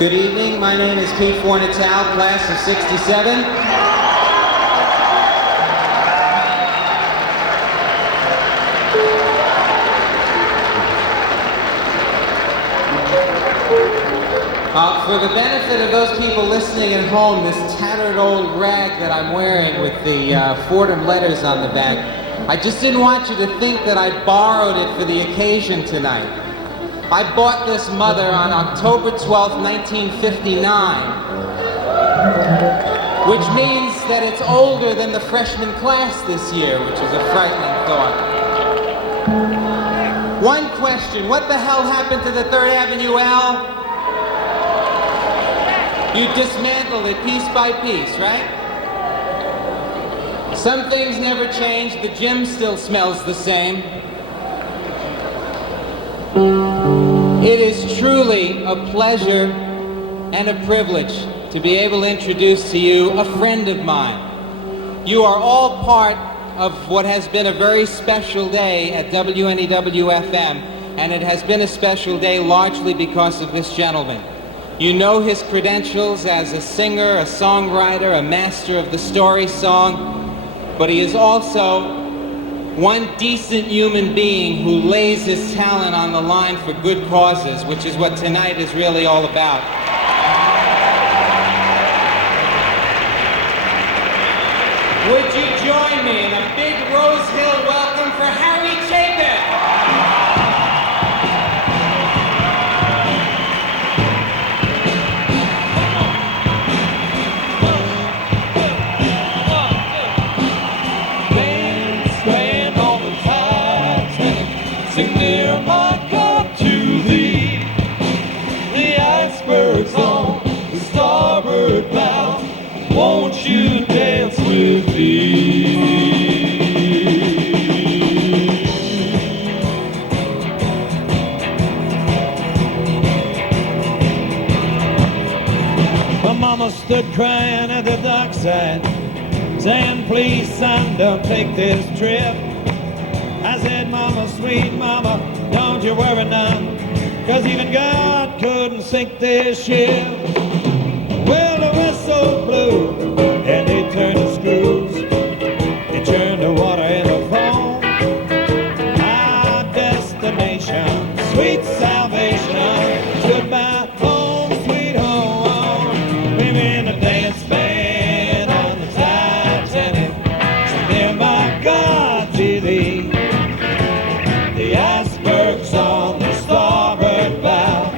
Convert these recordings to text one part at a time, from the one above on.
Good evening, my name is Pete Fornatal, class of '67. For the benefit of those people listening at home, this tattered old rag that I'm wearing with the Fordham letters on the back, I just didn't want you to think that I borrowed it for the occasion tonight. I bought this mother on October 12th, 1959, which means that it's older than the freshman class this year, which is a frightening thought. One question, what the hell happened to the 3rd Avenue L? You dismantled it piece by piece, right? Some things never change, the gym still smells the same. It is truly a pleasure and a privilege to be able to introduce to you a friend of mine. You are all part of what has been a very special day at WNEW FM, and it has been a special day largely because of this gentleman. You know his credentials as a singer, a songwriter, a master of the story song, but he is also one decent human being who lays his talent on the line for good causes, which is what tonight is really all about. Would you join me in a big Rose Hill welcome for Harry Chapin? Near my cup to thee, the iceberg's on the starboard bow. Won't you dance with me? My mama stood crying at the dockside, saying, please son, don't take this trip. I said, mama, sweet mama, don't you worry none, 'cause even God couldn't sink this ship. Well, the whistle blew, and they turned the screws. They turned the water into foam. Our destination, sweet salvation. Goodbye, home, sweet home. We've been a dance band on the Titanic. Near my God to thee. The iceberg's on the starboard bow.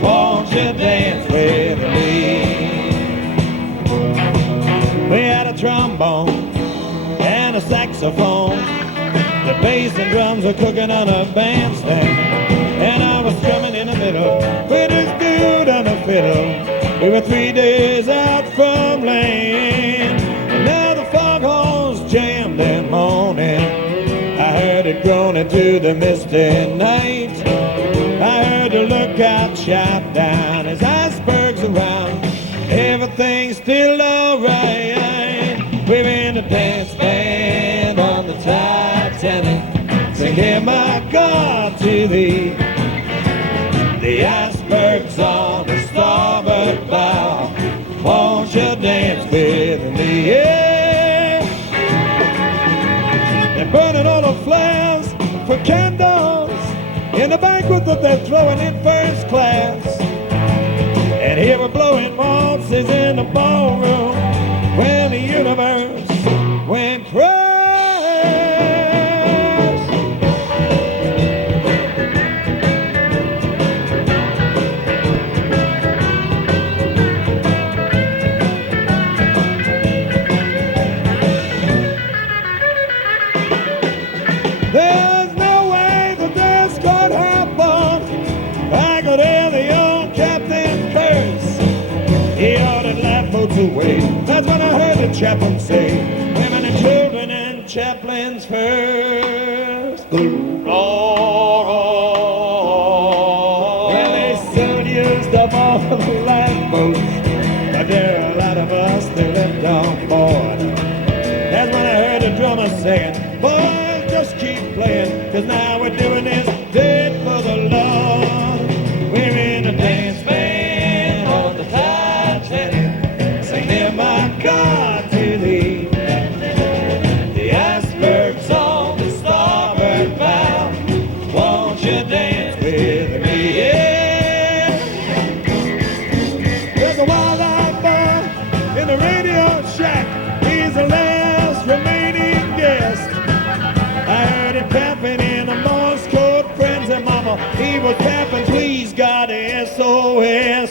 Won't you dance with me? We had a trombone and a saxophone. The bass and drums were cooking on a bandstand, and I was strumming in the middle with this dude on the fiddle. We were 3 days out from land, and now the foghorns jammed that morning. I heard it groaning through the misty night. I heard the lookout shout down as icebergs around. Everything's still alright. We're in a dance band on the Titanic, singing my God to thee. The iceberg's on the starboard bow. Won't you dance with me? Yeah. They're burning all the flares for candles in the banquet that they're throwing in first class. And here we're blowing waltzes in the ballroom when the universe went crash. There's no way that this could happen. I could hear the old captain curse. He ordered lifeboats away. That's when I heard the chaplain say, women and children and chaplains first. Well, they soon used up all the lifeboats, but there are a lot of us that left on board. That's when I heard the drummer saying, boys, just keep playing, 'cause now we're doing this dead for the Lord. We're in a dance band was tapping, please God, SOS.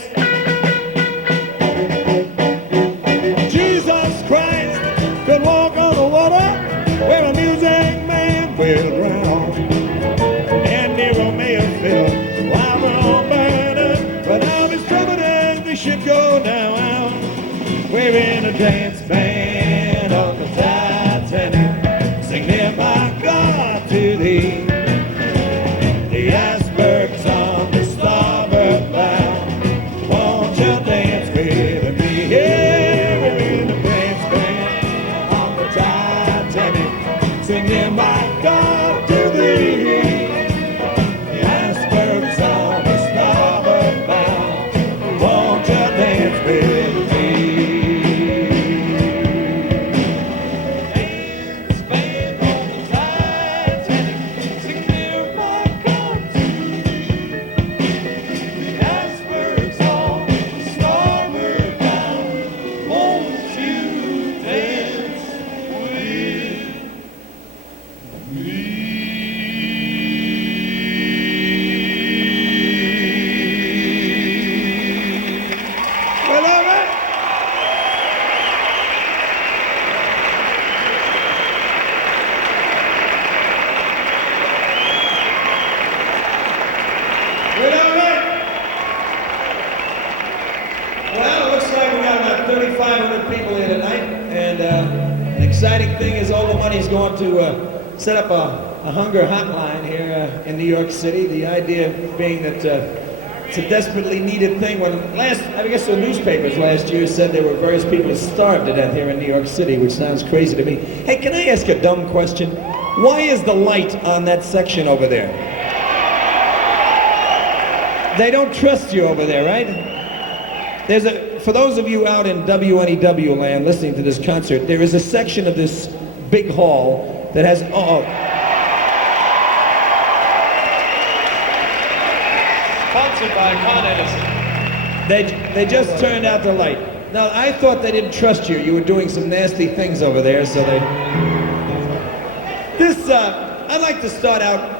Jesus Christ could walk on the water where a music man will drown. And Nero may have fiddled while we're all burning, but I'll be strumming as the ship go down. We're in a dance band on the Titanic, singing my God to thee. The iceberg's on the starboard bow. Won't you dance with me? Yeah, we're in a dance band on the Titanic, singing my God to thee. The iceberg's on the starboard bow. Won't you dance with me? Well, it looks like we got about 3,500 people here tonight, and an exciting thing is all the money's going to set up a hunger hotline here in New York City. The idea being that it's a desperately needed thing. When I guess the newspapers last year said there were various people who starved to death here in New York City, which sounds crazy to me. Hey, can I ask a dumb question? Why is the light on that section over there? They don't trust you over there, right? For those of you out in WNEW land listening to this concert, there is a section of this big hall that has, Sponsored by Con Edison. they just turned out the light. Now, I thought they didn't trust you. You were doing some nasty things over there, so they... I'd like to start out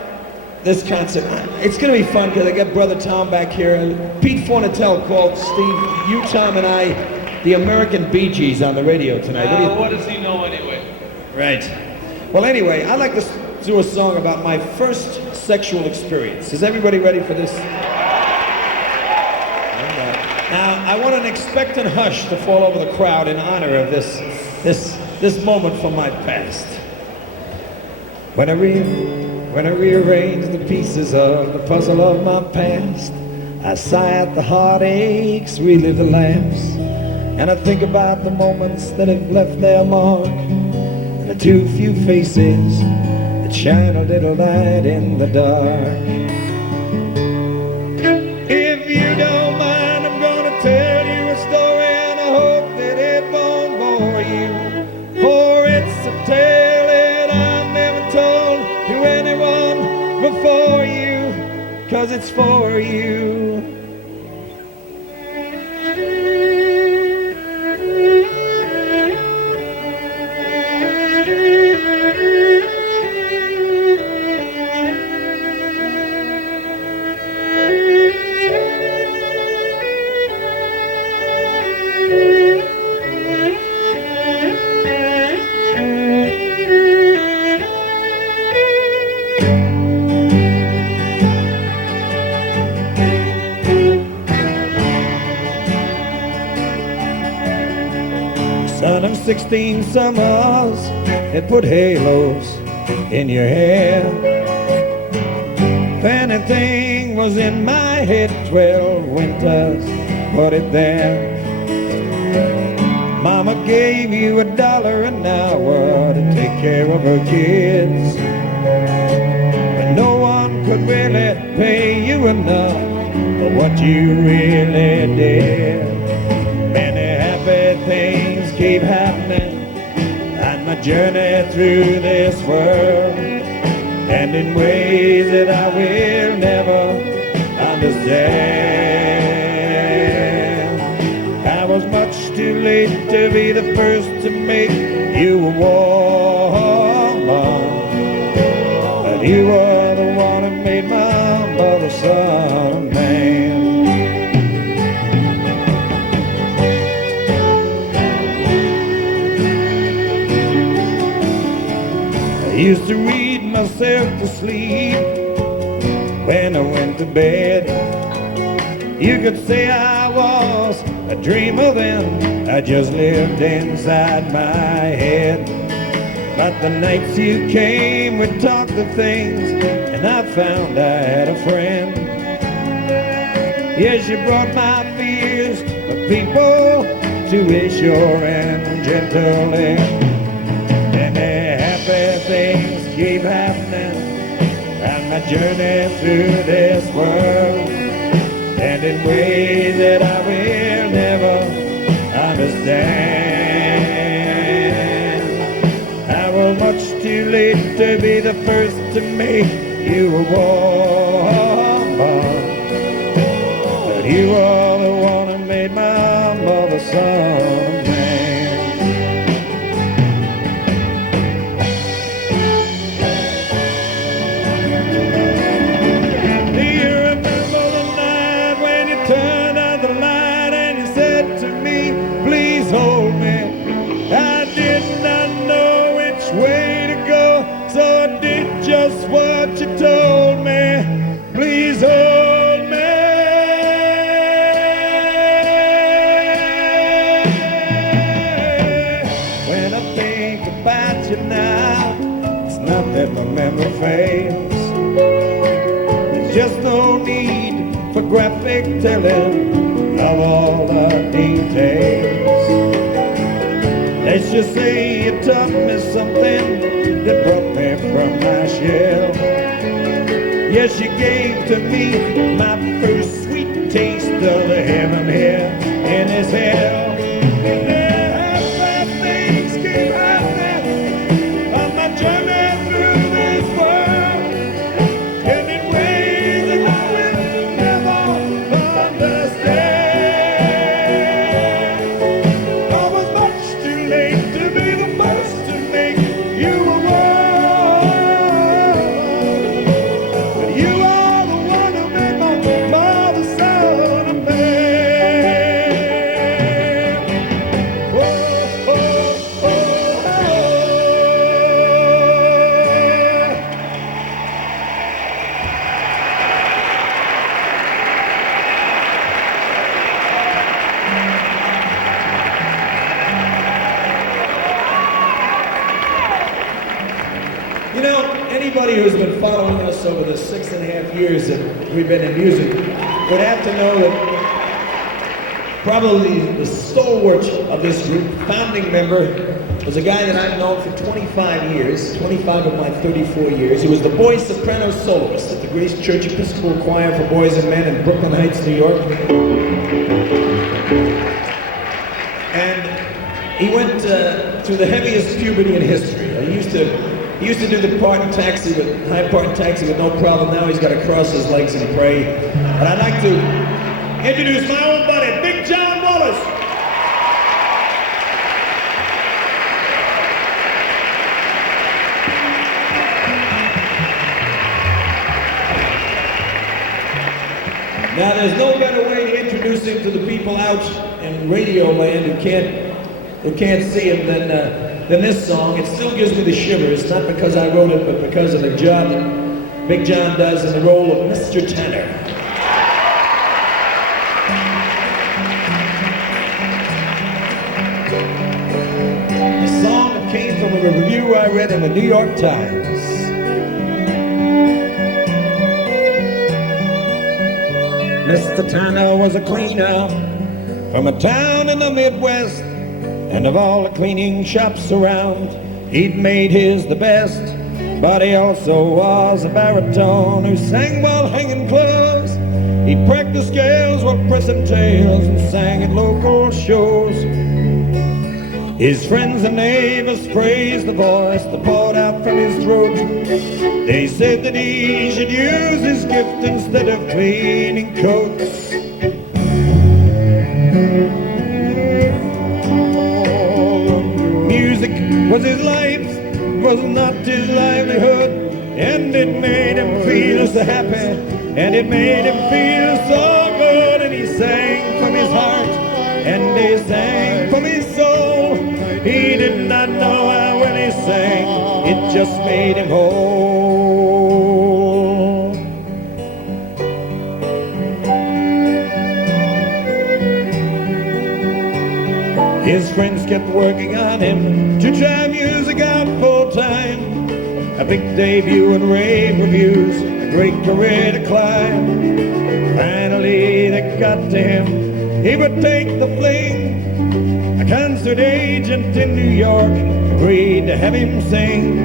this concert. It's going to be fun because I got Brother Tom back here. And Pete Fornatel called Steve, you, Tom, and I the American Bee Gees on the radio tonight. What does he know anyway? Right. Well, anyway, I'd like to do a song about my first sexual experience. Is everybody ready for this? Now, I want an expectant hush to fall over the crowd in honor of this moment from my past. When I rearrange the pieces of the puzzle of my past, I sigh at the heartaches, relive the laughs, and I think about the moments that have left their mark, and the too few faces that shine a little light in the dark. If you don't mind, I'm gonna tell you a story, and I hope that it won't bore you, for it's a tale that I've never told to anyone before you, 'cause it's for you. Son of 16 summers that put halos in your hair. If anything was in my head, 12 winters put it there. Mama gave you $1 an hour to take care of her kids, but no one could really pay you enough for what you really did. Many happy things keep happening on my journey through this world, and in ways that I will never understand. I was much too late to be the first to make you a woman, but you were the one who made my mother Son of Man. I used to read myself to sleep when I went to bed. You could say I was a dreamer then, I just lived inside my head. But the nights you came, we talked of things, and I found I had a friend. Yes, you brought my fears of people to a sure and gentle end. And the happy things keep happening on my journey through this world, and in ways that I will never understand. I was much too late to be the first to make you a woman, but you are the one who made my mother son of man. Do you remember the night when you turned out the light and you said to me, please hold me? I did not know which way to go, so I did just what you told me. Please hold me. When I think about you now, it's not that my memory fails. There's just no need for graphic telling of all the details. Let's just say you taught me something that brought me from my shell. Yes, you gave to me my first sweet taste of the heaven here in this hell. And bad things keep happening on my journey through this world, and in ways that I will never understand. I was much too late to be the first to make you a woman, but you are the one who made my mother son of man. Oh, oh, oh, oh. You know, anybody who's been following us over the 6.5 years that we've been in music would have to know that probably the stalwart of this group, founding member, was a guy that I've known for 25 years, 25 of my 34 years. He was the boy soprano soloist at the Grace Church Episcopal Choir for Boys and Men in Brooklyn Heights, New York. And he went through the heaviest puberty in history. He used to do the part in taxi, high part in taxi with no problem. Now he's got to cross his legs and pray. And I'd like to introduce my old buddy, Big John Wallace. Now there's no better way to introduce him to the people out in radio land who can't see him than this song. It still gives me the shivers, not because I wrote it, but because of the job that Big John does in the role of Mr. Tanner. A song that came from a review I read in the New York Times. Mr. Tanner was a cleaner from a town in the Midwest, and of all the cleaning shops around, he'd made his the best. But he also was a baritone who sang while hanging clothes. He practiced scales while pressing tails and sang at local shows. His friends and neighbors praised the voice that poured out from his throat. They said that he should use his gift instead of cleaning coats. Music was his life, was not his livelihood. and it made him feel so happy, and it made him feel so good, and he sang from his heart, and he sang from his soul. He did not know how well he sang, it just made him whole. His friends kept working on him to try music out full time. A big debut and rave reviews, a great career to climb. Finally they got to him, he would take the fling. A concert agent in New York agreed to have him sing.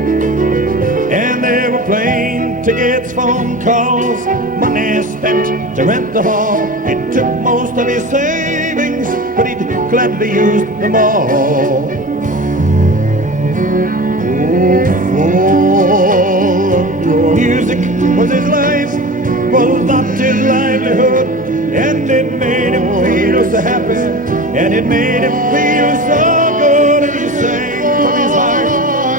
And there were plane tickets, phone calls, money spent to rent the hall. It took most of his savings, but he'd gladly used them all. Music was his life, was not his livelihood, and it made him feel so happy, and it made him feel so good, and he sang from his heart,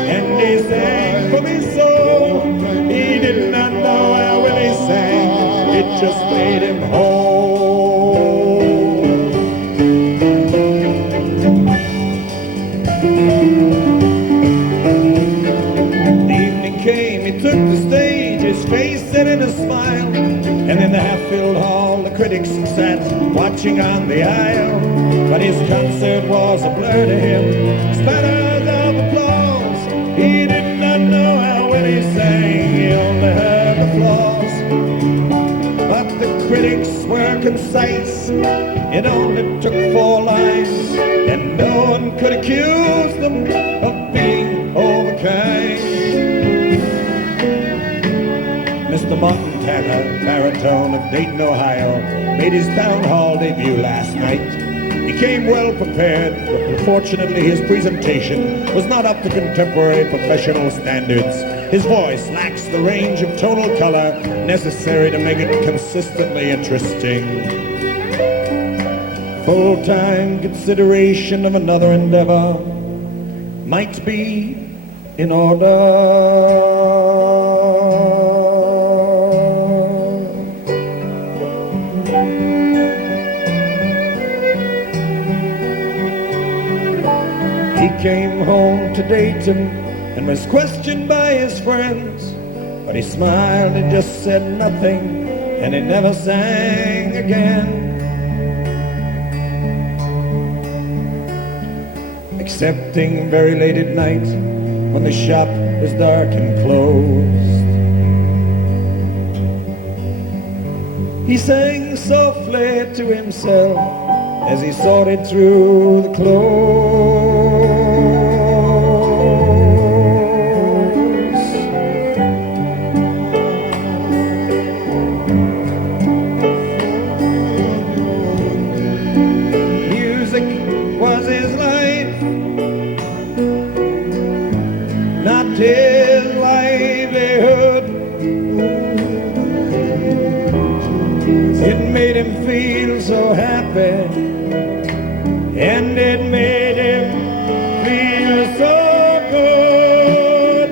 and he sang from his soul. He did not know how well he sang, it just made him whole. He took the stage, his face set in a smile, and in the half-filled hall the critics sat watching on the aisle. But his concert was a blur to him, spatters of applause. He did not know how well he sang, he only heard the flaws. But the critics were concise, it only took 4 lines, and no one could accuse them of being overkind. Mr. Montana, baritone of Dayton, Ohio, made his town hall debut last night. He came well prepared, but unfortunately his presentation was not up to contemporary professional standards. His voice lacks the range of tonal color necessary to make it consistently interesting. Full-time consideration of another endeavor might be in order. He came home to Dayton and was questioned by his friends, but he smiled and just said nothing, and he never sang again. Excepting very late at night when the shop is dark and closed. He sang softly to himself as he sorted through the clothes. Music was his life, not his livelihood. It made him feel so happy, and it made him feel so good,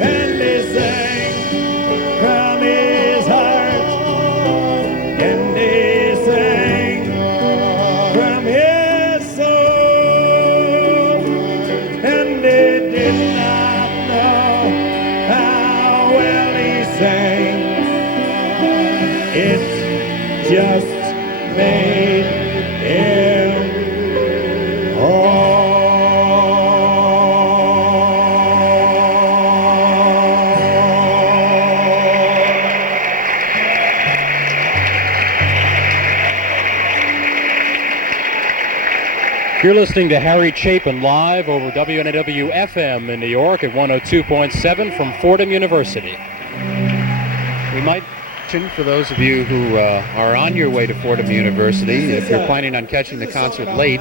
and he sang from his heart, and he sang from his soul, and he did not know how well he sang, it just made him You're listening to Harry Chapin live over WNEW FM in New York at 102.7 from Fordham University. We might mention, for those of you who are on your way to Fordham University, if you're planning on catching the concert late,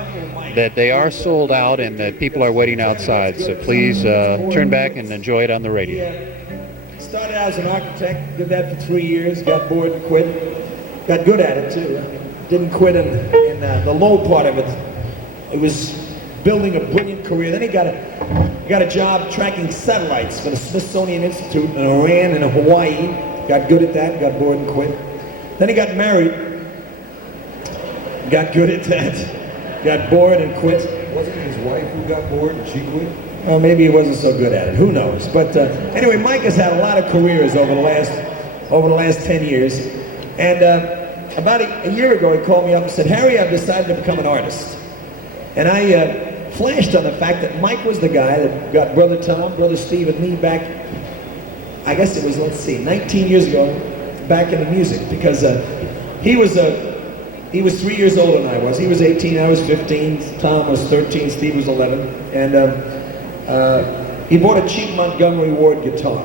that they are sold out and that people are waiting outside. So please turn back and enjoy it on the radio. Started out as an architect, did that for 3 years, got bored and quit. Got good at it too. Didn't quit in the low part of it. It was building a brilliant career. Then he got a got a job tracking satellites for the Smithsonian Institute in Iran and Hawaii. Got good at that, got bored and quit. Then he got married. Got good at that, got bored and quit. Wasn't it his wife who got bored and she quit? Well, maybe he wasn't so good at it. Who knows? But anyway, Mike has had a lot of careers over the last 10 years. And about a year ago, he called me up and said, "Harry, I've decided to become an artist." And I flashed on the fact that Mike was the guy that got Brother Tom, Brother Steve, and me back, I guess it was, 19 years ago, back into music. Because he was 3 years older than I was. He was 18, I was 15, Tom was 13, Steve was 11. And he bought a cheap Montgomery Ward guitar.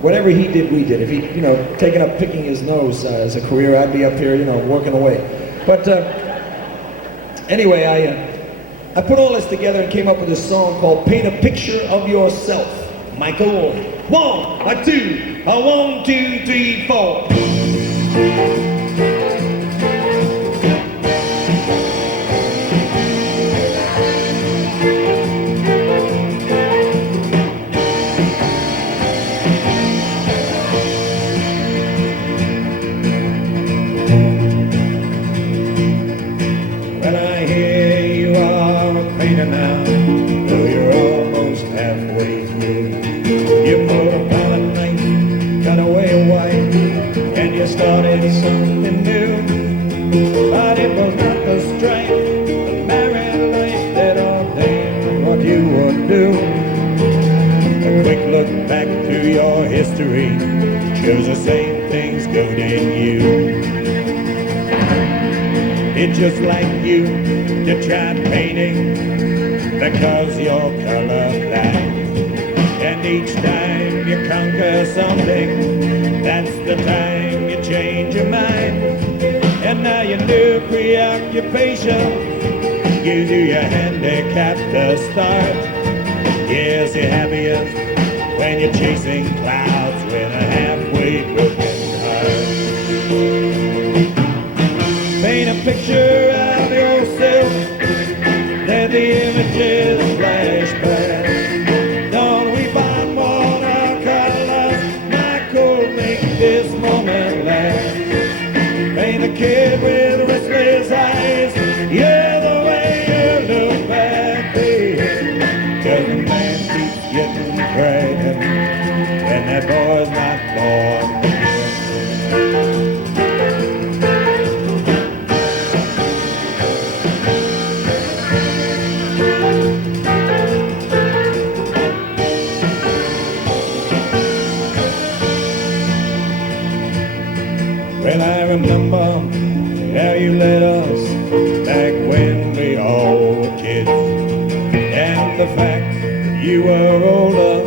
Whatever he did, we did. If he'd, taken up picking his nose as a career, I'd be up here, working away. But anyway, I put all this together and came up with a song called Paint a Picture of Yourself. Michael, 1, a 2, a 1, 2, 3, 4. Now, though you're almost halfway through, you put upon a night, got away white, and you started something new. But it was not the strife, the married life that ordained what you would do. A quick look back through your history shows the same things good in you. It's just like you to try painting because you're colorblind. And each time you conquer something, that's the time you change your mind. And now your new preoccupation gives you your handicap to start. Yes, you're happiest when you're chasing clouds with a halfway broken heart. Paint a picture of yourself, let the images flash by. Don't we find watercolors, Michael, make this moment last. Paint a kid with restless eyes, yeah, the way you look back there. 'Cause the man keeps getting pregnant, and that boy's not born. Well, I remember how you led us back when we all were kids. And the fact that you were older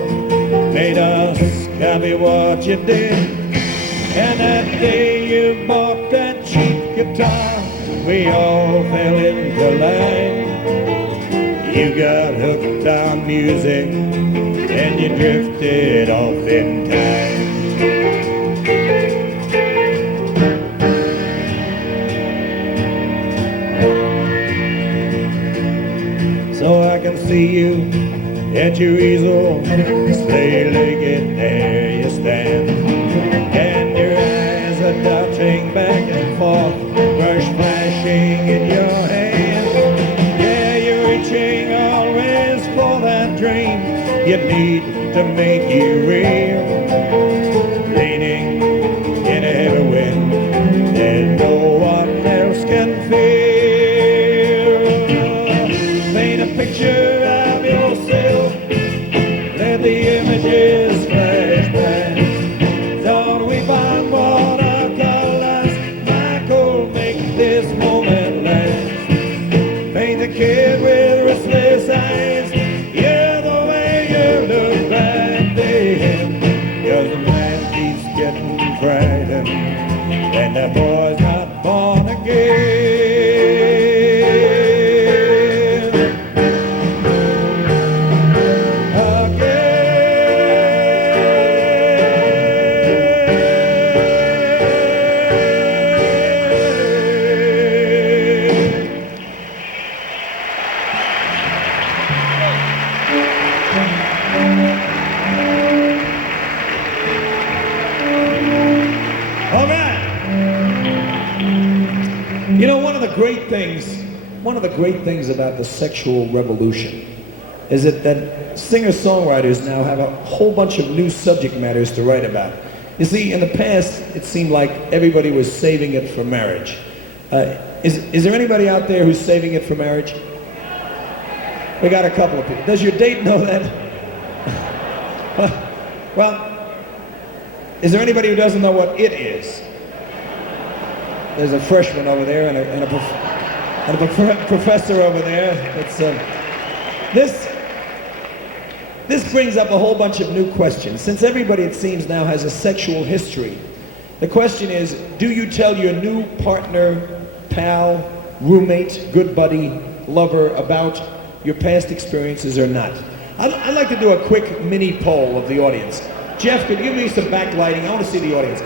made us copy what you did. And that day you bought that cheap guitar, we all fell into line. You got hooked on music and you drifted off in time. So I can see you at your easel, stay-legged, there you stand. And your eyes are darting back and forth, brush flashing in your hand. Yeah, you're reaching always for that dream you need to make you real. Leaning in a heavy wind that no one else can feel. Paint a picture of yourself, let the images flash by. Don't we find watercolors, Michael, make this moment last. Paint the kid with restless eyes, yeah, the way you look back there. great things about the sexual revolution is that singer-songwriters now have a whole bunch of new subject matters to write about. You see, in the past, it seemed like everybody was saving it for marriage. Is there anybody out there who's saving it for marriage? We got a couple of people. Does your date know that? Well, is there anybody who doesn't know what it is? There's a freshman over there and a professor over there. This brings up a whole bunch of new questions. Since everybody, it seems, now has a sexual history, the question is, do you tell your new partner, pal, roommate, good buddy, lover about your past experiences or not? I'd like to do a quick mini poll of the audience. Jeff, could you give me some backlighting? I want to see the audience.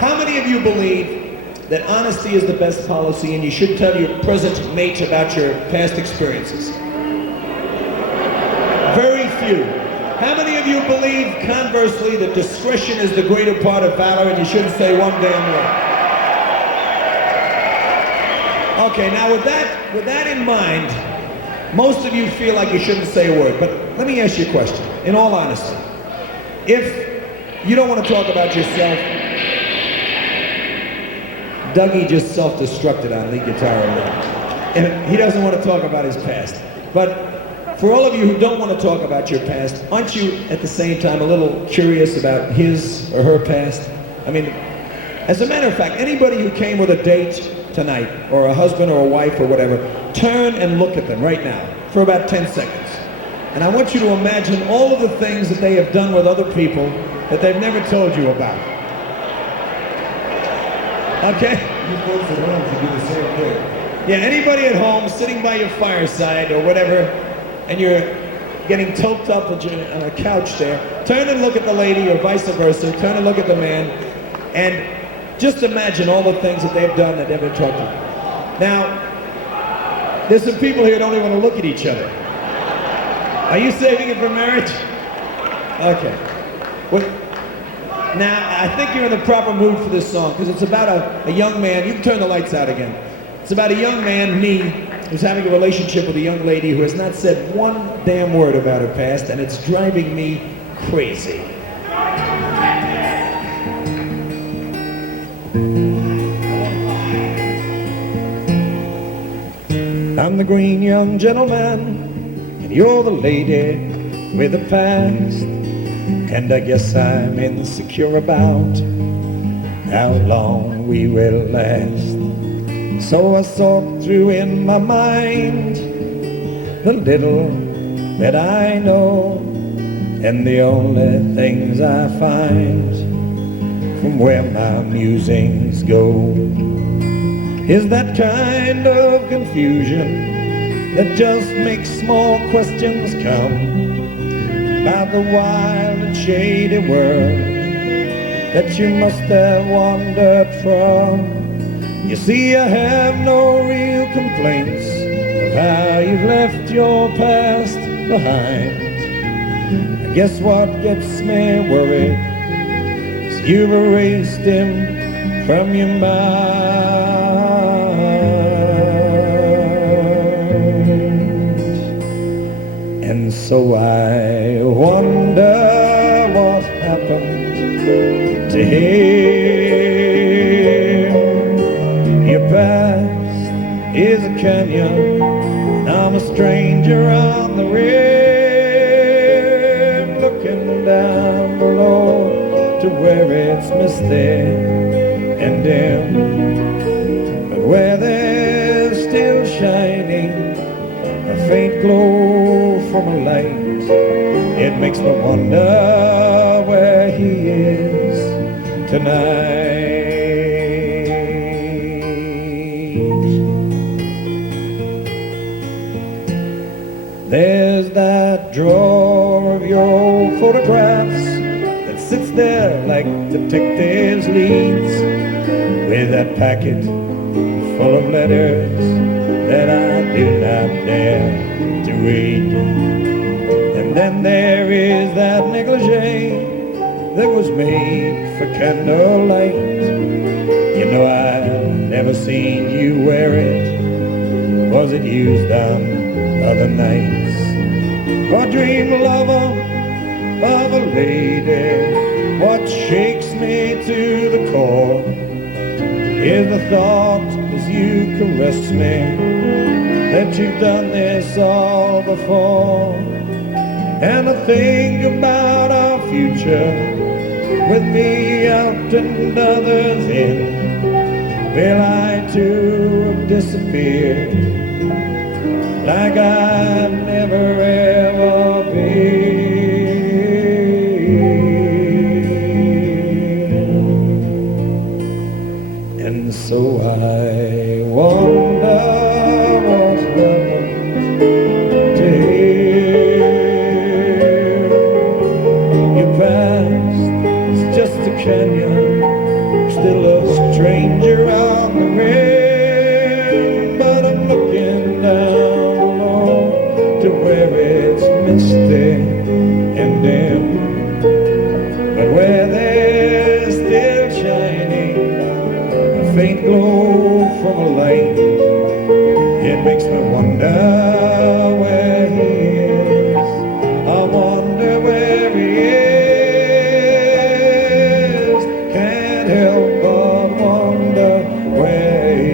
How many of you believe that honesty is the best policy and you should tell your present mate about your past experiences? Very few. How many of you believe, conversely, that discretion is the greater part of valor and you shouldn't say one damn word? Okay, now with that in mind, most of you feel like you shouldn't say a word, but let me ask you a question, in all honesty. If you don't want to talk about yourself, Dougie just self-destructed on lead guitar and he doesn't want to talk about his past. But for all of you who don't want to talk about your past, aren't you at the same time a little curious about his or her past? I mean, as a matter of fact, anybody who came with a date tonight, or a husband or a wife or whatever, turn and look at them right now for about 10 seconds. And I want you to imagine all of the things that they have done with other people that they've never told you about. Okay? You folks at home should do the same thing. Yeah, anybody at home sitting by your fireside or whatever, and you're getting toped up on a couch there, turn and look at the lady or vice versa, turn and look at the man, and just imagine all the things that they've done that they've been talking about. Now, there's some people here who don't even want to look at each other. Are you saving it for marriage? Okay. Well, now, I think you're in the proper mood for this song, because it's about a young man. You can turn the lights out again. It's about a young man, me, who's having a relationship with a young lady who has not said one damn word about her past, and it's driving me crazy. I'm the green young gentleman, and you're the lady with the past. And I guess I'm insecure about how long we will last. So I sort through in my mind the little that I know, and the only things I find from where my musings go is that kind of confusion that just makes small questions come about the wild and shady world that you must have wandered from. You see, I have no real complaints of how you've left your past behind. I guess what gets me worried is you've erased him from your mind. And so I wonder what happened to him. Your past is a canyon, I'm a stranger on the rim, looking down below to where it's misty and dim, but where there's still shining a faint glow from a light. It makes me wonder where he is tonight. There's that drawer of your photographs that sits there like detectives' leads, with that packet full of letters that I do not dare to read. And then there is that negligee that was made for candlelight. You know, I've never seen you wear it, was it used on other nights? Or dream lover of a lady, what shakes me to the core is the thought as you caress me that you've done this all before. And I think about our future with me out and others in. Will I too have disappeared like I've never ever been? And so I wonder what's left to hear. Your past is just a canyon, still a stranger on the rim, but I'm looking down low to where it's misty and dim, but where there's still shining a faint glow from a light. It makes me wonder where he is. I wonder where he is. Can't help but wonder where he is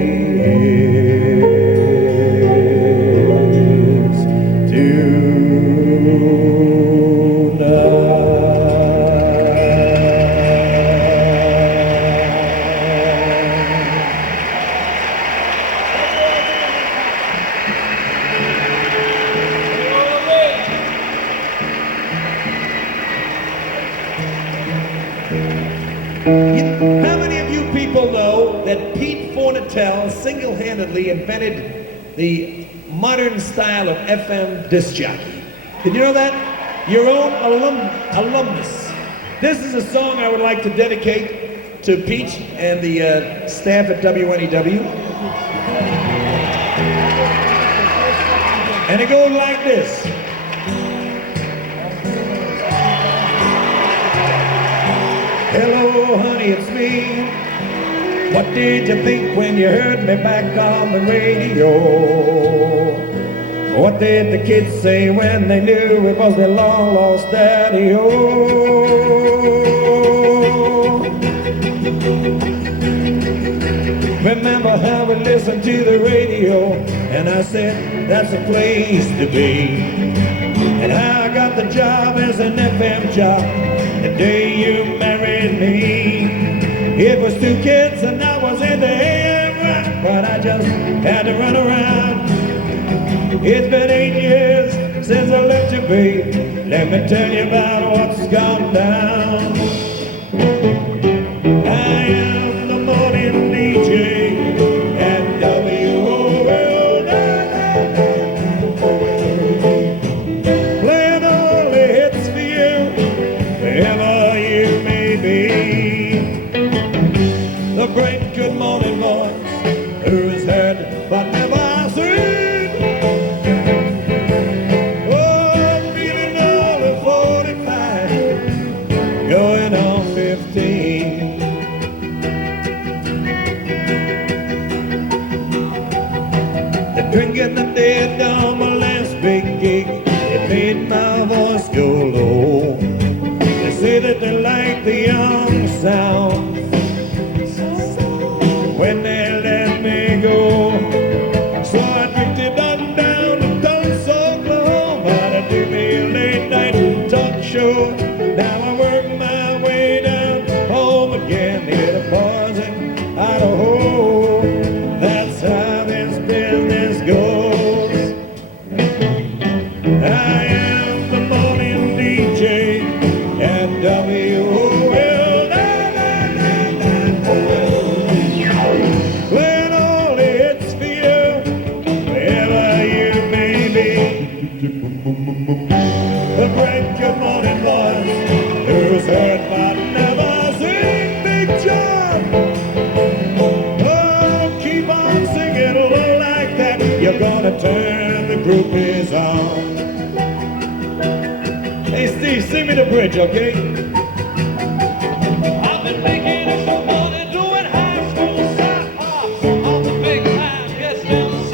How many of you people know that Pete Fornatel single-handedly invented the modern style of FM disc jockey? Did you know that? Your own alumnus. This is a song I would like to dedicate to Pete and the staff at WNEW. And it goes like this. Hello, honey, it's me. What did you think when you heard me back on the radio? What did the kids say when they knew it was their long-lost daddy-o? Remember how we listened to the radio, and I said, that's a place to be. And how I got the job as an FM jock the day you married me. It was 2 kids and I was in the AM rock, but I just had to run around. It's been 8 years since I left you, babe. Let me tell you about what's gone down. I am the morning DJ at WNEW. Playing all the hits for you, wherever you may be. The great good morning voice, who's heard but never seen. Oh, I'm feeling all of 45, going on 15. The drinking that they had on my last big gig, it made my voice go low. They say that they like the young sound when they let me go. So I drifted on down to Tulsa, Oklahoma to do me a late night talk show. Now I work my way down home again near the bars in Idaho. That's how this business goes. I am the morning DJ at WNEW. Playing all the hits for you, wherever you may be. The great good morning voice, who's heard but never seen. Big John. Oh, keep on singing low like that. You're gonna turn the groupies on. Hey Steve, sing me the bridge, okay? I've been making extra money doing high school side hops on the big time guest MC.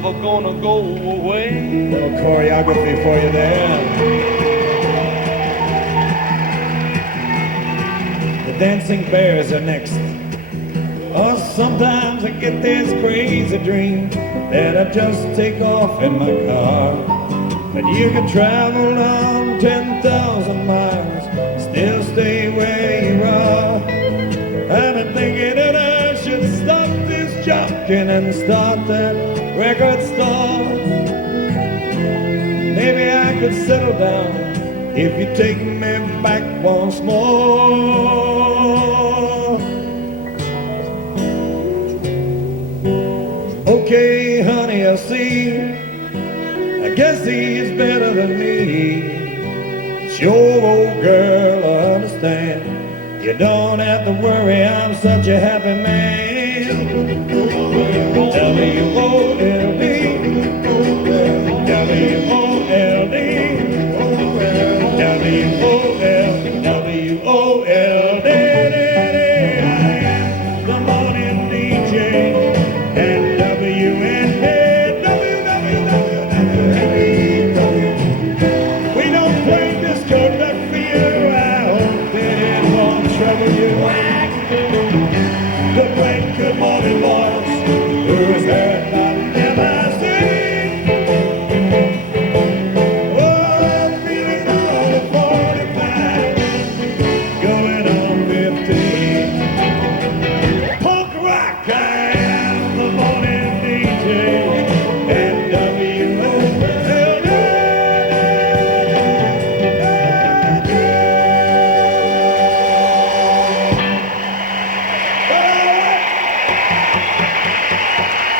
never gonna go away. Little choreography for you there. The Dancing Bears are next. Oh, sometimes I get this crazy dream that I just take off in my car. But you can travel down 10,000 miles, still stay where you are. I've been thinking that I should stop this jockeying and start that record store. Maybe I could settle down if you take me back once more. Okay, honey, I see. I guess he's better than me. Sure, old girl, I understand. You don't have to worry, I'm such a happy man. W-O-L-D, W-O-L-D, W-O-L-D. The morning DJ and WNEW. We don't play disco duck for you. I hope that it won't trouble you. Good night, good morning, boys. Who's heard about MIC? Oh, I'm feeling on the 45, going on 15. Punk rock, I am the morning DJ and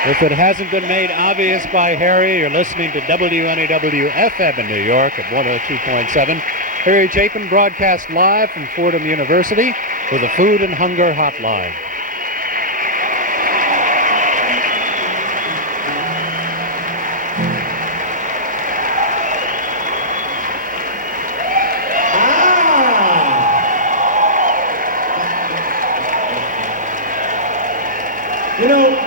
If it hasn't been made obvious by Harry, you're listening to WNEW FM in New York at 102.7. Harry Chapin broadcast live from Fordham University with the Food and Hunger Hotline. You know,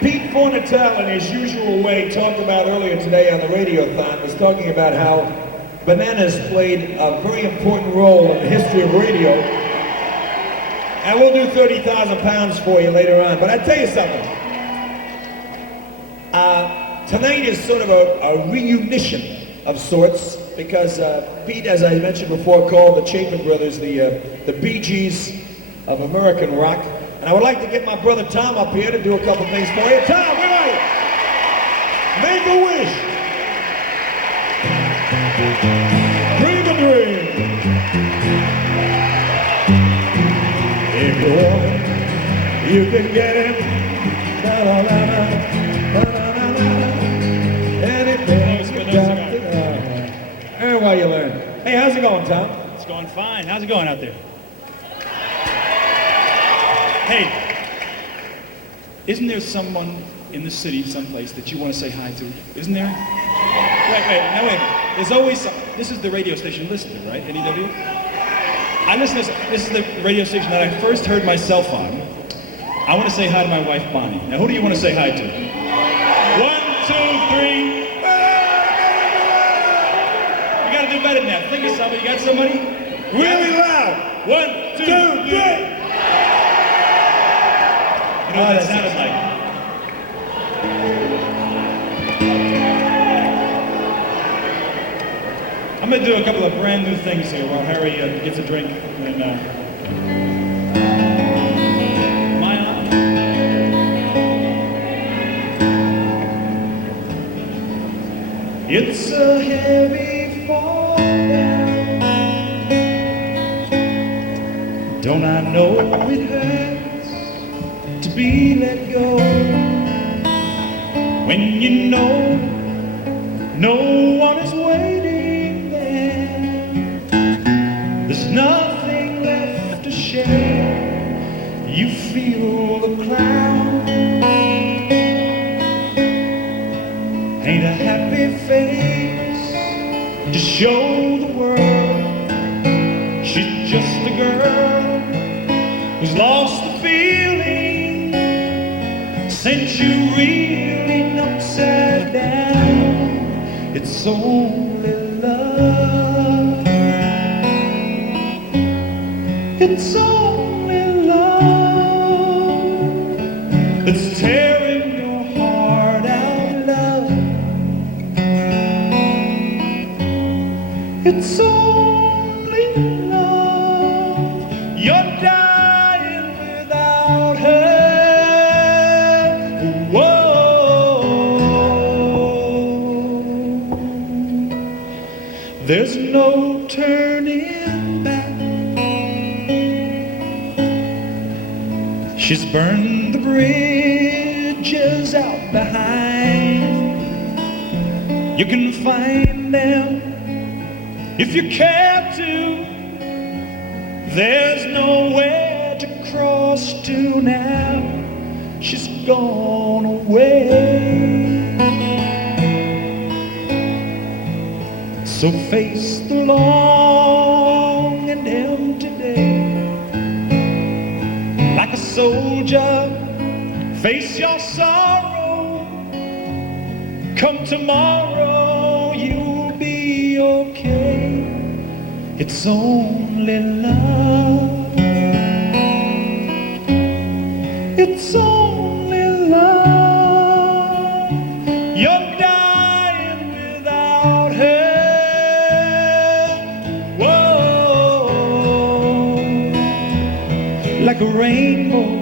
Pete Fornatel, in his usual way, talked about earlier today on the Radiothon, was talking about how bananas played a very important role in the history of radio. And we'll do 30,000 pounds for you later on. But I tell you something. Tonight is sort of a reunition of sorts, because Pete, as I mentioned before, called the Chapin brothers the Bee Gees of American rock. And I would like to get my brother Tom up here to do a couple things for you. Tom, where are you? Make a wish. Dream a dream. If you want it, you can get it. Da-da-da-da, da-da-da-da. Anything you got to know. And while you learn. Hey, how's it going, Tom? It's going fine. How's it going out there? Hey, isn't there someone in the city, someplace, that you want to say hi to? Isn't there? Wait. There's always some. This is the radio station you listen to, right? NEW? I listen to this is the radio station that I first heard myself on. I want to say hi to my wife, Bonnie. Now, who do you want to say hi to? 1, 2, 3. You got to do better than that. Think of somebody. You got somebody? Really loud. 1, 2, 3. You know what that sounded like? I'm going to do a couple of brand new things here while Harry gets a drink. And, am I on? It's a heavy fall down. Don't I know it hurts to be let go when you know no one is waiting there. There's nothing left to share. You feel the cloud. Ain't a happy face to show the world. She's just a girl who's lost the feeling since It's only love. It's only love that's tearing your heart out, love. It's only love. You're dying without her. There's no turning back. She's burned the bridges out behind. You can find them if you care to. There's nowhere to cross to now. She's gone away. So face the long and empty day. Like a soldier, face your sorrow. Come tomorrow, you'll be okay. It's only love. It's only love. You're dying without her. Like a rainbow,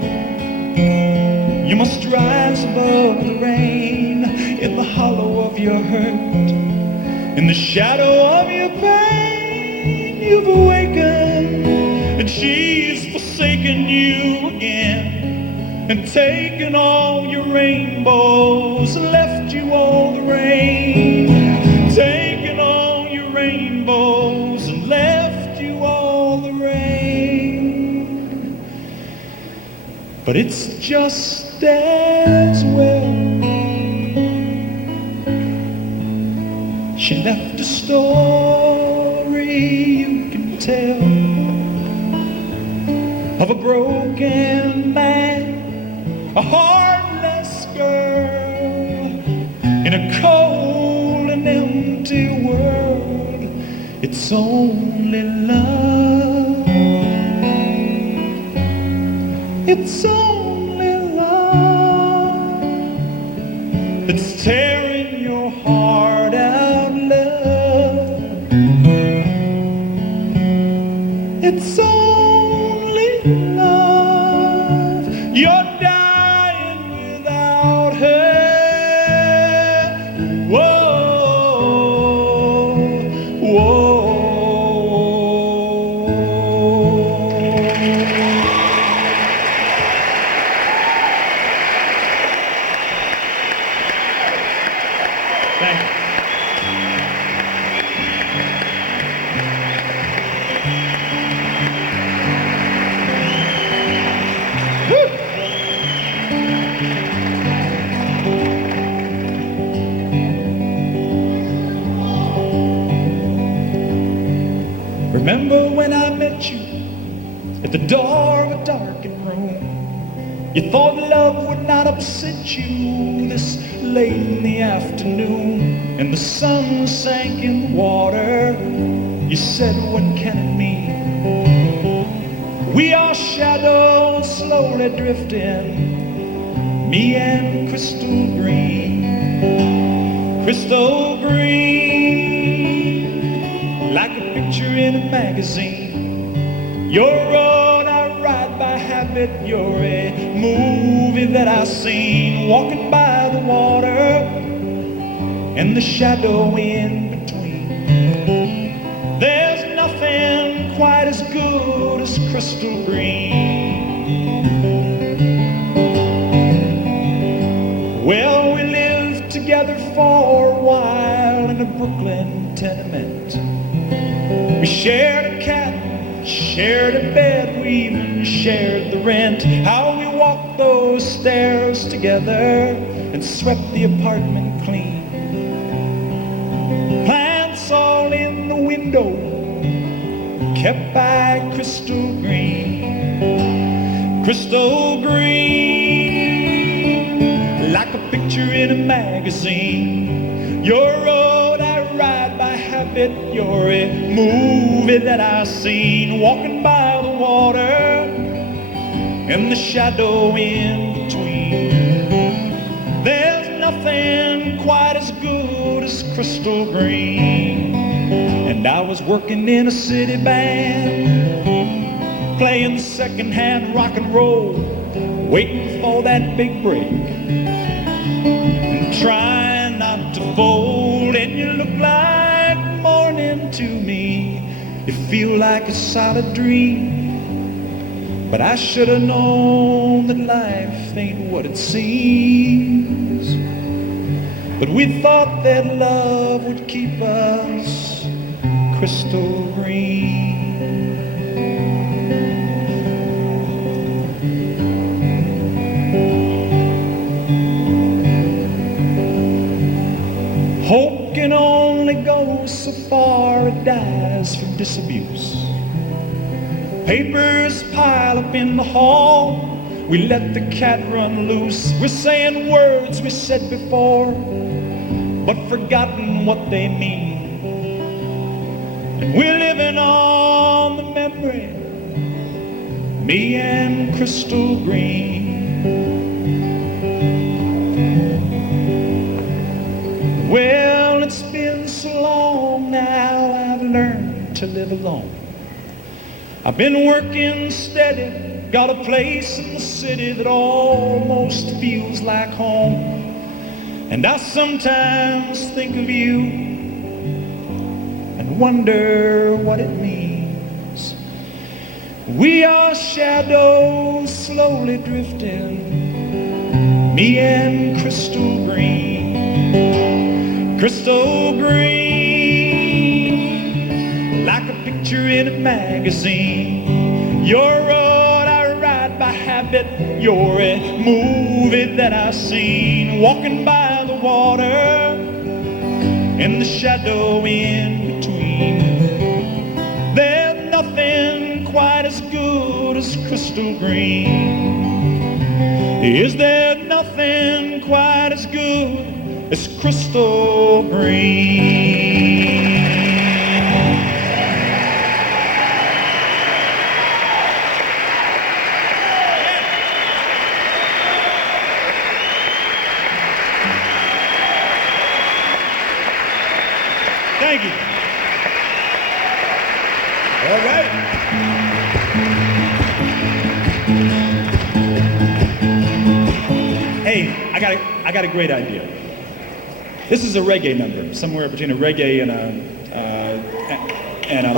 you must rise above the rain. In the hollow of your hurt, in the shadow of your pain, you've awakened, and she's forsaken you again, and taken all your rainbows, left you all the rain. Taken all your rainbows and left you all the rain. But it's just as well. She left a story you can tell of a broken man, a heartless girl in a cold and empty world. It's only love. It's only love that's tearing your heart out, love. It's only love. You're dying without her. Whoa, whoa. Thank you. Remember when I met you at the door of a darkened room? You thought love would not upset you this late in the afternoon, and the sun sank in the water. You said, what can it mean? We are shadows slowly drifting, me and crystal green. Crystal green, like a picture in a magazine. You're a road I ride by habit, you're a movie that I've seen. Walking by the water and the shadow in between. There's nothing quite as good as crystal green. Well, we lived together for a while in a Brooklyn tenement. We shared a cat, shared a bed, we even shared the rent. How we walked those stairs together and swept the apartment clean. Plants all in the window, kept by crystal green. Crystal green, like a picture in a magazine. Your road I habit. You're a movie that I seen walking by the water and the shadow in between. There's nothing quite as good as crystal green. And I was working in a city band, playing secondhand rock and roll, waiting for that big break, and trying not to fold. And you look like morning to me. You feel like a solid dream. But I should have known that life ain't what it seems. But we thought that love would keep us crystal green. Hope can only go so far, it dies from disabuse. Papers pile up in the hall, we let the cat run loose. We're saying words we said before, but forgotten what they mean. And we're living on the memory, me and crystal green. Well, it's been so long now, I've learned to live alone. I've been working steady, got a place in the city that almost feels like home. And I sometimes think of you and wonder what it means. We are shadows slowly drifting, me and crystal green. Crystal green, like a picture in a magazine. You're a road I ride by habit. You're a movie that I've seen walking by the water and the shadow in between. There's nothing quite as good as crystal green. Is there nothing quite as good as crystal green? Thank you. All right. Hey, I got a great idea. This is a reggae number, somewhere between a reggae and a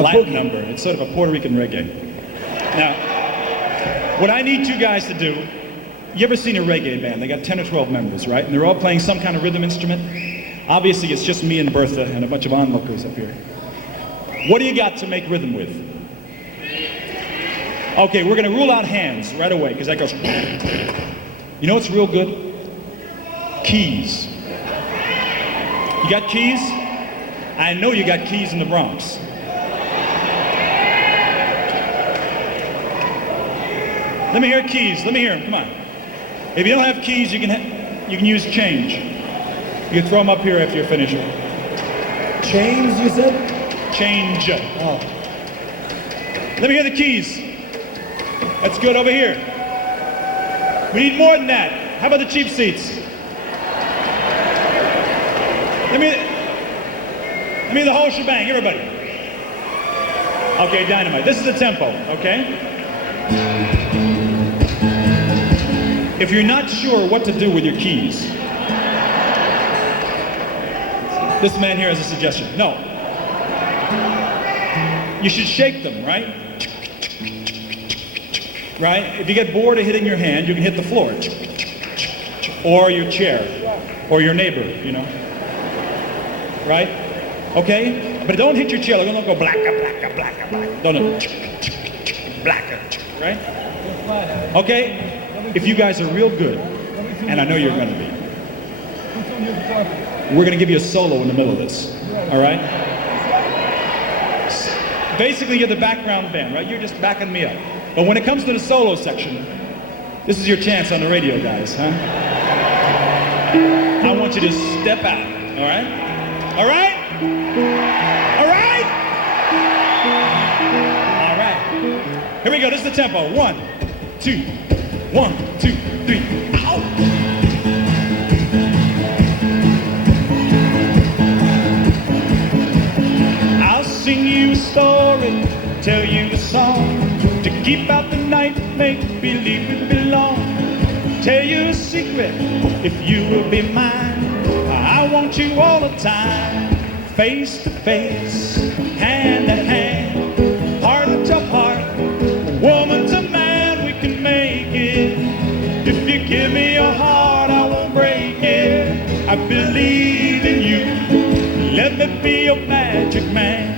Latin number. It's sort of a Puerto Rican reggae. Now, what I need you guys to do, you ever seen a reggae band? They got 10 or 12 members, right? And they're all playing some kind of rhythm instrument. Obviously, it's just me and Bertha and a bunch of onlookers up here. What do you got to make rhythm with? Okay, we're going to rule out hands right away, because that goes... You know what's real good? Keys. You got keys? I know you got keys in the Bronx. Let me hear keys. Let me hear them. Come on. If you don't have keys, you can use change. You can throw them up here after you're finished. Chains, you said? Change. Oh. Let me hear the keys. That's good over here. We need more than that. How about the cheap seats? Let me the whole shebang, everybody. Okay, dynamite. This is the tempo, okay? If you're not sure what to do with your keys, this man here has a suggestion. No. You should shake them, right? Right? If you get bored of hitting your hand, you can hit the floor. Or your chair. Or your neighbor, you know? Right? Okay? But don't hit your chair. Don't go blacka, blacka, blacka, blacka. Don't blacka, right? Okay? If you guys are real good, and I know you're going to be, we're going to give you a solo in the middle of this. All right? Basically, you're the background band, right? You're just backing me up. But when it comes to the solo section, this is your chance on the radio, guys, huh? I want you to step out, all right? All right? All right? Here we go. This is the tempo. 1, 2, 1, 2, 3. Ow! I'll sing you a story, tell you a song, to keep out the night, make believe we belong. Tell you a secret, if you will be mine. I want you all the time, face to face, hand to hand, heart to heart, woman to man, we can make it. If you give me your heart, I won't break it. I believe in you, let me be your magic man.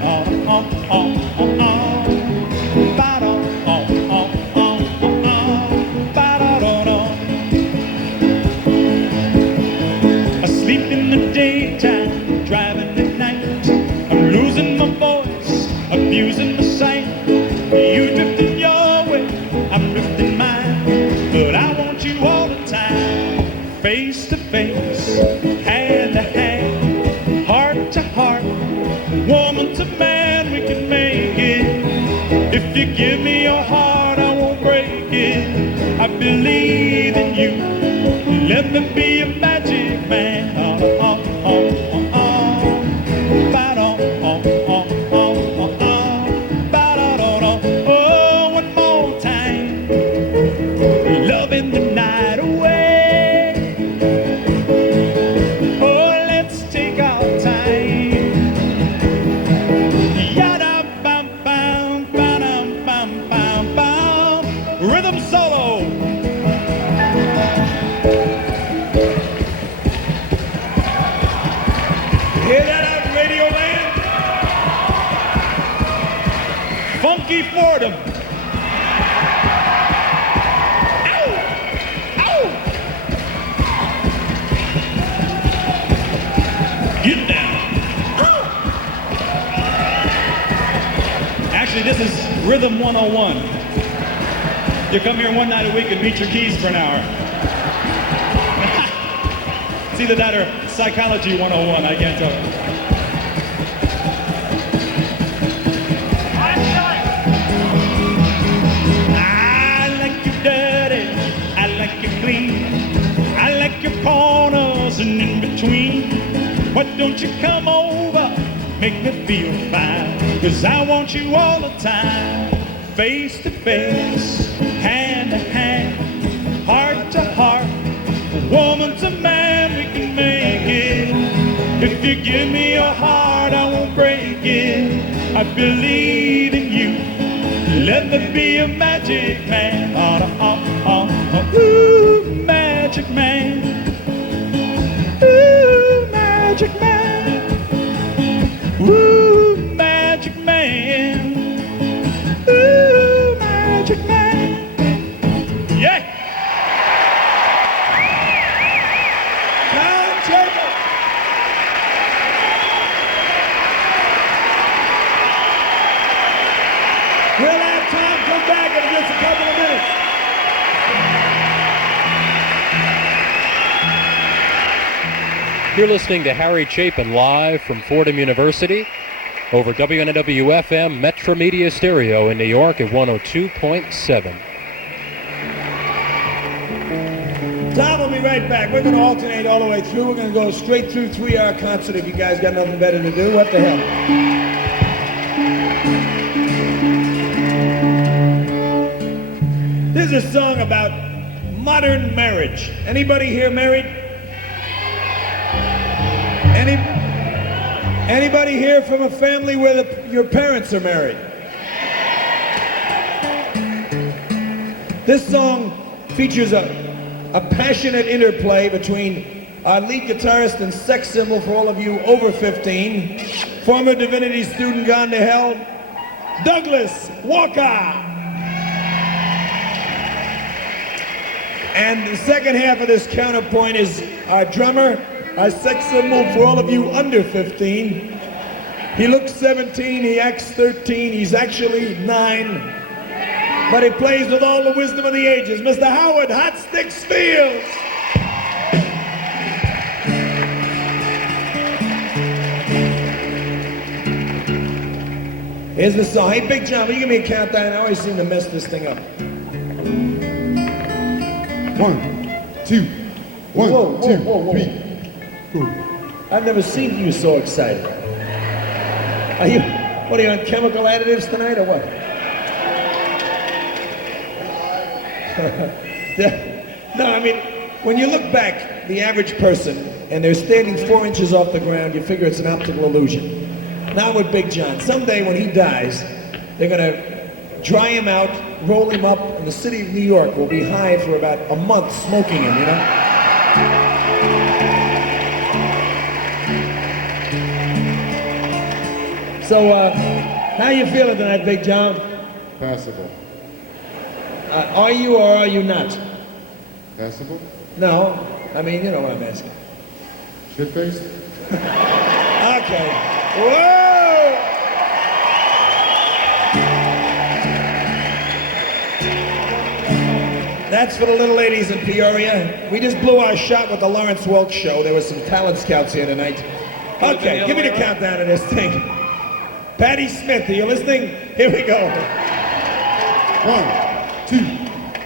Asleep in the daytime, driving at night, I'm losing my voice, abusing the sight. You drifting your way, I'm drifting mine, but I want you all the time, face to face, hand to hand, heart to heart, woman to man, we can make it. If you give me your heart, I won't break it. I believe in you, let me be a magic man. Oh, one more time, loving the night away. Oh, let's take our time. Yada bam bam bam bam bam bam. Rhythm solo. Hear that out, Radio Land? Funky Fordham. Ow! Ow! Get down. Ow! Actually, this is Rhythm 101. You come here one night a week and beat your keys for an hour. It's either that or Psychology 101, I can't tell. I like you dirty, I like you clean, I like your corners and in between. Why don't you come over, make me feel fine, 'cause I want you all the time, face to face, hand to hand, heart to heart, woman to man, we can make it. If you give me your heart, I won't break it. I believe in you, let me be a magic man. Ooh, magic man. Ooh, magic man. Ooh, magic man. Ooh, magic man. Yeah! We'll have time, come back in just a couple of minutes. You're listening to Harry Chapin live from Fordham University over WNEW FM Metro Media Stereo in New York at 102.7. Tom will be right back. We're going to alternate all the way through. We're going to go straight through 3-hour concert if you guys got nothing better to do. What the hell? This is a song about modern marriage. Anybody here married? Anybody here from a family where your parents are married? This song features a passionate interplay between our lead guitarist and sex symbol for all of you over 15, former divinity student gone to hell, Douglas Walker. And the second half of this counterpoint is our drummer, our sex symbol for all of you under 15. He looks 17, he acts 13, he's actually 9. But he plays with all the wisdom of the ages. Mr. Howard Hot Sticks Fields. Here's the song. Hey, Big John, will you give me a countdown? I always seem to mess this thing up. 1, 2, 1, Whoa, 2, whoa, whoa. 3, 4. I've never seen you so excited. What are you on chemical additives tonight or what? No, I mean, when you look back, the average person, and they're standing 4 inches off the ground, you figure it's an optical illusion. Not with Big John. Someday when he dies, they're gonna dry him out, roll him up, and the city of New York will be high for about a month smoking him, you know? So, how you feeling tonight, Big John? Passable. Are you or are you not? Passable? No. I mean, you know what I'm asking. Shit-faced? Okay. Whoa! That's for the little ladies in Peoria. We just blew our shot with the Lawrence Welk show. There were some talent scouts here tonight. Okay, give me the countdown of this thing. Patti Smith, are you listening? Here we go.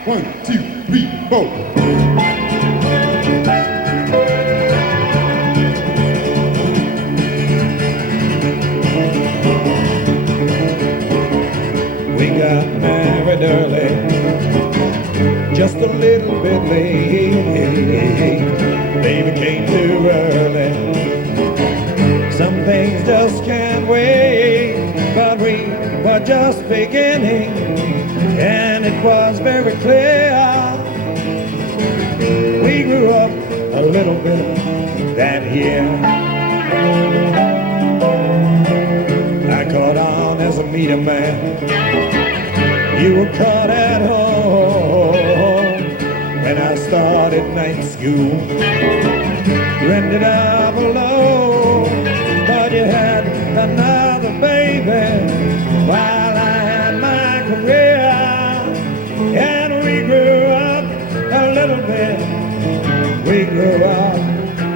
1, 2, 3, 4. We got married early, just a little bit late. Baby came too early. Some things just can't wait, but we were just beginning, and it was very clear. We grew up a little bit that year. I caught on as a meter man. You were caught at home when I started night school. You ended up alone, but you had another baby while I had my career. And we grew up a little bit. We grew up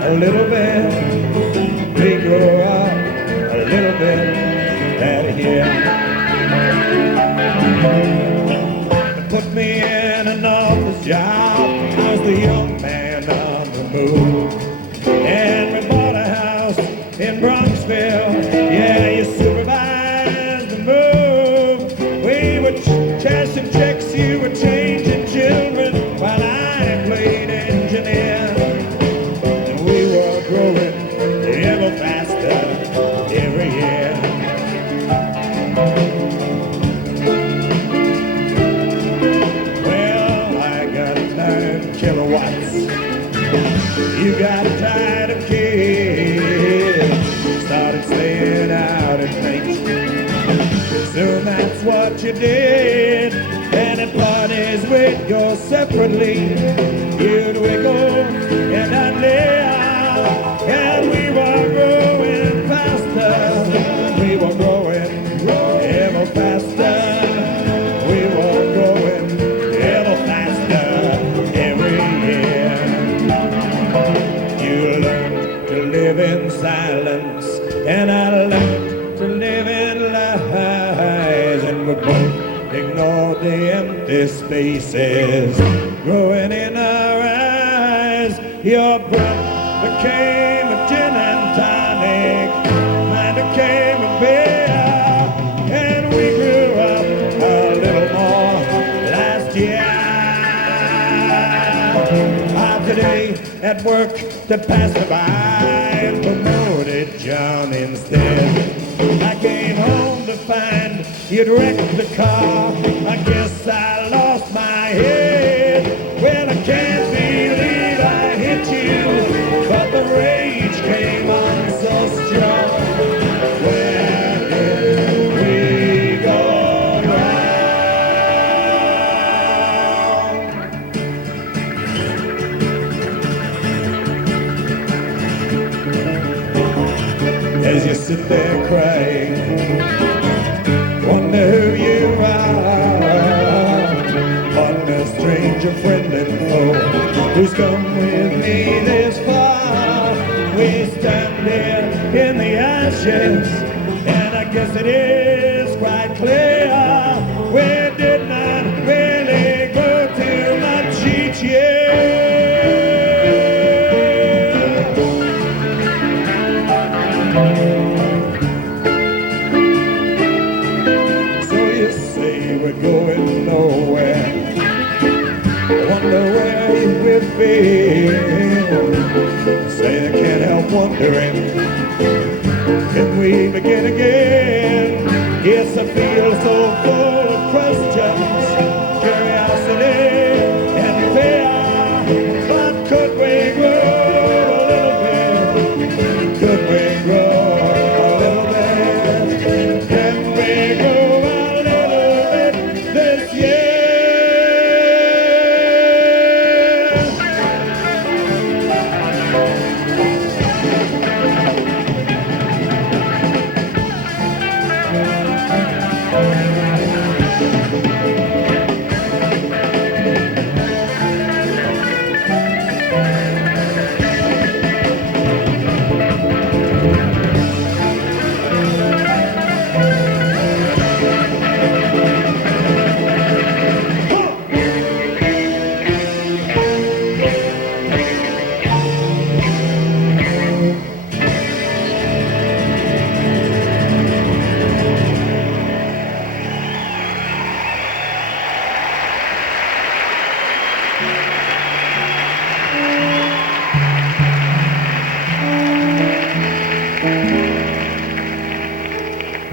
a little bit. We grew up a little bit that year. Put me in an office job. I was the young man on the move. And we bought a house in Bronxville. Yeah, you supervised the move. We were cashing checks, you were changing children, while I played engineer. And we were growing ever faster every year. Kilowatts. You got tired of kids, started staying out at night. Soon that's what you did, and at parties we'd go separately. You'd wiggle and I'd lay out, and we were growing faster. We were growing ever faster. We were growing ever faster every year. You learned to live in silence, and I learned to live in lies, and we both ignored the empty spaces growing in our eyes. Your breath became a gin and tonic, mine became a beer, and we grew up a little more last year. Today at work to pass me by and promoted John instead. I came home to find you'd wrecked the car. I guess I lost my head. Well, I can't believe I hit you, but the rage came on so strong. Where did we go wrong? As you sit there crying, wonder who you are, partner, stranger, friend, and foe, who's come with me this far. We stand here in the ashes, and I guess it is quite Can we begin again? Yes, I feel so full of questions, curiosity, and fear. But could we grow a little bit? Could we grow a little bit? Can we grow a little bit this year?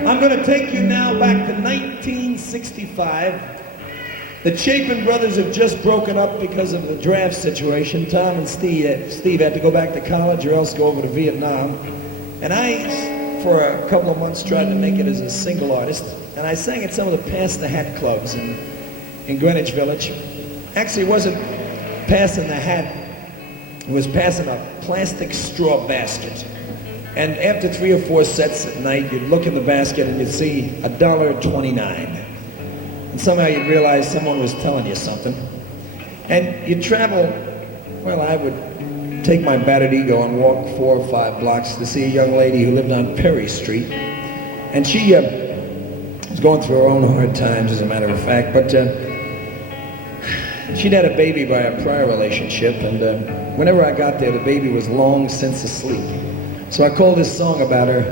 I'm going to take you now back to 1965. The Chapin brothers have just broken up because of the draft situation. Tom and Steve had to go back to college or else go over to Vietnam. And I, for a couple of months, tried to make it as a single artist. And I sang at some of the Pass the Hat clubs in Greenwich Village. Actually, it wasn't passing the hat. It was passing a plastic straw basket. And after 3 or 4 sets at night, you'd look in the basket and you'd see $1.29. And somehow you'd realize someone was telling you something. And you'd travel, well, I would take my battered ego and walk 4 or 5 blocks to see a young lady who lived on Perry Street. And she was going through her own hard times, as a matter of fact, but she'd had a baby by a prior relationship, and whenever I got there, the baby was long since asleep. So I called this song about her,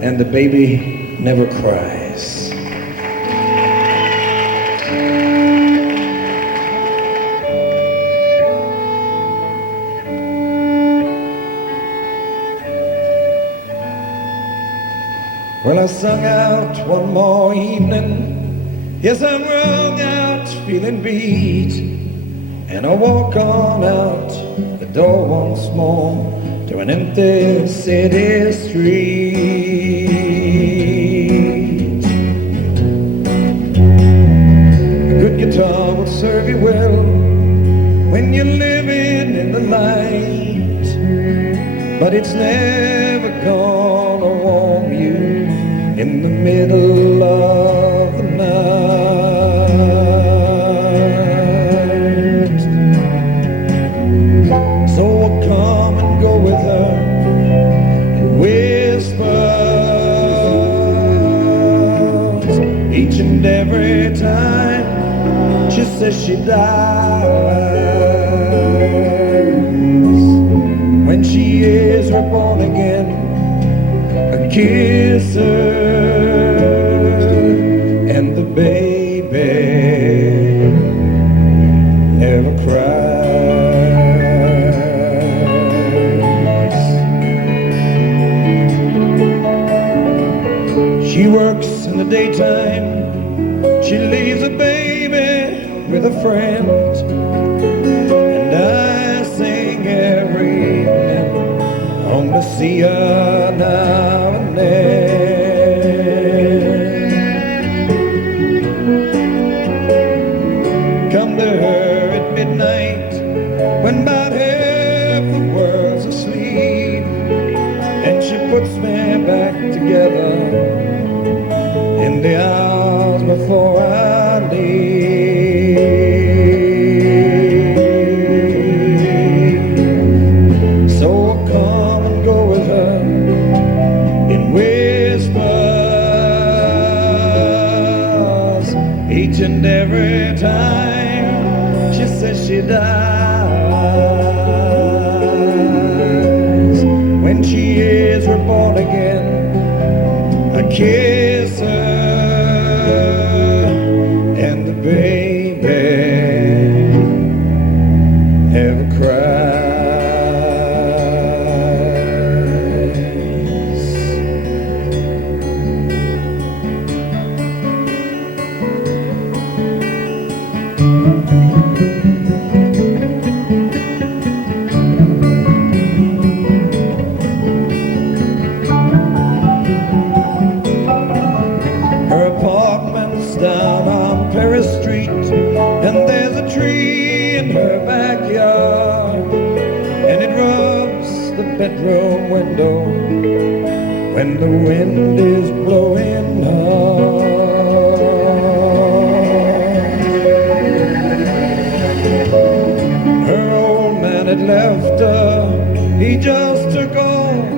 and the baby never cries. Well, I sung out one more evening. Yes, I'm wrung out, feeling beat. And I walk on out the door once more to an empty city street. A good guitar will serve you well when you're living in the light, but it's never gonna warm you in the middle of the night. So I'll come and go with her in whispers each and every time she says she dies. When she is reborn again, I kiss her, and the baby never cries. She works in the daytime, she leaves a baby with a friend, and I sing every evening, home to see her now and then. Come to her at midnight, when about half the world's asleep, and she puts me back together in the hours before I leave. So I'll come and go with her in whispers each and every time she says she dies. When she is reborn again, I kiss her, and the baby never cries. bedroom window when the wind is blowing hard. Her old man had left her, he just took off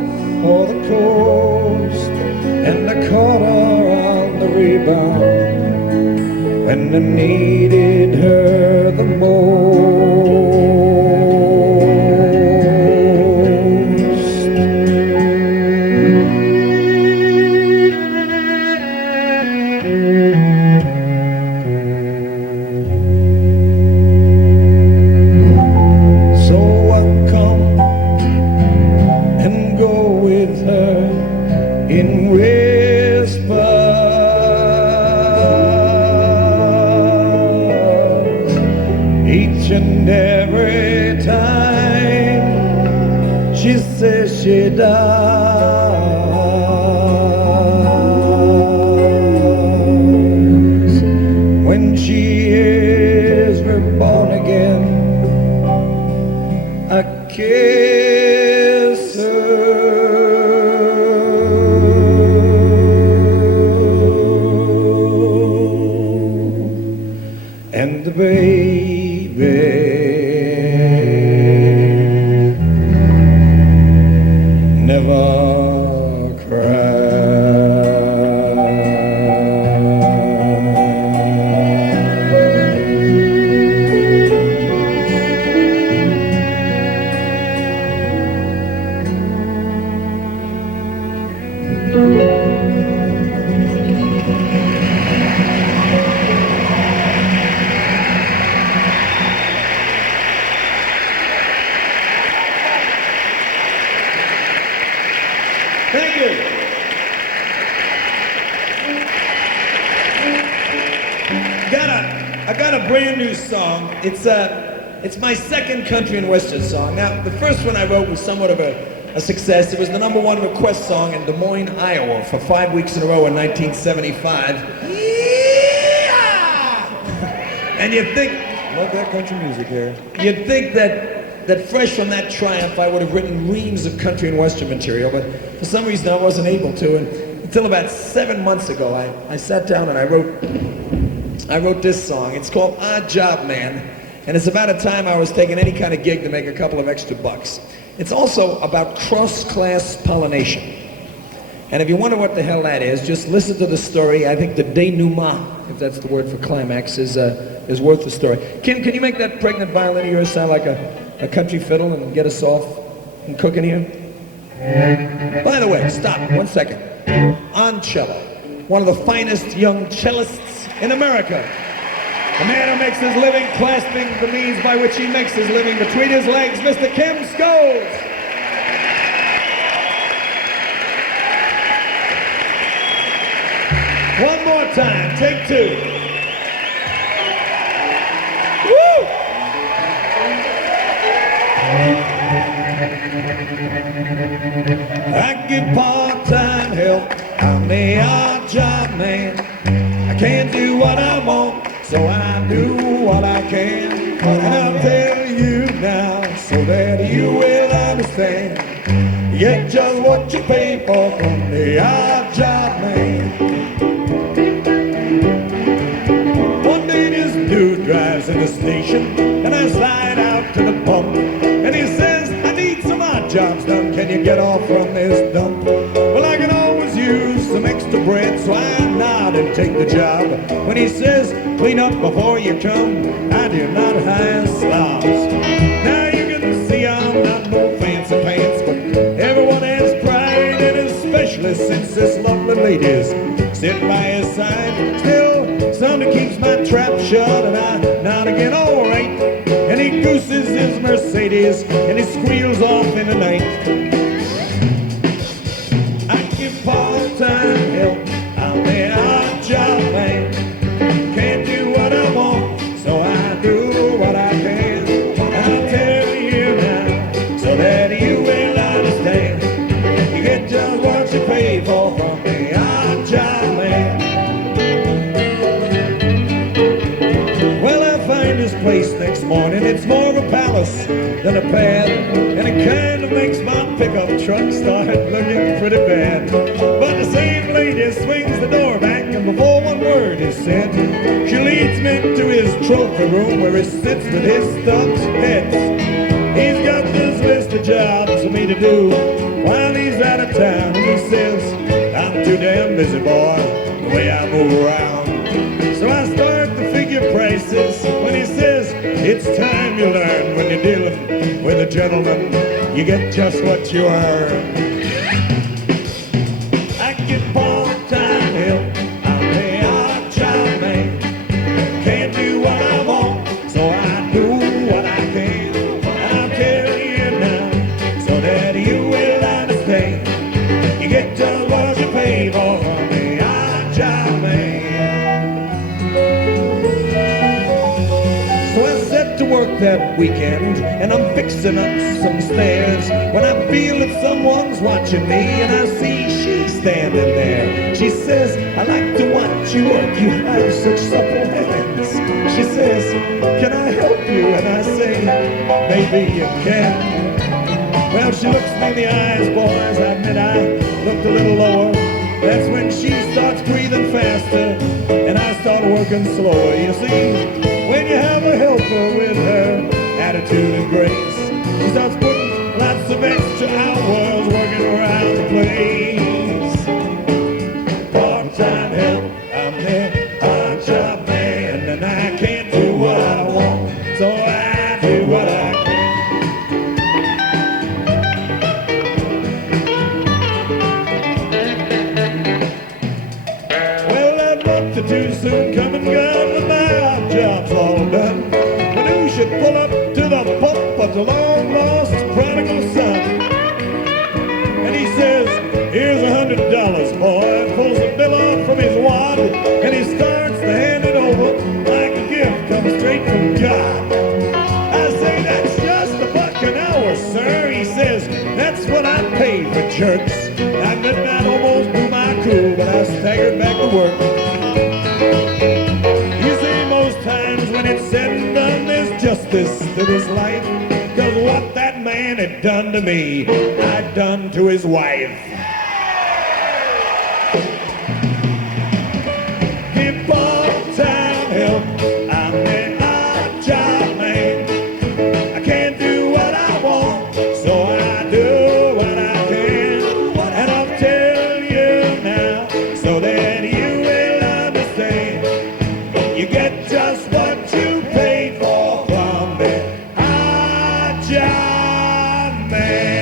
for the coast, and I caught her on the rebound when I needed her the most. So I come and go with her in whispers, each and every time she says she dies. When she is reborn again, I kiss her, and the baby never Thank you. I got a brand new song. It's my second country and western song. Now, the first one I wrote was somewhat of a success. It was the #1 request song in Des Moines, Iowa for 5 weeks in a row in 1975. Yeah! And you'd think, love that country music here. You'd think that fresh from that triumph, I would have written reams of country and western material, but for some reason I wasn't able to. And until about 7 months ago, I sat down and I wrote this song. It's called Odd Job Man, and it's about a time I was taking any kind of gig to make a couple of extra bucks. It's also about cross-class pollination. And if you wonder what the hell that is, just listen to the story. I think the denouement, if that's the word for climax, is worth the story. Kim, can you make that pregnant violin of yours sound like a country fiddle and get us off and cooking here? By the way, stop, 1 second. On cello, one of the finest young cellists in America. The man who makes his living clasping the means by which he makes his living between his legs, Mr. Kim Scholes. One more time, take two. Woo! I give part-time help, I'm the odd job man. I can't do what I want, so I do what I can. And I'll tell you now, so that you will understand. You get just what you pay for from the odd job man. One day this dude drives in the station, and I slide out to the pump, and he says, I need some odd jobs done, can you get off from this dump? Well, I can always use some extra bread, so I nod and take the job. When he says, clean up before you come, I do not hire slobs. Now you can see I'm not no fancy pants, but everyone has pride, and especially since this lovely lady's sitting by his side. Still, something keeps my trap shut, and I nod again, all right. And he gooses his Mercedes, and he squeals off in the night. I give part-time help, I'm the odd job man. Can't do what I want, so I do what I can. And I'll tell you now, so that you will understand. You get just what you pay for from the odd job man. Well, I find this place next morning. It's more of a palace than a pad, and it kind of makes my pickup truck started looking pretty bad. But the same lady swings the door back, and before one word is said, she leads me to his trophy room where he sits with his stuffed heads. He's got this list of jobs for me to do while he's out of town. And he says, I'm too damn busy, boy, the way I move around. So I start to figure prices when he says, it's time you learn when you're dealing with a gentleman, you get just what you earn. I get part-time help, I'm the odd job man. Can't do what I want, so I do what I can. I'll tell you now, so that you will understand. You get just what you pay for, I'm the odd job man. So I set to work that weekend, and I'm fixing up some stairs, when I feel that someone's watching me, and I see she's standing there. She says, I like to watch you work, you have such supple hands. She says, can I help you? And I say, maybe you can. Well, she looks me in the eyes, boys, I admit I looked a little lower. That's when she starts breathing faster, and I start working slower. You see, when you have a helper with her attitude and grace, she starts putting lots of extra hours working around the place. Part-time help, I'm the hard job man, and I can't do what I want, so I do what I can. Well, that month or two soon come and gone, but my odd job's all done. But who should pull up to the pump but the long-lost prodigal son? And he says, here's $100, boy. Pulls the bill off from his wad, and he starts to hand it over like a gift comes straight from God. I say, that's just $1 an hour, sir. He says, that's what I pay for jerks. I admit that almost blew my cool, but I staggered back to work. You see, most times when it's said and done, there's justice to this life. Cause what that man had done to me, I'd done to his wife. Give part-time help, I'm the odd job man. I can't do what I want, so I do what I can. And I'll tell you now, so that you will understand. You get just what you paid for from the odd job man.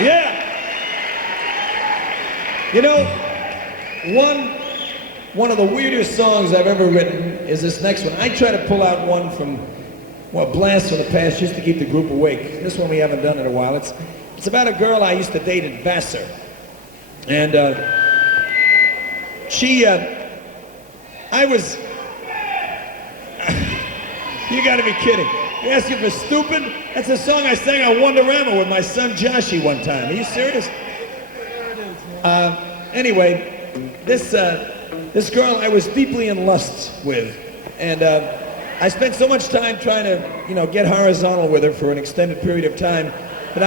Yeah. You know, one of the weirdest songs I've ever written is this next one. I try to pull out one from, well, blasts from the past just to keep the group awake. This one we haven't done in a while. It's about a girl I used to date at Vassar. And I was, you gotta be kidding. You asking for stupid? That's a song I sang on Wonderama with my son Joshie one time. Are you serious? Anyway, this girl I was deeply in lust with, and I spent so much time trying to, get horizontal with her for an extended period of time that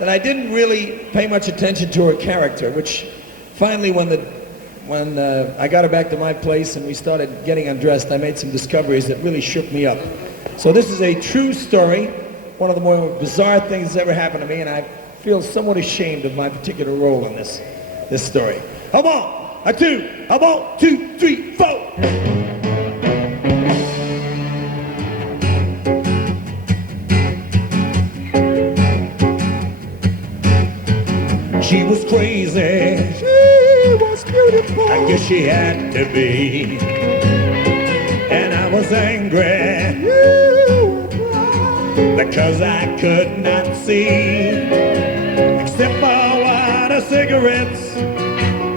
I didn't really pay much attention to her character. Which finally, when I got her back to my place and we started getting undressed, I made some discoveries that really shook me up. So this is a true story, one of the more bizarre things that's ever happened to me, and I feel somewhat ashamed of my particular role in this story. How about a two? How about 2, 3, 4? She was crazy. She was beautiful. I guess she had to be. And I was angry. Because I could not see, except for what her cigarettes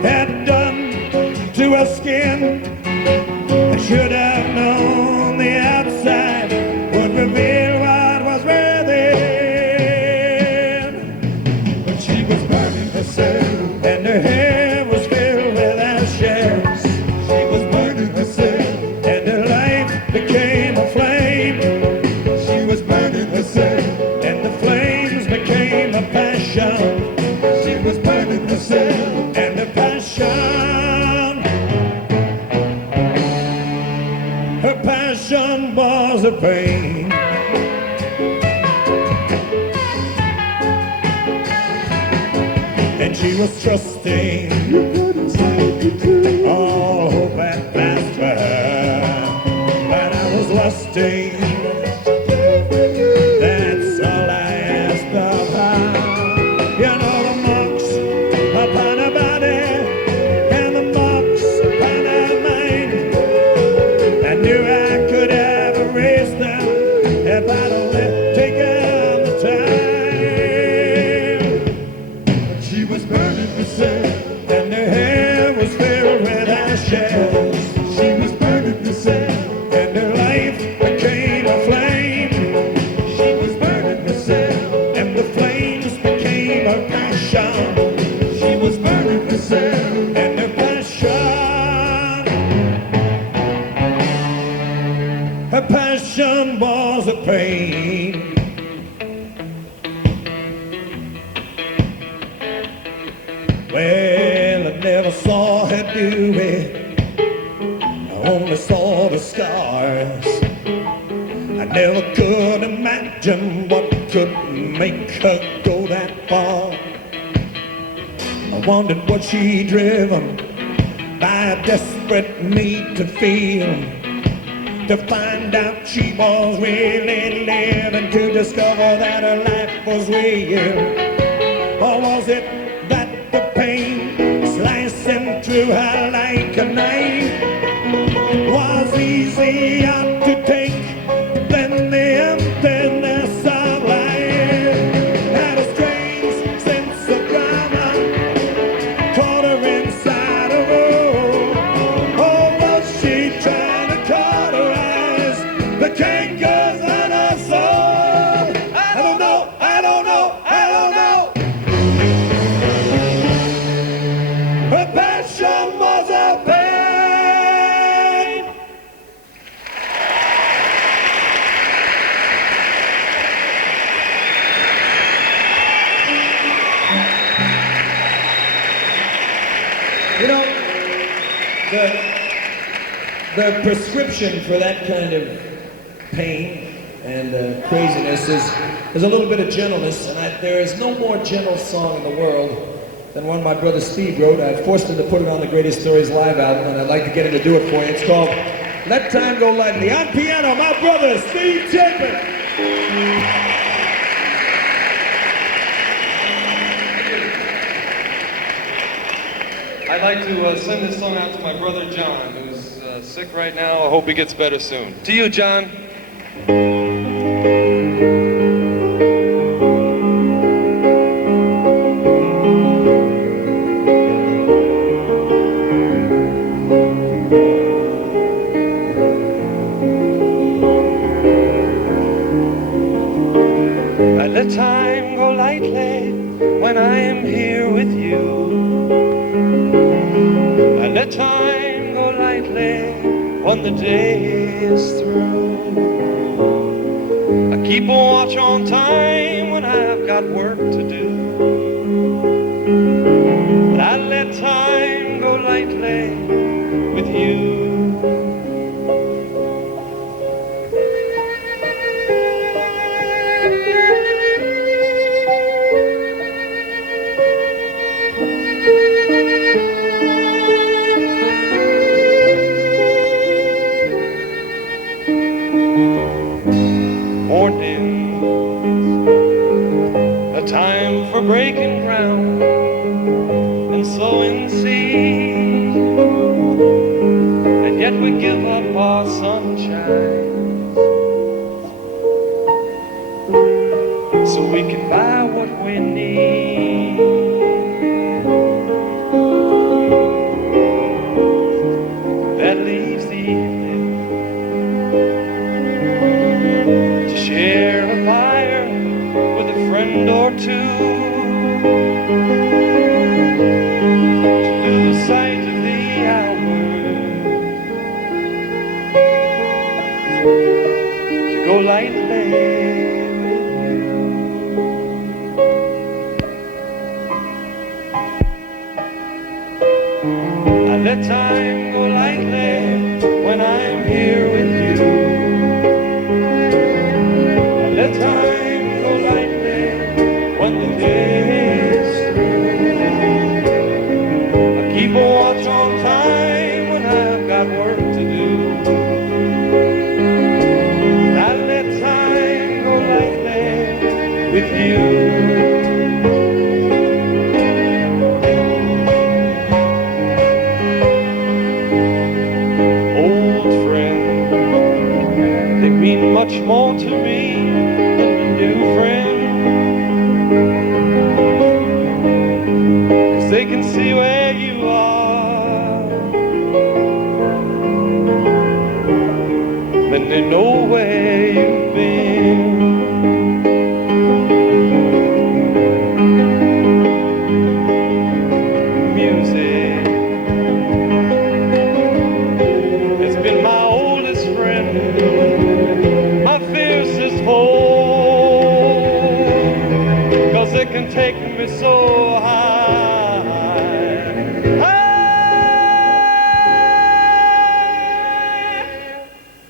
had done to her skin. I should have known the outside would reveal what was within. and her hair was filled with ashes. She was burning herself, and her life became a flame. She was burning herself, and the flames became a passion. She was burning herself, and the passion, her passion was a pain. And she was trusting all hope at last for her, but I was lusting. That's all I asked of her. You know the marks upon her body and the marks upon her mind. I knew I could have erased them if I'd only taken the time. But she was burning herself, and her hair was filled with ashes. She was burning herself, and her life became a flame. She was burning herself, and the flames became her passion. She was burning herself, and her passion, her passion was a pain. Well, I never saw her do it. I only saw the scars. I never could imagine what could make her go that far. I wondered was she driven by a desperate need to feel, to find out she was really living, to discover that her life was real. Or was it that the pain slicing through her like a knife was easier to take than the emptiness of life? Had a strange sense of drama caught her inside a room. Or was she trying to cauterize the cankers in her soul? I don't know, I don't know, I don't know. Her passion was a pain. You know, the prescription for that kind of pain and craziness is a little bit of gentleness, and there is no more gentle song in the world than one my brother Steve wrote. I forced him to put it on the Greatest Stories Live album, and I'd like to get him to do it for you. It's called Let Time Go Lightly. On piano, my brother Steve Chapin. I'd like to send this song out to my brother John, who's sick right now. I hope he gets better soon. To you, John. I let time go lightly when I am here with you. I let time go lightly when the day is through. I keep a watch on time when I've got work to do. But I let time go lightly with you. Morning, a time for breaking ground and sowing seed, and yet we give up our sunshine so we can buy what we need. That leaves the evening to share a fire with a friend or two. I let time go lightly when I'm here with you. I let time go lightly when the day is through. I keep a watch on time when I've got work to do. I let time go lightly with you. Much more to me than a new friend, 'cause they can see where you are, and they know where you've been. Music has been my oldest friend, my fiercest foe, 'cause it can take me so high.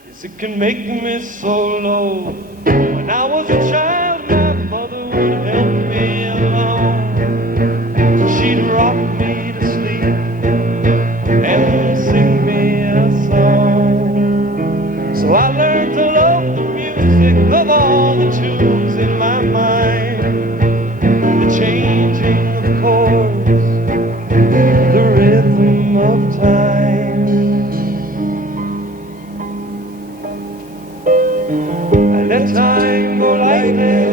Yes, it can make me so low. When I was a child, my mother would help me along. She'd rock me to sleep and sing me a song. So I learned to love the music of all the tunes in my mind, the changing of chords, the rhythm of time. I let time go lightly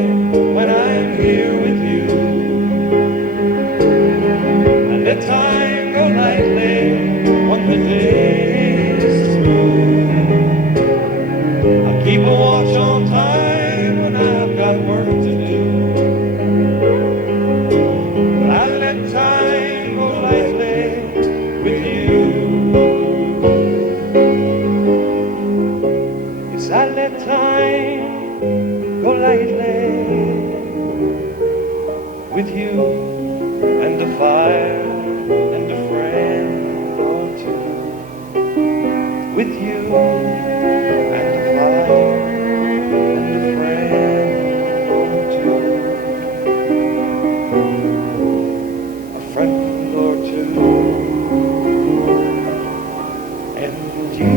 when I'm here with you. I let time go lightly when the day is through. Keep a watch on time when I've got work to do. But I let time go lightly with you. Yes, I let time go lightly with you, and a fire and a friend or two. With you and a fire and a friend or two. A friend or two. And you.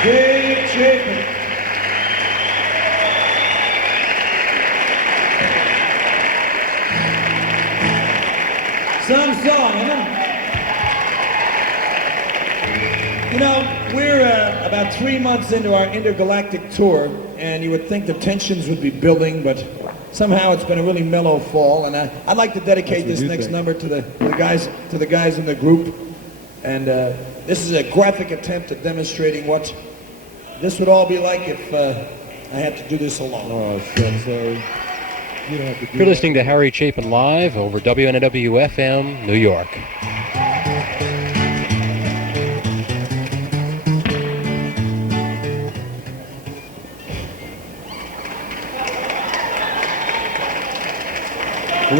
Stay Chapin. Some song, you know? You know, we're about 3 months into our intergalactic tour, and you would think the tensions would be building, but somehow it's been a really mellow fall. And I'd like to dedicate this next number to the guys in the group. And this is a graphic attempt at demonstrating what this would all be like if I had to do this alone. Oh, so you don't have to do You're listening to Harry Chapin live over WNEW FM, New York.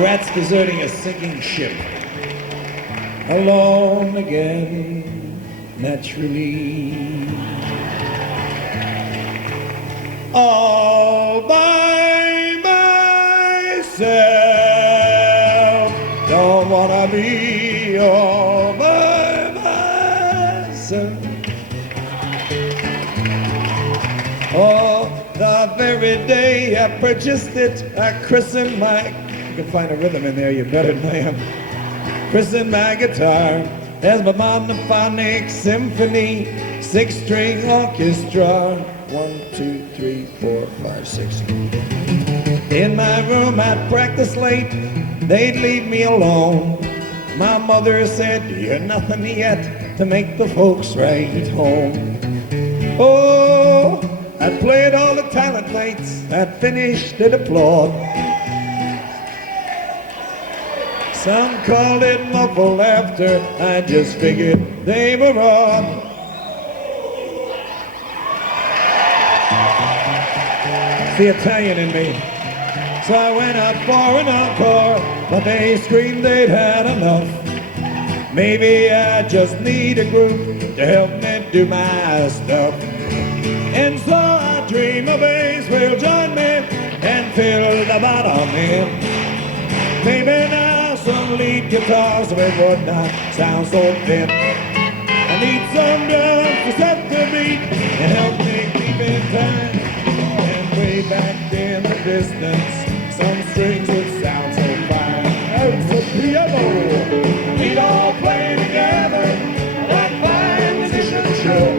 Rats deserting a sinking ship. Alone again, naturally. All by myself. Don't wanna be all by myself. Oh, the very day I purchased it, I christened my... You can find a rhythm in there, you're better than I am. Christened my guitar as my monophonic symphony, 6-string orchestra. 1, 2, 3, 4, 5, 6. In my room I'd practice late, they'd leave me alone. My mother said, you're nothing yet to make the folks right home. Oh, I'd played all the talent nights, I'd finished, they'd applaud. Some called it muffled laughter. I just figured they were wrong. It's the Italian in me. So I went out for an encore, but they screamed they'd had enough. Maybe I just need a group to help me do my stuff. And so I dream a bass will join me and fill the bottom in. Maybe now some lead guitars so it would not sound so thin. I need some drums to set the beat and help me keep in time. And way back in the distance, some strings would sound so fine. It's a piano. We'd all play together like fine musicians should.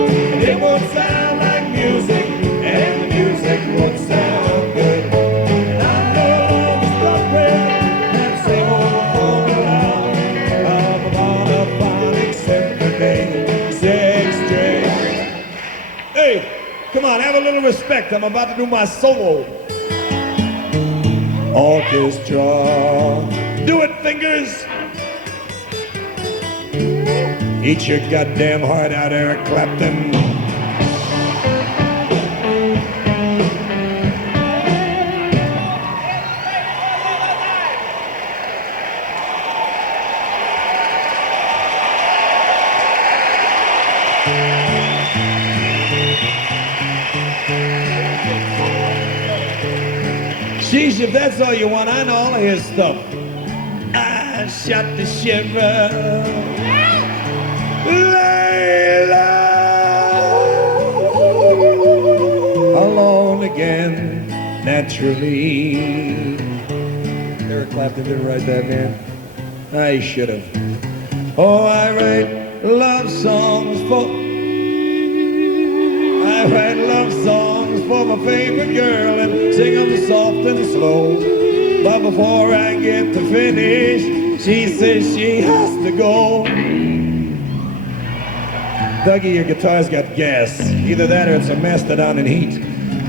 And it would sound like music, and the music would sound good. And I'm no longer stuck with that same old formula of a monophonic symphony, 6 strings. Hey, come on, have a little respect. I'm about to do my solo. Orchestra, do it, fingers. Eat your goddamn heart out, Eric Clapton. Sheesh, if that's all you want, I know all of his stuff. I shot the shiver. Layla, alone again, naturally. Eric Clapton didn't write that, man. I should have. Oh, I write love songs for my favorite girl and sing them soft and slow. But before I get to finish, she says she has to go. Dougie, your guitar's got gas. Either that or it's a mastodon in heat.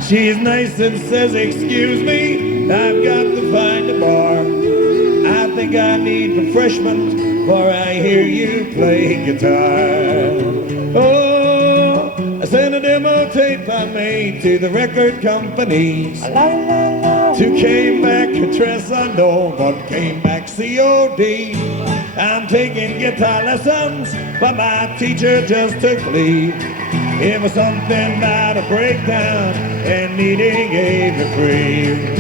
She's nice and says, excuse me, I've got to find a bar. I think I need refreshment before I hear you play guitar. Oh, I sent a demo tape I made to the record companies. Two came back Tresando, one came back COD. I'm taking guitar lessons, but my teacher just took leave. It was something about a breakdown and needing a reprieve.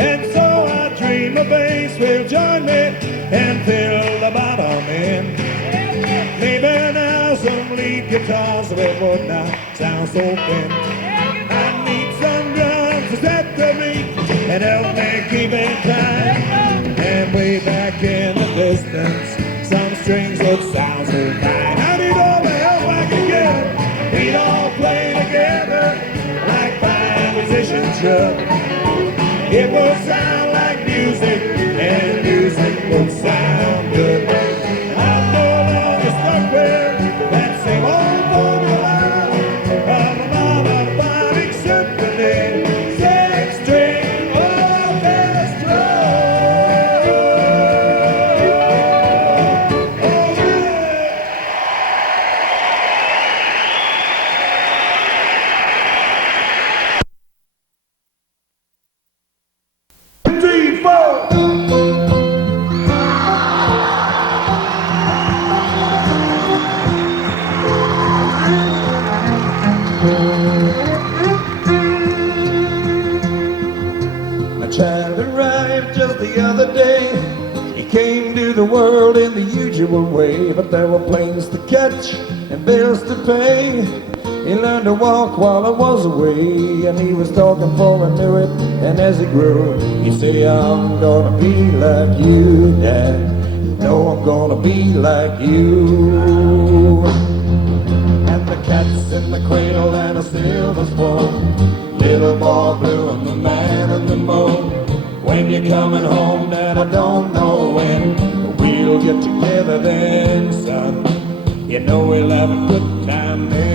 And so I dream a bass will join me and fill the bottom in. Maybe now some lead guitars so it would not sound so thin. I need some drums to set the beat and help me keep in time. And way back in the distance, some strings would sound so fine. I need all the help I can get. We'd all play together like fine musicians should. It would sound like music, and music would sound good. And I'm no longer stuck with that same old formula of a monophonic symphony, 6-string orchestra. A child arrived just the other day. He came to the world in the usual way, but there were planes to catch and bills to pay. He learned to walk while I was away, and he was talking before I knew it. And as he grew, he said, I'm gonna be like you, Dad. No, I'm gonna be like you. And the cat's in the cradle and a silver spoon, little boy blue and the man in the moon. When you're coming home, Dad, I don't know when, but we'll get together then, son. You know we'll have a good time then.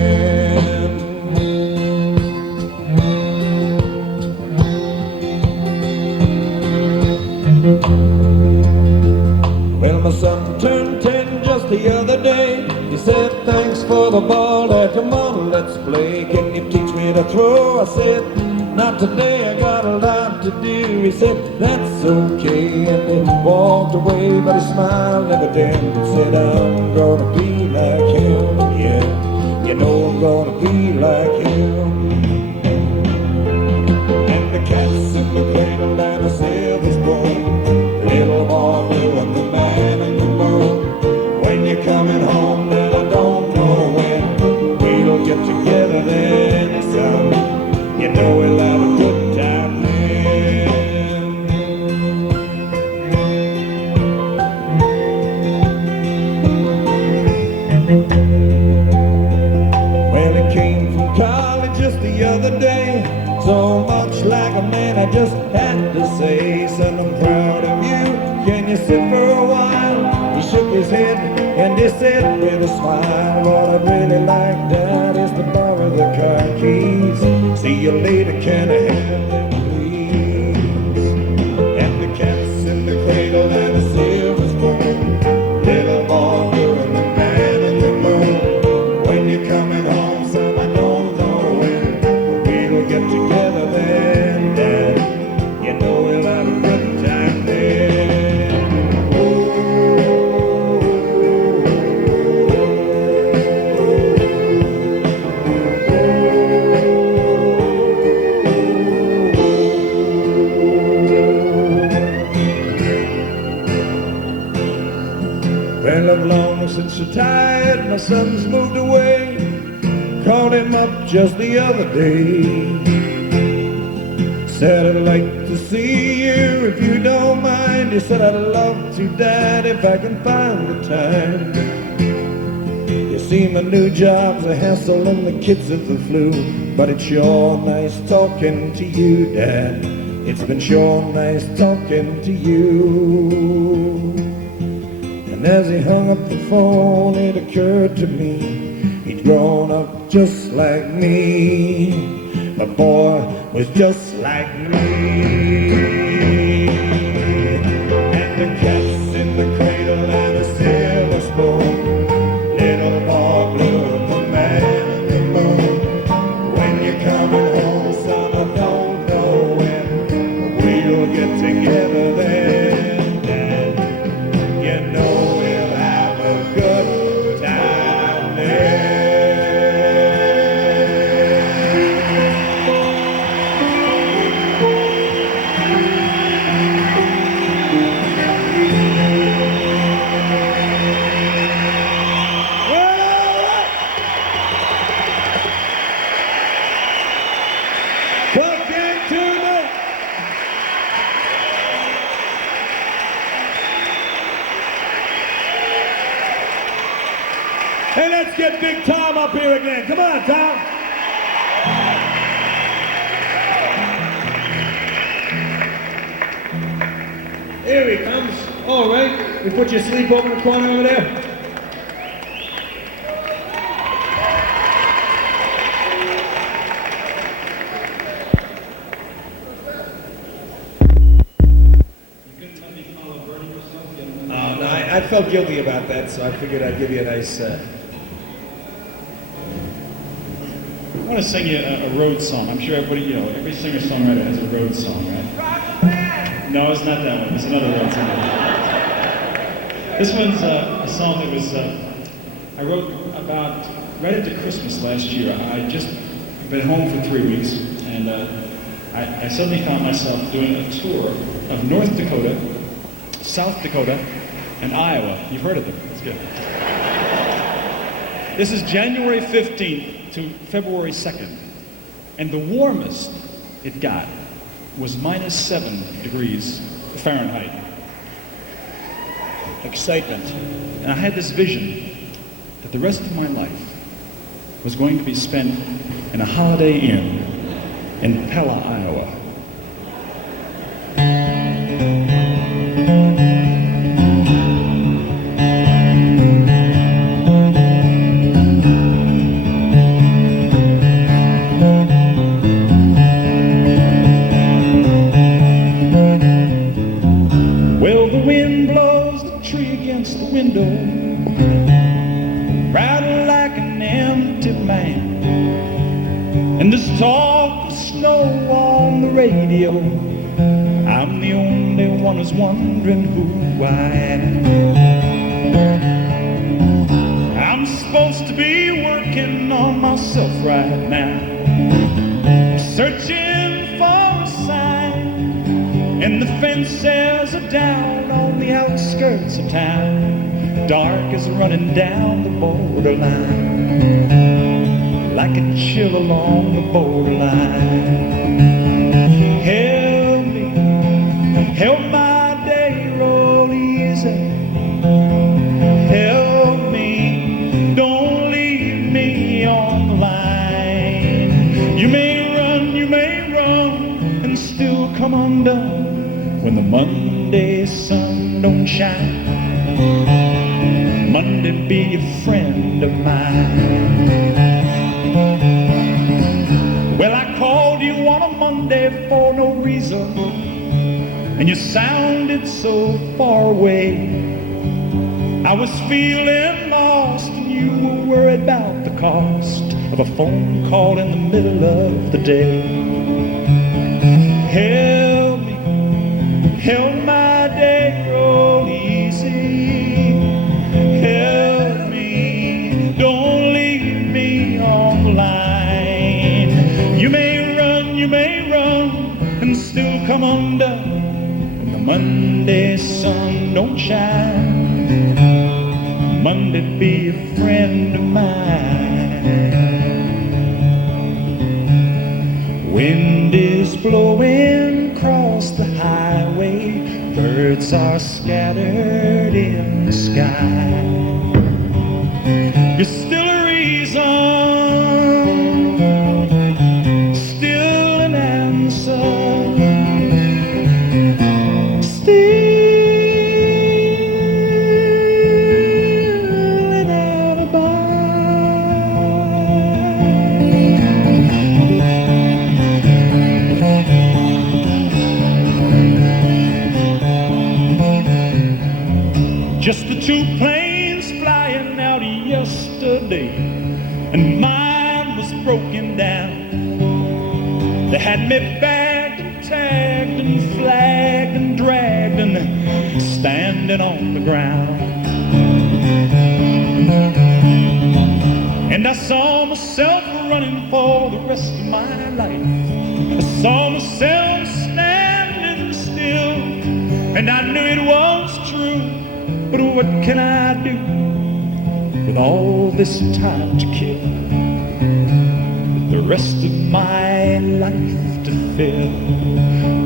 day. He said, thanks for the ball, Dad, come on, let's play. Can you teach me to throw? I said, not today, I got a lot to do. He said, that's okay, and he walked away, but he smiled never then. He said, I'm gonna be like him, yeah. You know I'm gonna be like him. And the cat's in the cradle and the silver spoon, little boy blue and the man in the moon. When you're coming home, then I don't know when we'll get together then, son. You know we'll have a good time then. Well, he came from college just the other day, so much like a man I just had to say, son, I'm proud of you. Can you sit for a while? He shook his head and he said with a smile, what I'd really like, Dad, is to borrow the car keys. See you later, can I have them, please? And the cat's in the cradle and the silver spoon, little boy blue and the man in the moon. When you're coming home, son, I don't know when, but we'll get together then, Dad. You know we'll have a good time then. Well, I've long since retired, my son's moved away. Called him up just the other day. Said, I'd like to see you if you don't mind. He said, I'd love to, Dad, if I can find the time. You see, my new job's a hassle and the kids have the flu, but it's sure nice talking to you, Dad. It's been sure nice talking to you. And as he hung up the phone, it occurred to me, he'd grown up just like me. My boy was just like me. And the cat's in the cradle and a silver spoon, little boy blue and the man in the moon. When you're coming home, son, I don't know when, but we'll get together then, Dad. You know we'll have a good time then. Welcome to the Hey, let's get Big Tom up here again. Come on, Tom. Here he comes. All right. We put you asleep over in the corner over there. No, I felt guilty about that, so I figured I'd give you a nice... I want to sing you a road song. I'm sure everybody, every singer-songwriter has a road song, right? No, it's not that one. It's another road song. This one's a song that was I wrote about right after Christmas last year. I just been home for 3 weeks, and I suddenly found myself doing a tour of North Dakota, South Dakota, and Iowa. You've heard of them. That's good. This is January 15th to February 2nd, and the warmest it got was -7 degrees Fahrenheit. Excitement. And I had this vision that the rest of my life was going to be spent in a Holiday Inn in Pella, Iowa. Well, the wind blows the tree against the window, there's talk of snow on the radio. I'm the only one who's wondering who I am. I'm supposed to be working on myself right now, searching for a sign, and the fences are down on the outskirts of town. Dark is running down the borderline, like a chill along the borderline. Help me, help my day roll easy. Help me, don't leave me on the line. You may run, and still come undone when the Monday sun don't shine. Monday be a friend of mine. Well, I called you on a Monday for no reason, and you sounded so far away. I was feeling lost, and you were worried about the cost of a phone call in the middle of the day. Help me, help my day roll easy. Help me, don't leave me on the line. You may run, and still come undone when the Monday sun don't shine. Monday be a friend of mine. Wind is blowing across the highway, birds are scattered in the sky. You're still a reason, still an answer, still an alibi. Just the two planes flying out yesterday, and mine was broken down. They had me bagged and tagged and flagged and dragged and standing on the ground. And I saw myself running for the rest of my life. I saw myself standing still, and I knew it was true. But what can I do with all this time to kill, with the rest of my life to fill?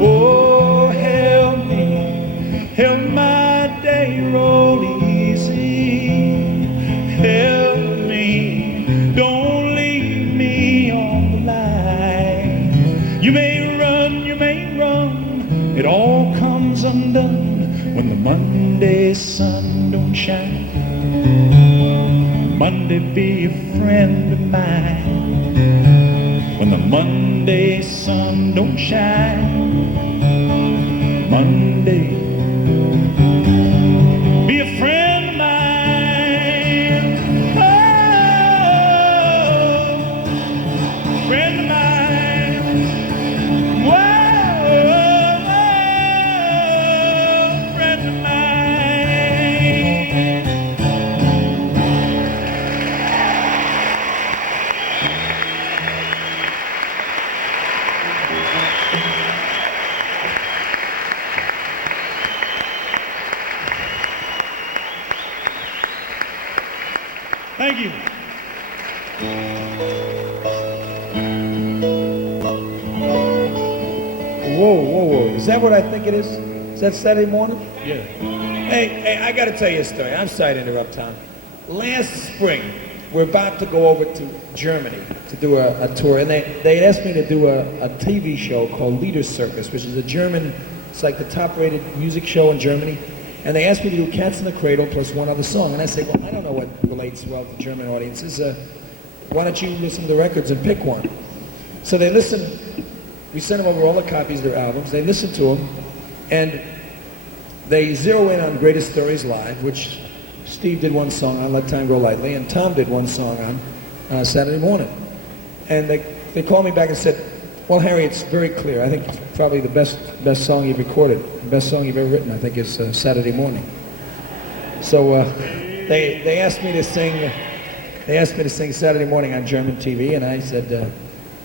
Oh, help me, help my day roll easy. Help me, don't leave me on the line. You may run, it all comes undone when the Monday sun don't shine. Monday be a friend of mine. When the Monday sun don't shine, Monday be a friend of mine. Oh, friend of mine. Whoa, friend of mine. Thank you. Whoa. Is that what I think it is? Is that Saturday morning? Yeah. Hey, I got to tell you a story. I'm sorry to interrupt, Tom. Last spring, we're about to go over to Germany to do a tour, and they asked me to do a TV show called Leader Circus, which is a German, it's like the top-rated music show in Germany. And they asked me to do Cats in the Cradle plus one other song. And I said, well, I don't know what relates well to German audiences. Why don't you listen to the records and pick one? So they listened. We sent them over all the copies of their albums. They listened to them, and they zero in on Greatest Stories Live, which Steve did one song on, Let Time Go Lightly, and Tom did one song on Saturday Morning. And they they called me back and said, well, Harry, it's very clear. I think it's probably the best song you've recorded, the best song you've ever written, I think, is Saturday Morning. So they asked me to sing Saturday Morning on German TV, and I said,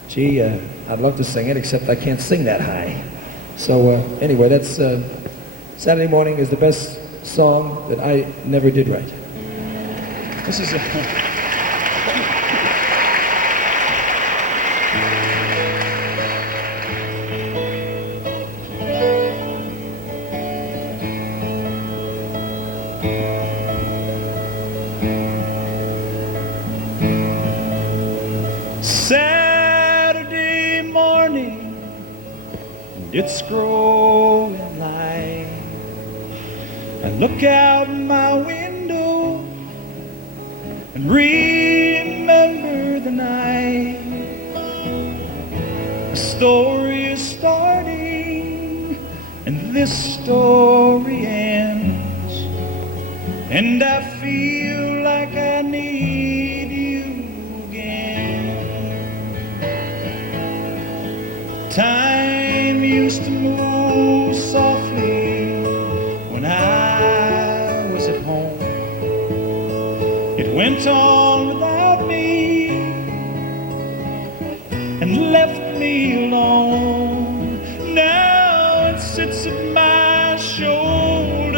gee, I'd love to sing it, except I can't sing that high. So anyway, that's Saturday Morning is the best song that I never did write. This is a... Saturday morning, it's growing light. I look out my window and remember the night. A story is starting and this story ends, and I feel like I need you again. Time used to move softly when I was at home. It went on without me and left me alone. Now it sits at my shoulder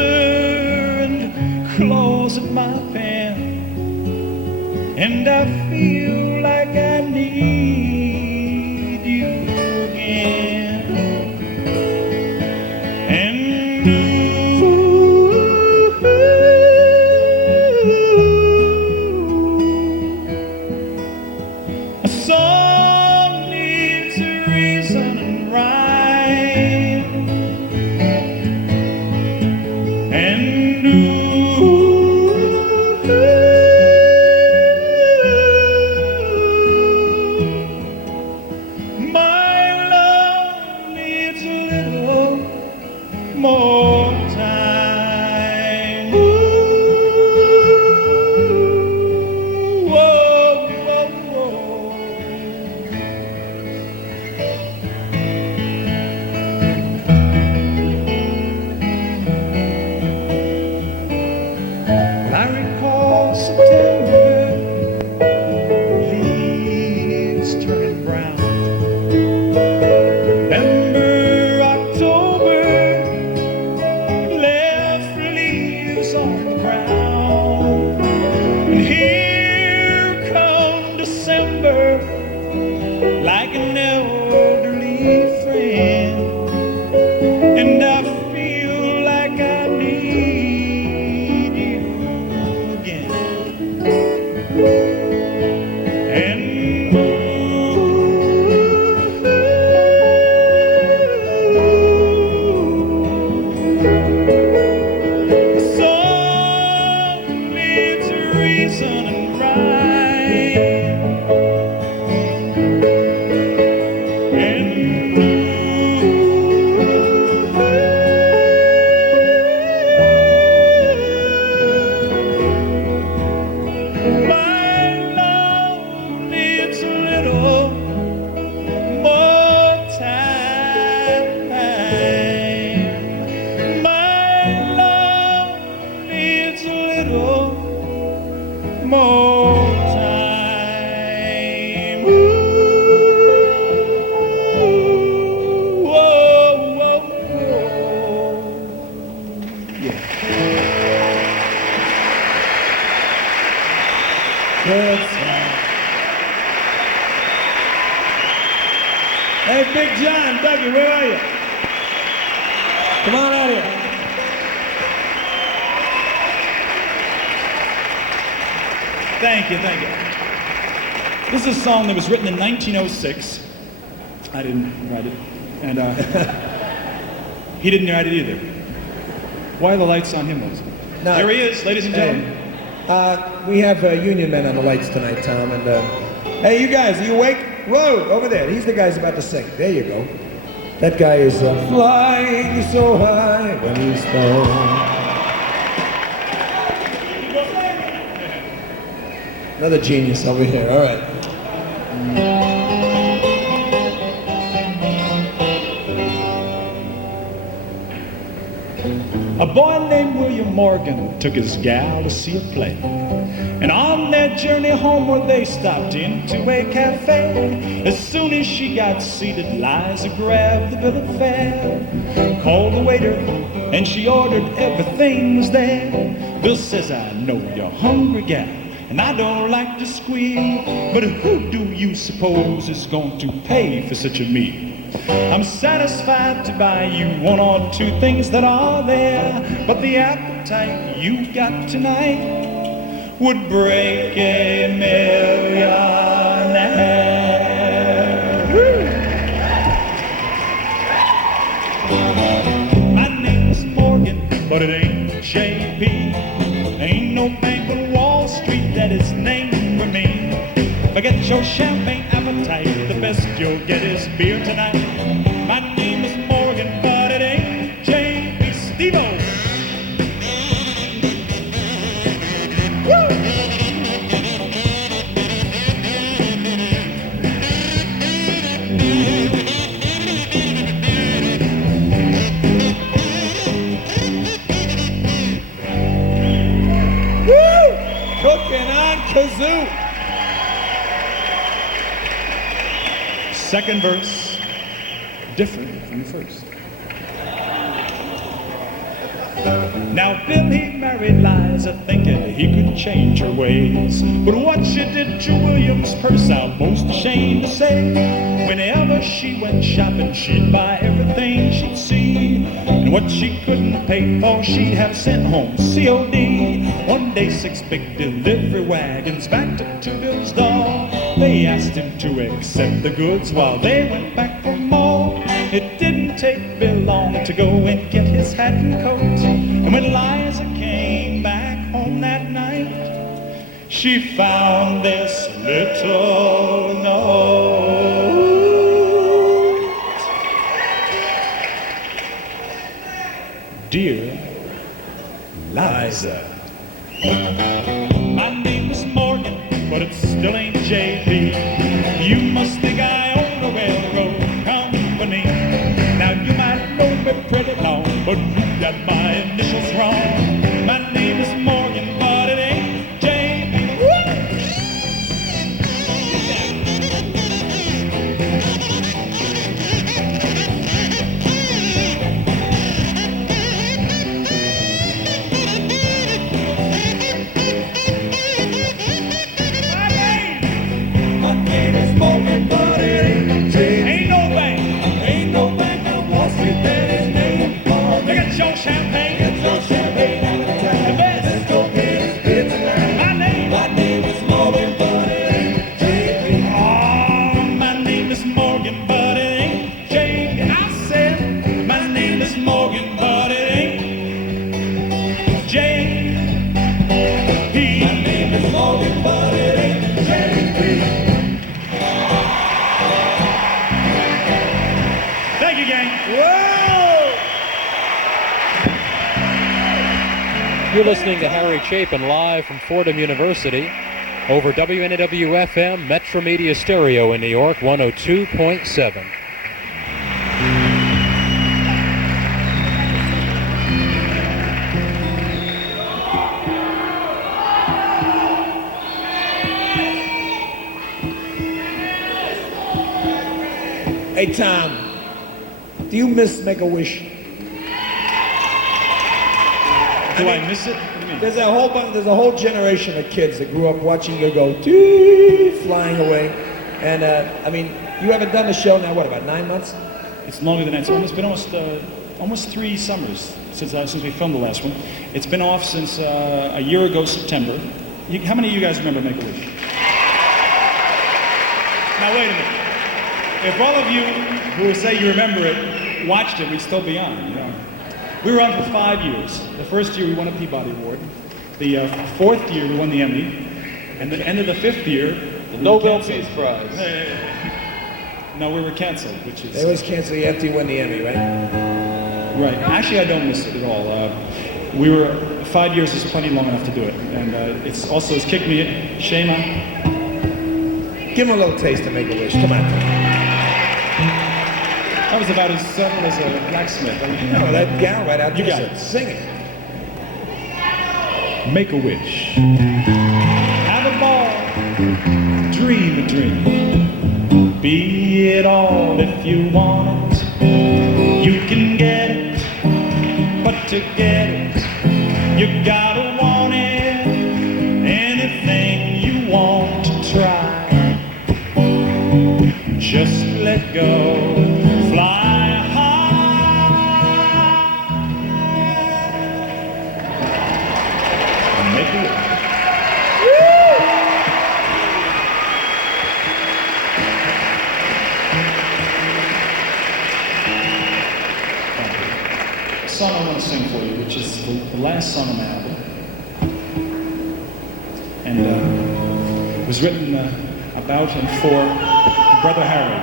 and claws at my pen, and I feel like I need you again. And a song needs a reason and rhyme. And my love needs a little more time. Whoa, whoa, whoa. I recall September, leaves turning brown. Remember October, left leaves on the ground. And here come December, like an elderly friend, and I feel like I need you again. And a song needs a reason and rhyme. And my love needs a little more time. My love needs a little more time. Whoa, whoa, whoa. Yeah. Good song. Hey, Big John, Dougie, where are you? Come on out here. Thank you, thank you. This is a song that was written in 1906. I didn't write it, and he didn't write it either. Why are the lights on him, Moses? No. There he is, ladies and gentlemen. We have union men on the lights tonight, Tom, and hey, you guys, are you awake? Whoa, over there. He's the guy who's about to sing. There you go. That guy is flying so high when he's gone. Another genius over here. All right. A boy named William Morgan took his gal to see a play. And on their journey homeward, they stopped into a cafe. As soon as she got seated, Liza grabbed the bill of fare, called the waiter, and she ordered everything was there. Bill says, I know you're hungry, gal, and I don't like to squeal, but who do you suppose is going to pay for such a meal? I'm satisfied to buy you one or two things that are there, but the appetite you've got tonight would break a millionaire. My name's Morgan, but it ain't J.P. Ain't no bank on Wall Street that is named for me. Forget your champagne appetite, the best you'll get is beer tonight. My name is Morgan, but it ain't J.P. Steve-O. Cooking on kazoo. Second verse, different from the first. Now Bill, he married Liza thinking he could change her ways, but what she did to William's purse I'm most ashamed to say. Whenever she went shopping, she'd buy everything she'd see, and what she couldn't pay for she'd have sent home COD. One day 6 big delivery wagons backed up to Bill's door. They asked him to accept the goods while they went back for more. It didn't take Bill long to go and get his hat and coat, and when Liza came back home that night, she found this little note. Dear Liza, my name is Morgan, but it still ain't J.B. You must think I own a railroad company. Now you might know me pretty long, but you got my initials wrong. My name is Morgan, but it ain't J.B. Morgan, but it ain't J.B. Ain't no bank, Ain't no bank on Wall Street that is named Morgan. look at your champagne, Get your champagne out of the town. the best. Let's go get his beer tonight. My name is Morgan, but it ain't J.B. Oh, my name is Morgan, but it ain't J.B. I said, my name is Morgan, but it ain't J.B. My name is Morgan, but it ain't J.B. Thank you, gang. Whoa! You're listening to Harry Chapin live from Fordham University over WNEW FM, Metro Media Stereo in New York, 102.7. Hey, Tom, do you miss Make-A-Wish? Do I miss it? What do you mean? There's a whole generation of kids that grew up watching you go doo, flying away. And I mean, you haven't done the show now, what, about 9 months? It's longer than that. It's been almost 3 summers since we filmed the last one. It's been off since a year ago, September. How many of you guys remember Make-A-Wish? Now wait a minute. If all of you who say you remember it watched it, we'd still be on. You know? We were on for 5 years. The first year we won a Peabody Award. The 4th year we won the Emmy. And the end of the 5th year, The Nobel Peace Prize. No, we were canceled, which is... They always cancel you after you win the Emmy, right? Right. Actually, I don't miss it at all. We were 5 years is plenty long enough to do it, and it's kicked me in. Shame on. Give him a little taste of Make-A-Wish. Come on. That was about as simple as a blacksmith. I mean, No, that gal right out You there got said, it. sing it. make a wish. Have a ball, dream a dream. Be it all if you want it. You can get it, but to get it, you gotta want it. Anything you want to try, just let go, fly high, and make it work. A song I want to sing for you, which is the last song on the album, and it was written about and for Brother Harry.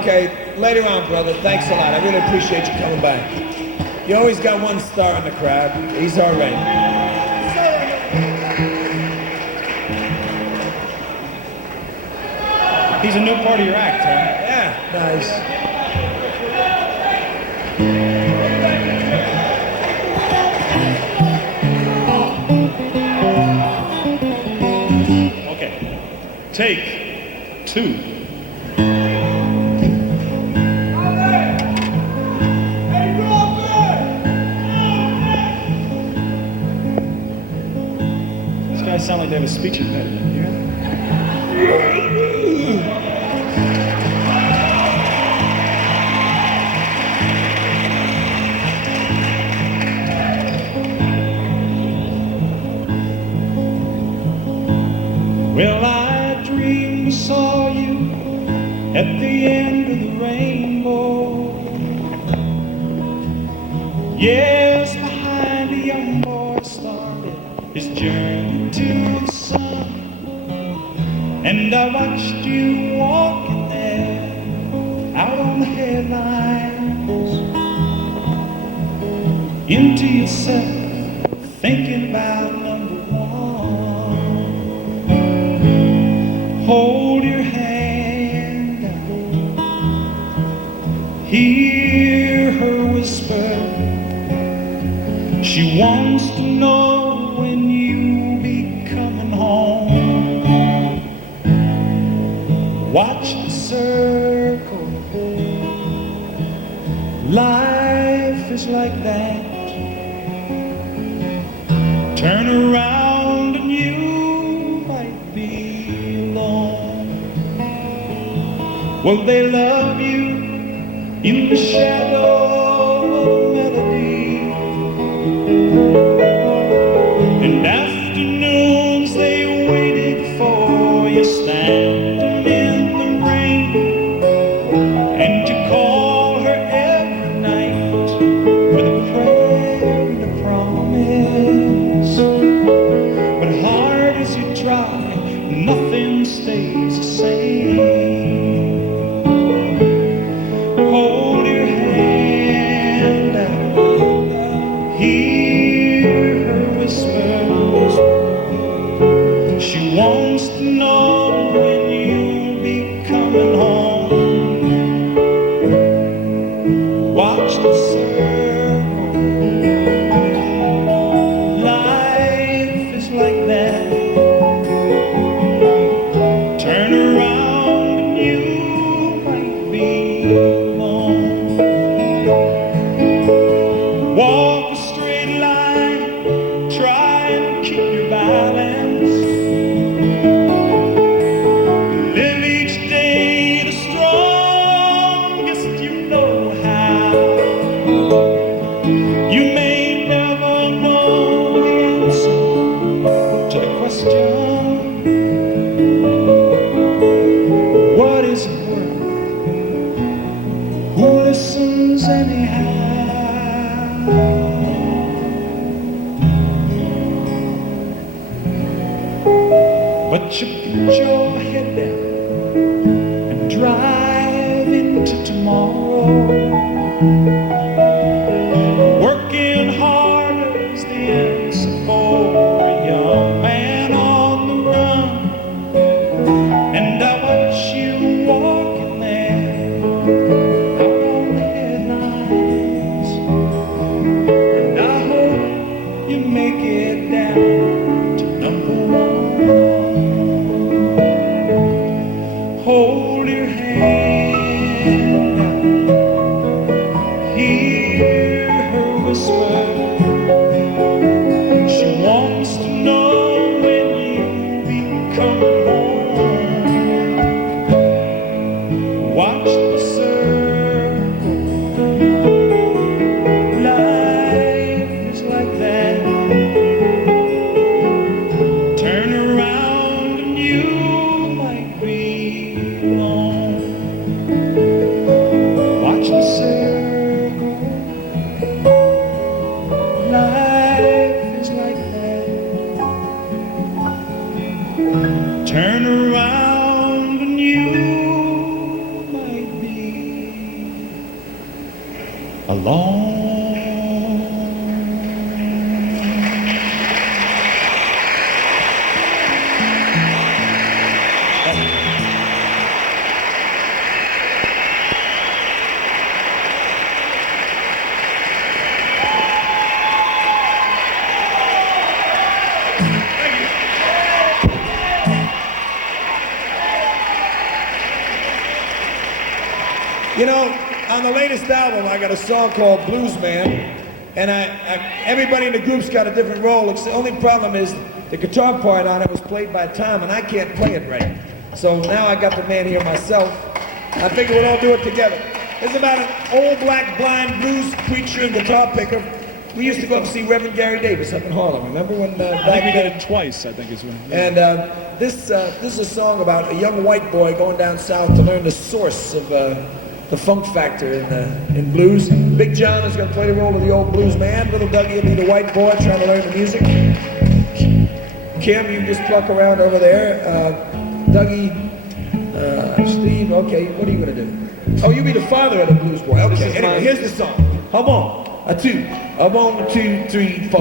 Okay, later on, brother. Thanks a lot. I really appreciate you coming back. You always got one star in the crowd. He's all right. He's a new part of your act, huh? Yeah, nice. Okay, take two. These guys sound like they have a speech impediment. You hear that? Well, I dreamed I saw you at the end of the rainbow. Yes, behind a young boy started his journey to the sun. And I watched you walking there out on the headlines, into yourself, thinking about number one. Hold your hand out, hear her whisper. She wants to know when you'll be coming home. Watch the circle, life is like that. Turn around and you might be alone. Well, they love you in the shadow of melody, and afternoons they waited for you standing in the rain, and you call her every night with a prayer and a promise. But hard as you try, nothing stays the same. Hold your hand out, hear her whispers. She wants to know when you'll be coming home. Watch the circle, life is like that. Turn around and you might be alone. Walk a straight line, try and keep your balance. Live each day the strongest you know how. You may never know the answer to the question, what is it worth? Who listens anyhow? But you put your head down and drive into tomorrow, working hard is the answer for a young man on the run. And I watch you walking there out on the headlines, and I hope you make it down to number one. Hold your hand now, hear her whisper. She wants to know when you'll be coming home. Watch the circle, life is like that. Turn around and you might be alone. Watch the circle, life is like that. Turn around and you might be alone. You know, on the latest album, I got a song called Blues Man, and everybody in the group's got a different role. The only problem is the guitar part on it was played by Tom, and I can't play it right. So now I got the man here myself. I figure we'll all do it together. It's about an old black blind blues preacher and guitar picker. We used to go up and see Reverend Gary Davis up in Harlem. Remember when I think we did it twice, I think is when. And this is a song about a young white boy going down south to learn the source of the funk factor in blues. Big John is going to play the role of the old blues man. Little Dougie will be the white boy trying to learn the music. Kim, you just pluck around over there. Dougie, Steve, okay, what are you going to do? Oh, you be the father of the blues boy. Okay, anyway, here's the song. Come on. A 1, 2, 3, 4.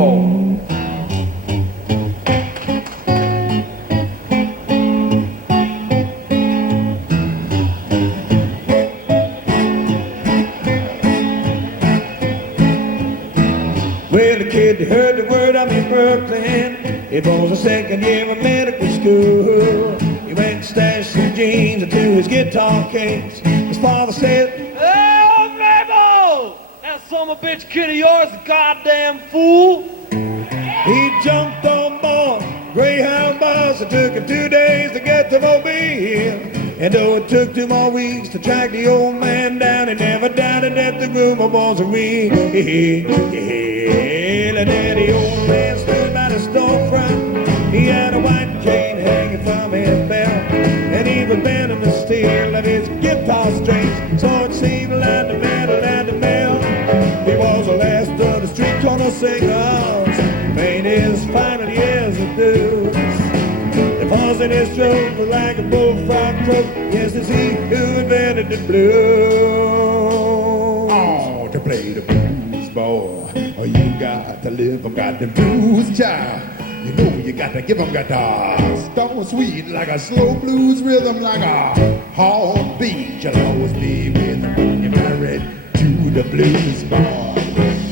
Well, the kid heard the word I'm in Brooklyn. It was the second year of medical school. He went and stashed some jeans into his guitar case. His father said, Hey, old Mabel! That son of a bitch kid of yours, a goddamn fool! he jumped on board Greyhound bus. It took him 2 days to get to Mobile. And though it took 2 more weeks to track the old man down, he never doubted that the rumor was real. And then the old man stood by the storefront. He had a white chain hanging from his belt, and he was bending the steel of his guitar strings, so it seemed like the metal and the melt. He was the last of the street corner singers, made his final years of blues. The pulse in his throat was like a bullfrog throat. Yes, it's he who invented the blues. Oh, to play the blues, boy. Oh, you got to live them, got the blues, child. You know you got to give them guitar. Stone sweet like a slow blues rhythm, like a heartbeat. You'll always be with them when you're married to the blues, boy.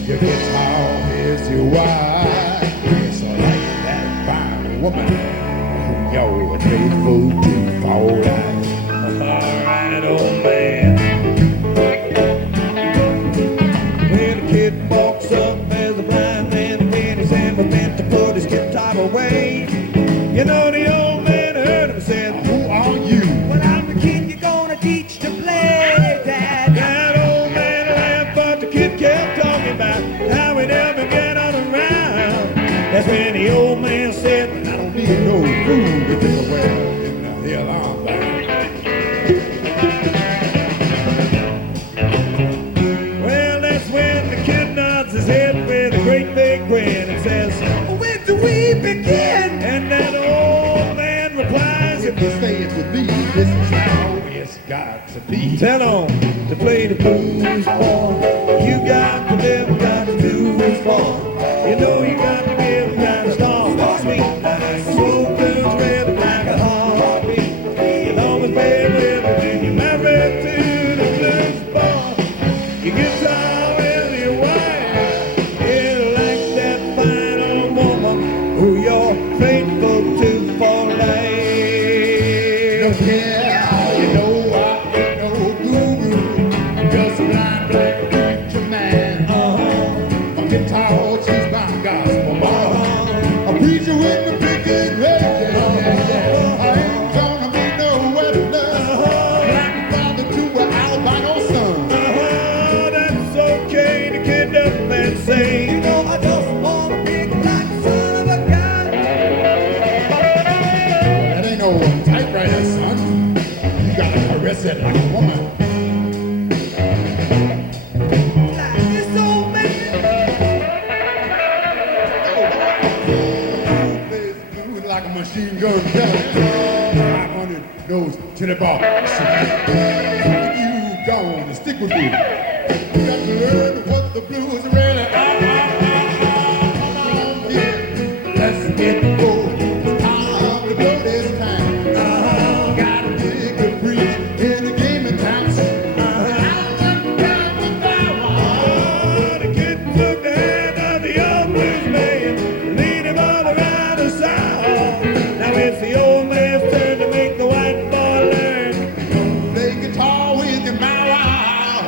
Your guitar is your wife. It's like that fine woman who you're faithful to for life. All right, old man. When the kid walks up as a blind man, and his hand was meant to put his guitar away. You know the old man heard him say, Who are you? well, I'm the kid you're gonna teach to play, Dad. That old man laughed, but the kid kept talking about how we never get on around. That's when the old man said, I don't need no food to take away in the hell I'm bound. well, that's when the kid nods his head with a great big grin and says, when do we begin? And that old man replies, If you stay with me, this is how it's got Tell them to play the blues, boy. You got to live, got to do this, boy. You know you got to give, got to start sweet like a slow blues, red like a heartbeat. You know it's baby, but you married to the blues, boy. You get tired with your wife, yeah, like that fine old woman who you're faithful to for life. Yeah, you know I ain't no guru, just a blind black preacher man. A guitar, she's my gospel mom. A preacher with the biggest red, I ain't gonna be no witness. Black father to an albino son. That's okay to kid up and say, you know, I just want a big black son of a gun. That ain't no typewriter, son. You gotta caress it like a woman. This old man. Plays blues like a machine gun killer. 500 those chili ball. You gone, stick with me. You got to learn what the blues really are. Yeah. Let's get going. It's time to go this time. Gotta dig the breach in the game of times. The kid took the hand of the young blues man, lead him all around the south. Now it's the old man's turn to make the white boy learn. Play guitar with your mouth.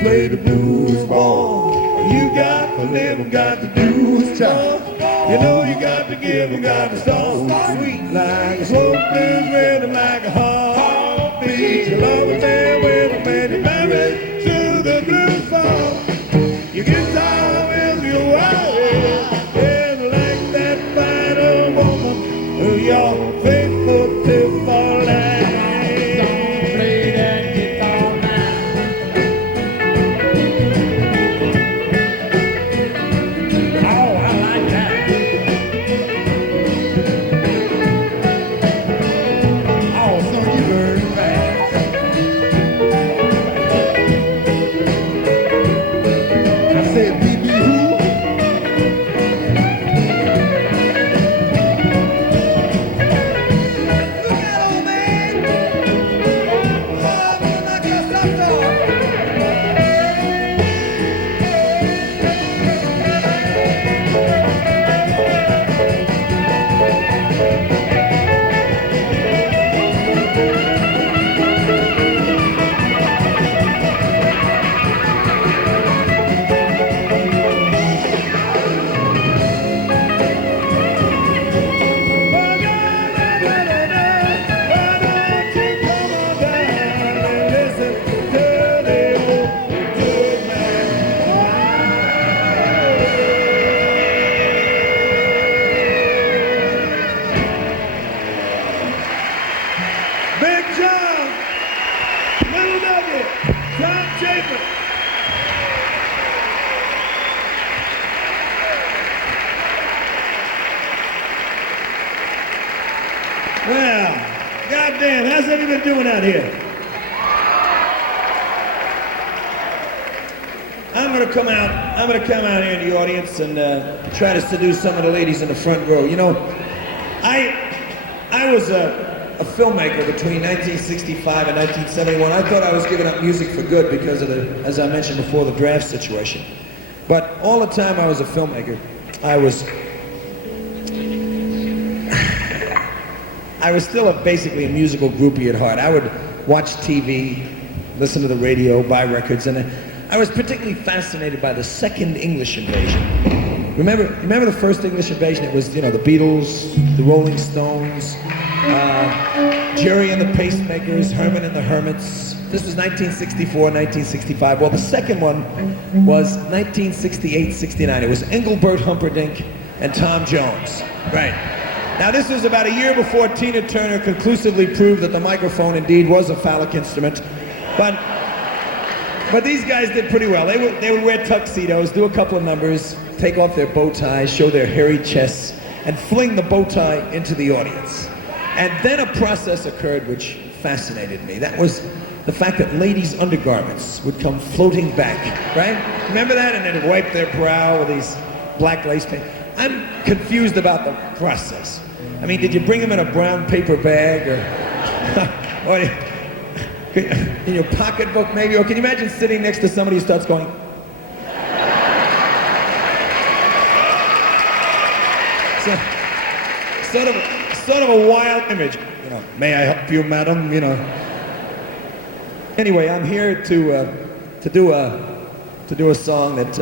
Play the blues, boy. You got to live, got to do this job. You know you got to give, you got to start sweet like a slow blues rhythm, like a heartbeat. You love a man with a man, you married to the blues song. You get tired with your wife, and like that fine old woman who you're faithful to for life. Play that guitar now. Oh, I like that. Oh, son, you learn fast. I said, BB who? Look out, old man! Oh, I'm gonna knock your socks off. Big John, Little W, Tom Chapin. Well, goddamn, how's everybody doing out here? I'm gonna come out here in the audience and try to seduce some of the ladies in the front row. You know, I was a filmmaker between 1965 and 1971. I thought I was giving up music for good because of the, as I mentioned before, the draft situation. But all the time I was a filmmaker, I was still basically a musical groupie at heart. I would watch TV, listen to the radio, buy records, and I was particularly fascinated by the second English invasion. Remember the first English invasion? It was, you know, the Beatles, the Rolling Stones, Jerry and the Pacemakers, Herman and the Hermits. This was 1964, 1965. Well, the second one was 1968, 69. It was Engelbert Humperdinck and Tom Jones. Right. Now, this was about a year before Tina Turner conclusively proved that the microphone indeed was a phallic instrument. But these guys did pretty well. They would wear tuxedos, do a couple of numbers, take off their bow ties, show their hairy chests, and fling the bow tie into the audience. And then a process occurred which fascinated me. That was the fact that ladies' undergarments would come floating back, right? Remember that? And they'd wipe their brow with these black lace paint. I'm confused about the process. I mean, did you bring them in a brown paper bag or in your pocketbook maybe? Or can you imagine sitting next to somebody who starts going, so, sort of a wild image, you know, may I help you, madam, you know. Anyway, I'm here to do a song that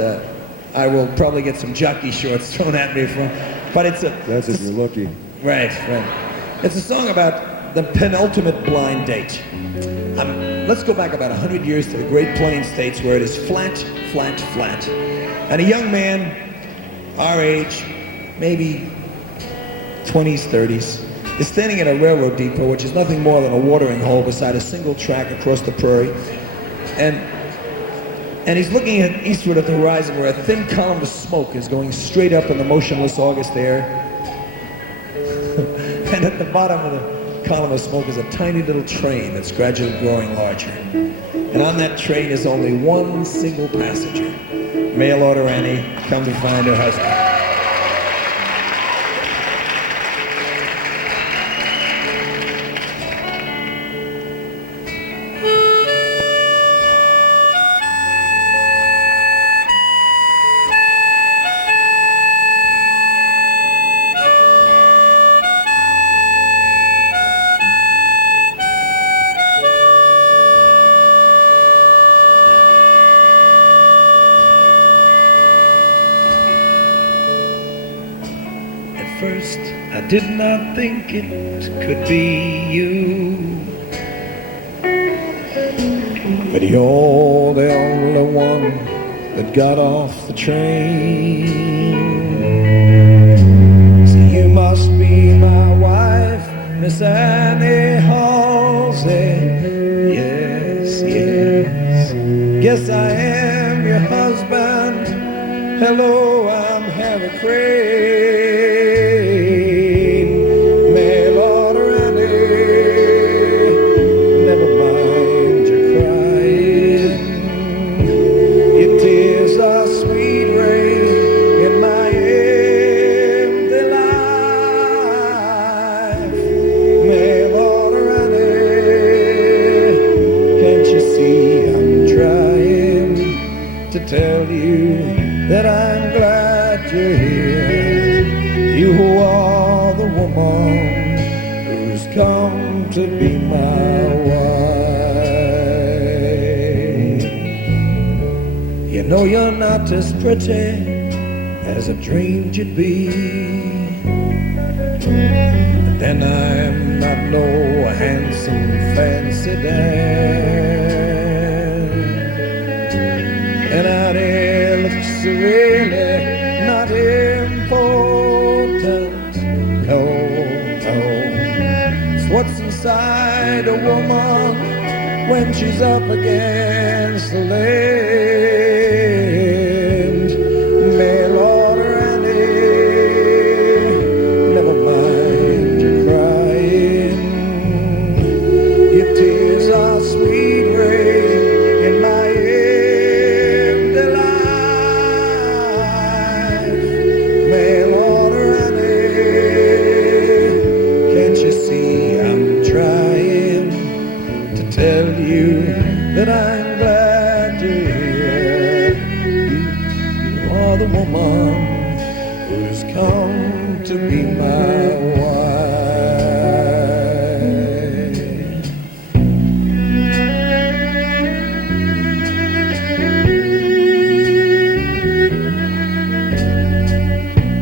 I will probably get some jockey shorts thrown at me from, but it's a... That's if you're lucky. Right. It's a song about the penultimate blind date. Let's go back about 100 years to the Great Plains States where it is flat, flat, flat. And a young man, our age, maybe 20s, 30s, is standing at a railroad depot, which is nothing more than a watering hole beside a single track across the prairie. And he's looking eastward at the horizon where a thin column of smoke is going straight up in the motionless August air. And at the bottom of the column of smoke is a tiny little train that's gradually growing larger. And on that train is only one single passenger. Mail order Annie, come to find her husband. First, I did not think it could be you, but you're the only one that got off the train. So you must be my wife, Miss Annie Halsey. Yes, yes. Guess I am your husband. Hello, I'm Harry Crane. Tell you that I'm glad you're here. You are the woman who's come to be my wife. You know you're not as pretty as I dreamed you'd be, but then I'm not no handsome fancy Dan. And out here looks really not important. No, no. It's what's inside a woman when she's up against the land. Mail order Annie, never mind your crying. Your tears are sweet rain in my that I'm glad you're here. You are the woman who's come to be my wife.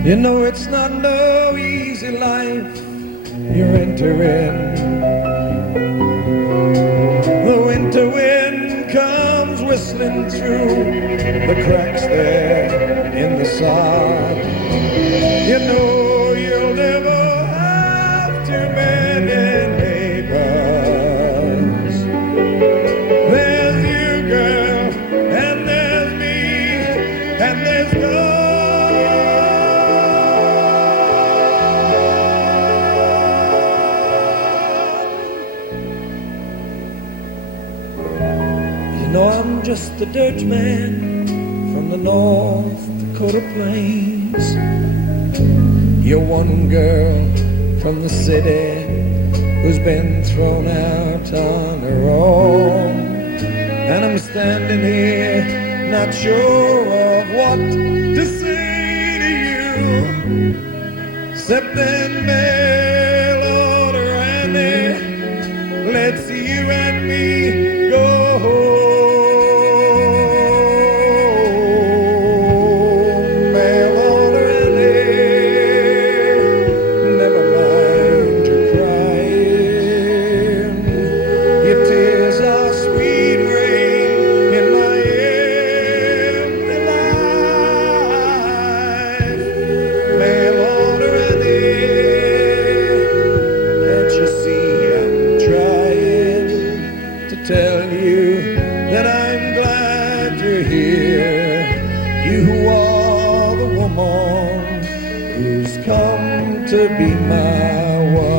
You know it's not no easy life you're entering. The winter wind comes whistling through the cracks there in the sod. You know you'll never have too many neighbors. There's you, girl, and there's me, and there's God. Mr. Dirt Man from the North Dakota plains. You're one girl from the city who's been thrown out on her own. And I'm standing here not sure of what to say to you, except that mail order Annie lets you and me go home. Mail order Annie, never mind your crying. Your tears are sweet rain in my empty life. Mail order Annie, can't you see I'm trying to tell you that I'm glad you're here? You are the woman who's come to be my wife.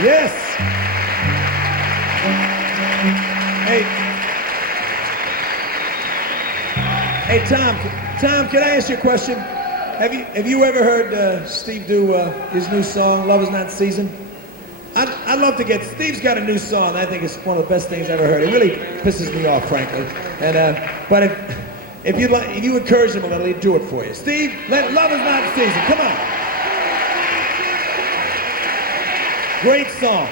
Yes. Hey, Tom, can I ask you a question? Have you ever heard Steve do his new song, Love Is Not Seasoned? I'd love to get, Steve's got a new song. I think it's one of the best things I've ever heard. It really pisses me off, frankly. And but if you encourage him a little, he'd do it for you. Steve, let Love Is Not Seasoned. Come on. Great song.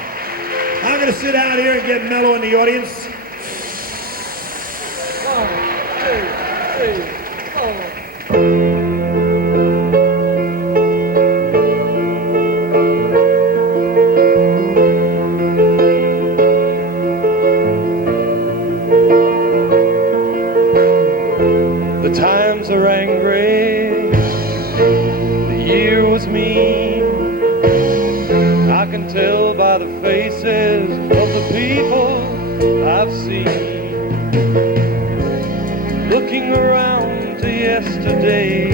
I'm going to sit down here and get mellow in the audience. 1, 2, 3, 4. The times are angry, the year was mean. I can tell by the faces of the people I've seen. Looking around to yesterday,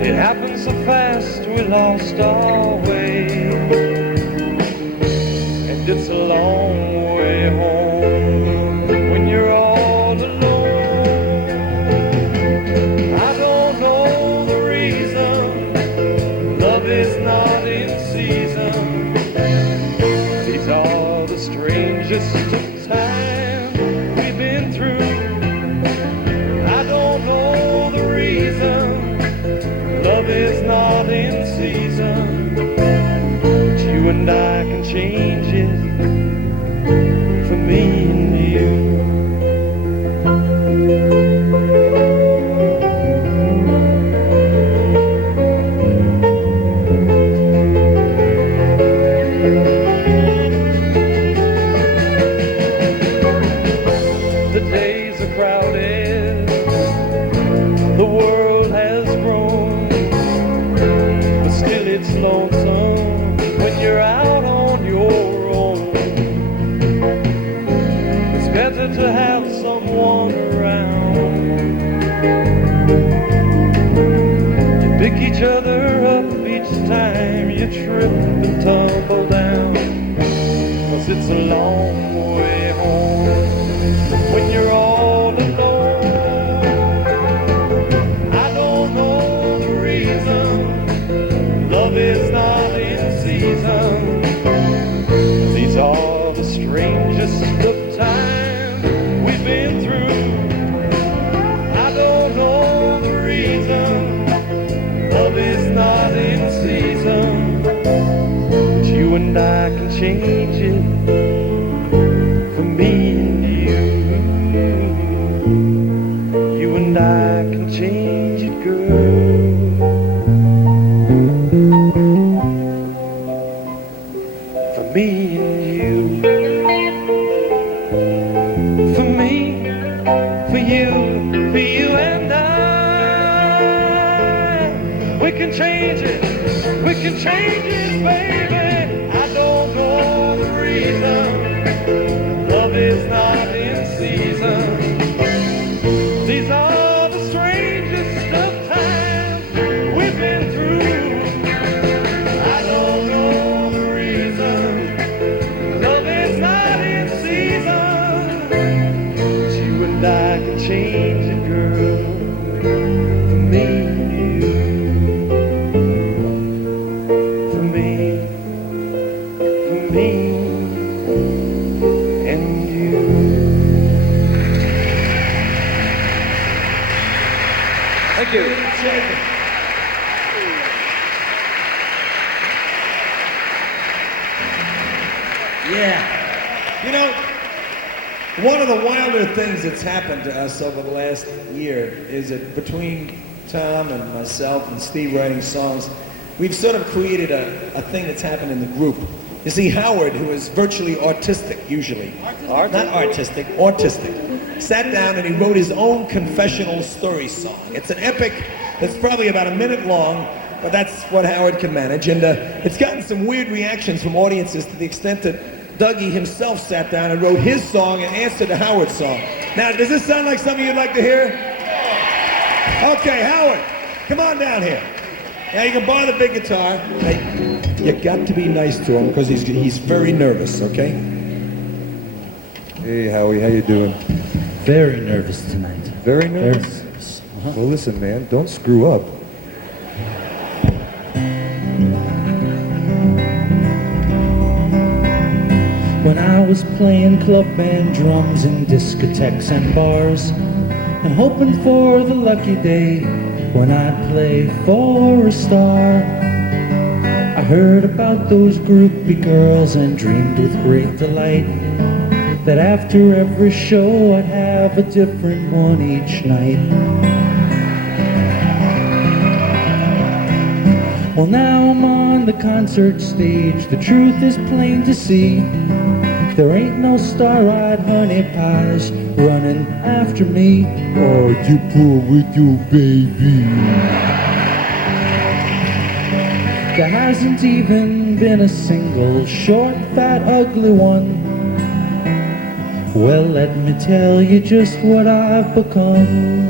it happened so fast we lost our way. And it's a long way home when you're all alone. I don't know the reason love is not in season. These are the strangest of times we've been through. I don't know the reason love is not in season, but you and I can change it for me and you. The days are crowded, the world has grown, but still it's lonesome when you're out on your own. It's better to have someone around. You pick each other up each time you trip and tumble for me and you and I can change it, girl. For me and you, for me, for you and I. We can change it, baby. I don't know the reason. Love is not in season. These are the strangest of times we've been through. I don't know the reason. Love is not in season. But you and I can change it, girl. For me and you. For me and you. Thank you. Yeah. You know, one of the wilder things that's happened to us over the last year is that between Tom and myself and Steve writing songs, we've sort of created a thing that's happened in the group. You see, Howard, who is virtually autistic usually, not artistic, autistic, sat down and he wrote his own confessional story song. It's an epic that's probably about a minute long, but that's what Howard can manage. And it's gotten some weird reactions from audiences to the extent that Dougie himself sat down and wrote his song and answered to Howard's song. Now, does this sound like something you'd like to hear? Okay, Howard, come on down here. Now you can borrow the big guitar. Hey, you got to be nice to him because he's very nervous, okay? Hey, Howie, how you doing? Very nervous tonight. Very nervous? Very nervous. Well, listen, man, don't screw up. When I was playing club band drums in discotheques and bars, and hoping for the lucky day when I'd play for a star, I heard about those groupie girls and dreamed with great delight that after every show I'd have a different one each night. Well, now I'm on the concert stage, the truth is plain to see. There ain't no star-eyed honey pies running after me. Oh, you poor with your baby. There hasn't even been a single short, fat, ugly one. Well, let me tell you just what I've become.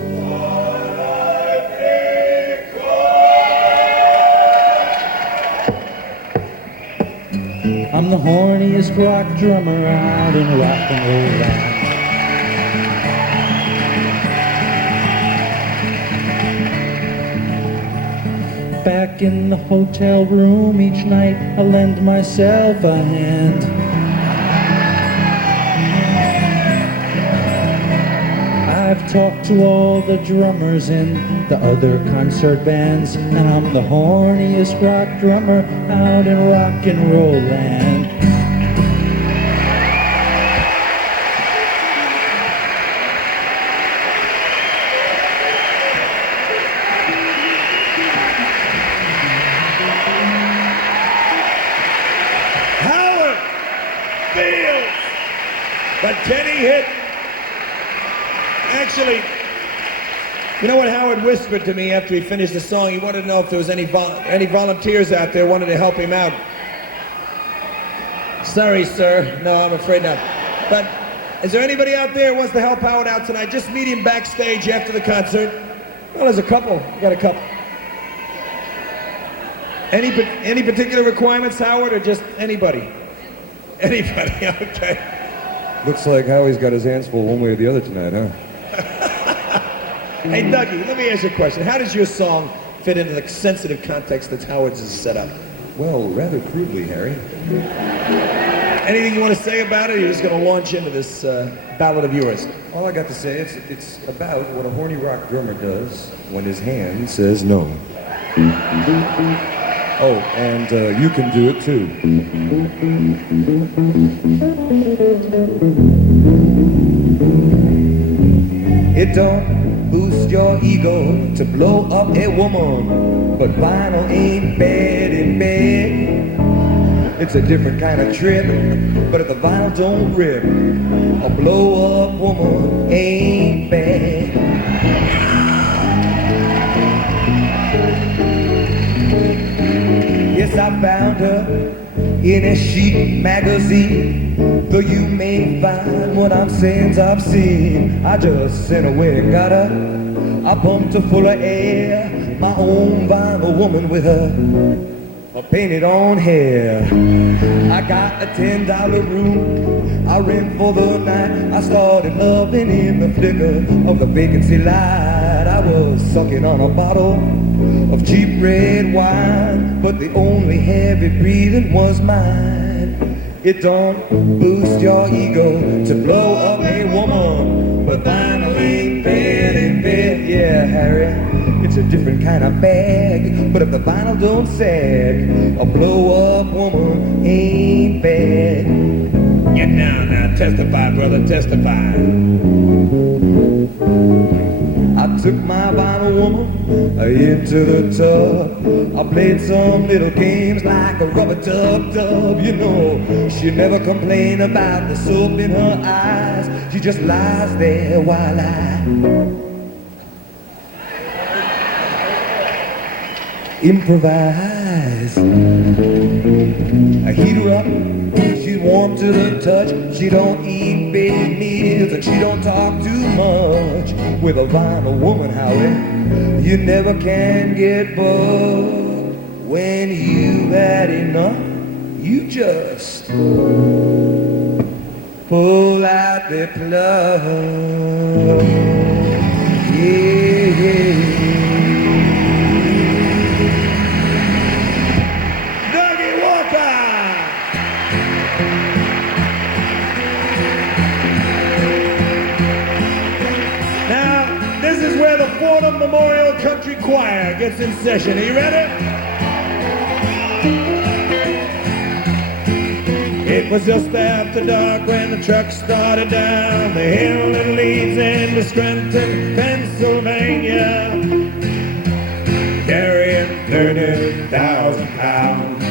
I'm the horniest rock drummer out in rock and roll land. Back in the hotel room each night, I lend myself a hand. I've talked to all the drummers in the other concert bands, and I'm the horniest rock drummer out in rock and roll land. Howard feels the Kenny hit. Actually, you know what Howard whispered to me after he finished the song? He wanted to know if there was any volunteers out there wanted to help him out. Sorry, sir. No, I'm afraid not. But is there anybody out there who wants to help Howard out tonight? Just meet him backstage after the concert. Well, there's a couple. We got a couple. Any particular requirements, Howard, or just anybody? Anybody, okay. Looks like Howie's got his hands full one way or the other tonight, huh? Hey, Dougie, let me ask you a question. How does your song fit into the sensitive context that Howard's is set up? Well, rather crudely, Harry. Anything you want to say about it, or you're just going to launch into this ballad of yours? All I got to say, it's about what a horny rock drummer does when his hand says no. Oh, and you can do it too. It don't boost your ego to blow up a woman, but vinyl ain't bad in bed. It's a different kind of trip, but if the vinyl don't rip, a blow up woman ain't bad. Yes, I found her in a chic magazine. Though you may find what I'm saying's obscene, I just sent away, got her. I pumped her full of air, my own vinyl woman with her painted on hair. I got a $10 room, I rent for the night. I started loving in the flicker of the vacancy light. I was sucking on a bottle of cheap red wine, but the only heavy breathing was mine. It don't boost your ego to blow up a woman, but vinyl ain't bad in bed. Yeah, Harry, it's a different kind of bag, but if the vinyl don't sag, a blow-up woman ain't bad. Get down now, testify, brother, testify. I took my vinyl woman into the tub. I played some little games like a rubber dub. You know, she never complained about the soap in her eyes. She just lies there while I improvise. I heat her up, she's warm to the touch. She don't eat big meals and she don't talk too much. With a vinyl woman, however, you never can get bugged. When you've had enough, you just pull out the plug. Yeah. This is where the Fordham Memorial Country Choir gets in session. Are you ready? It was just after dark when the truck started down the hill that leads into Scranton, Pennsylvania, carrying 30,000 pounds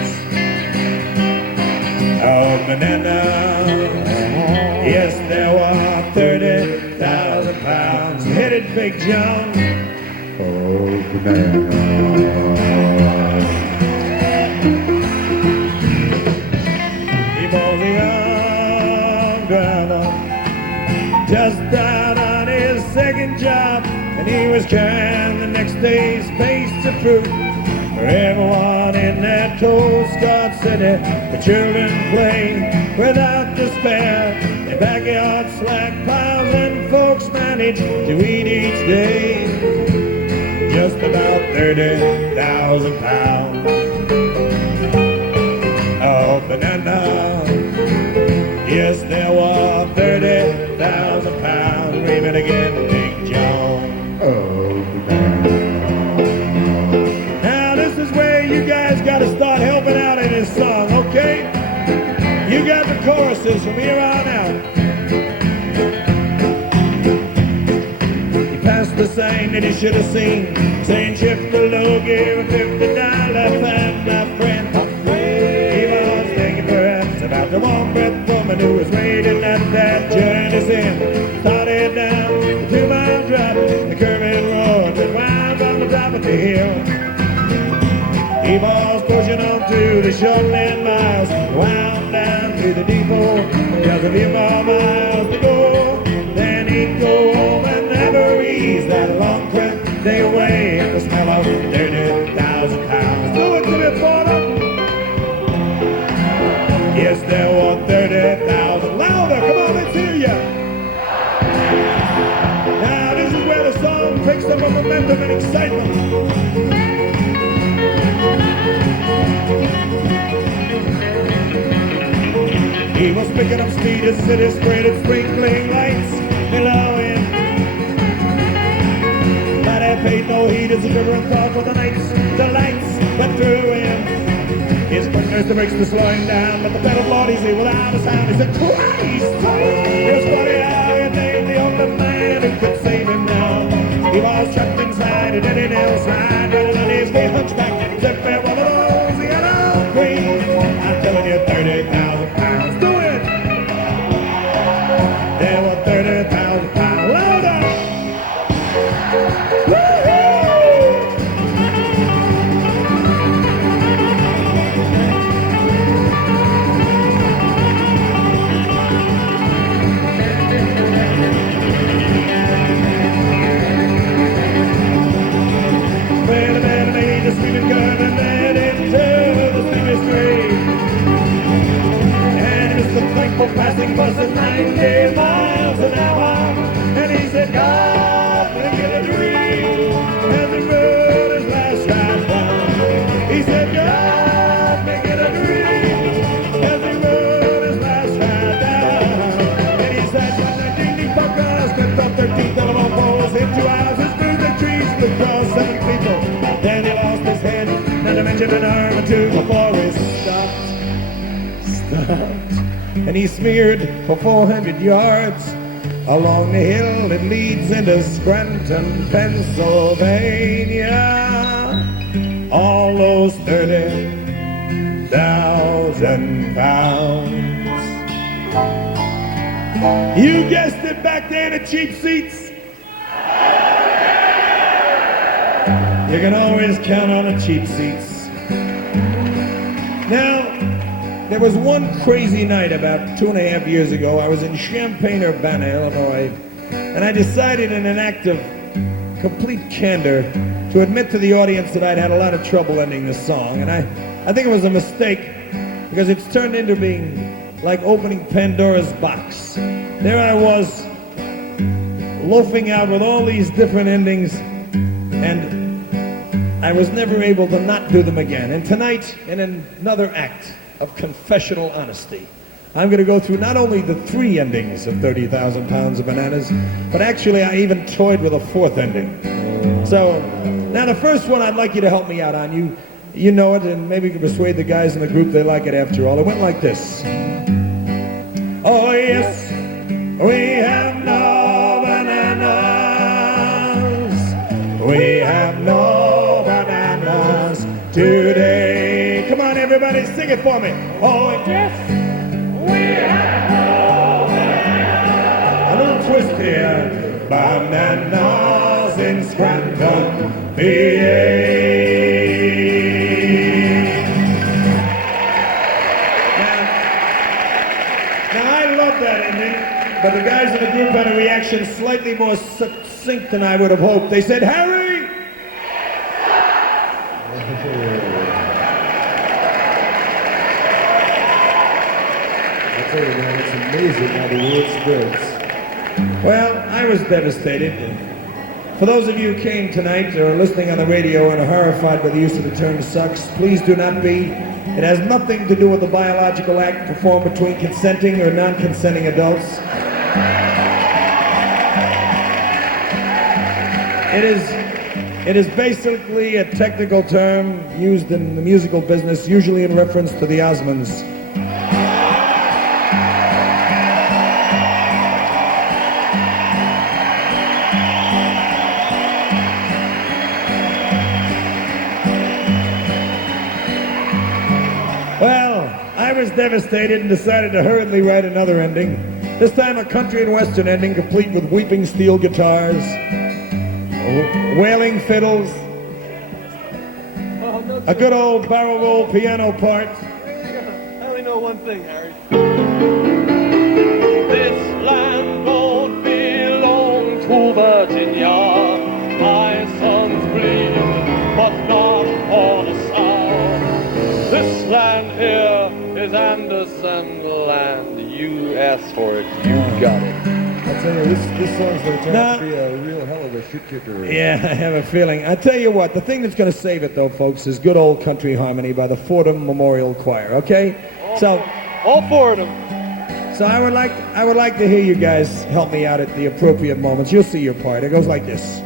of bananas. Yes, there were 30,000 pounds. Hit it, Big John. Oh, banana. He was a young driver, just out on his second job, and he was carrying the next day's pace of fruit for everyone in that Coast Guard city. The children play without despair. In backyard slack piles and folks manage to eat each day just about 30,000 pounds of banana. Yes, there were 30,000 pounds. Read it again, Big John. Oh, banana. Now this is where you guys got to start helping out in this song, okay? You got the choruses from here on out. He passed the sign that he should have seen, saying shift below, give a $50 fine, my friend. He was thinking perhaps about the one-breath woman who was waiting at that journey's end. Started down the 2-mile drop, the curving road that wound on the top of the hill. He was pushing on through the short-land miles, wound down to the depot, just a few more miles to go. Then he'd go home and never ease that long trip day away in the smell of 30,000 pounds. Do it to me, Fordham! Yes, there were 30,000. Louder, come on, let's hear ya! Now, this is where the song picks up a momentum and excitement. He was picking up speed as city spread its sprinkling lights below him. But at paid no heed as the river and thought for the night's delights went through him. His quick nurse to breaks to slow him down, but the pedal Lord easy without a sound. He said, Christ! It was funny how he named the only man who could save him now. He was trapped inside a dirty nail slide, running on his feet, hunchback, except for one of those yellow queens. I'm telling you, 30,000 pounds. Do it! There were 30,000 pounds. Load up! The sleeping girl and led into the sleeping street. And Mr. Thankful passing bus at 90 miles an hour. And he said, God, make it a dream. As he rode his last ride down. He said, God, make it a dream. As he rode his last ride down. And he said, when the ding-ding buckers clipped up 13 telephone poles in 2 hours, his through the trees would cross 7 people. Then he lost his head, not to mention an arm or two before he stopped. And he smeared for 400 yards along the hill that leads into Scranton, Pennsylvania. All those 30,000 pounds. You guessed it, back there in the cheap seats. You can always count on the cheap seats. Now, there was one crazy night about 2.5 years ago. I was in Champaign-Urbana, Illinois, and I decided in an act of complete candor to admit to the audience that I'd had a lot of trouble ending the song. And I think it was a mistake because it's turned into being like opening Pandora's box. There I was, loafing out with all these different endings, and I was never able to not do them again. And tonight, in another act of confessional honesty, I'm going to go through not only the 3 endings of 30,000 pounds of bananas, but actually I even toyed with a 4th ending. So, now the first one I'd like you to help me out on. You know it, and maybe you can persuade the guys in the group they like it after all. It went like this. Oh yes, we have no bananas. We have no bananas today. Come on, everybody, sing it for me. Oh, yes, we have no bananas. A little twist here. Bananas in Scranton, PA. Now, I love that ending, but the guys in the group had a reaction slightly more succinct than I would have hoped. They said, Harry! Hey, man, it's amazing how the word spreads. Well, I was devastated. For those of you who came tonight or are listening on the radio and are horrified by the use of the term sucks, please do not be. It has nothing to do with the biological act performed between consenting or non-consenting adults. It is basically a technical term used in the musical business, usually in reference to the Osmonds. I was devastated and decided to hurriedly write another ending. This time a country and western ending complete with weeping steel guitars, wailing fiddles, a good old barrel roll piano part. I only know one thing, Harry. This land don't belong to Virginia. My sons bleed, but not for the South. This land here is Anderson land. You asked for it, you got it. I'll tell you, this song's going to turn out to be a real hell of a shit kicker. Yeah, I have a feeling. I tell you what, the thing that's going to save it, though, folks, is good old country harmony by the Fordham Memorial Choir. Okay, all 4 of them. So I would like to hear you guys help me out at the appropriate moments. You'll see your part. It goes like this.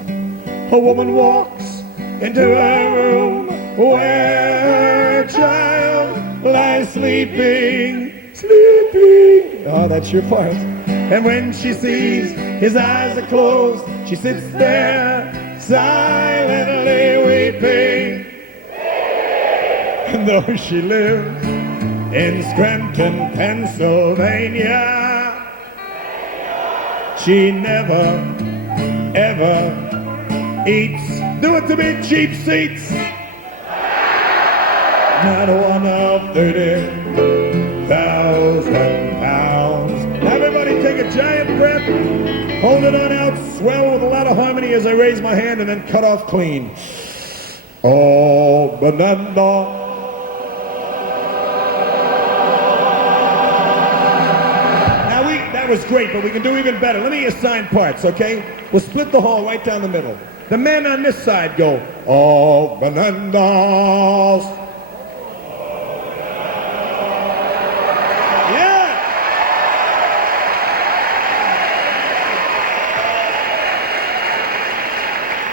a woman walks into her room where her child lies sleeping, sleeping. Oh, that's your part. And when she sees his eyes are closed, she sits there silently weeping. And though she lives in Scranton, Pennsylvania, she never, ever eats, do it to me, cheap seats. Not one of 30,000 pounds. Everybody take a giant breath, hold it on out, swell with a lot of harmony as I raise my hand and then cut off clean. Oh, banana. That was great, but we can do even better. Let me assign parts, okay? We'll split the hall right down the middle. The men on this side go, oh, bananas. Yeah!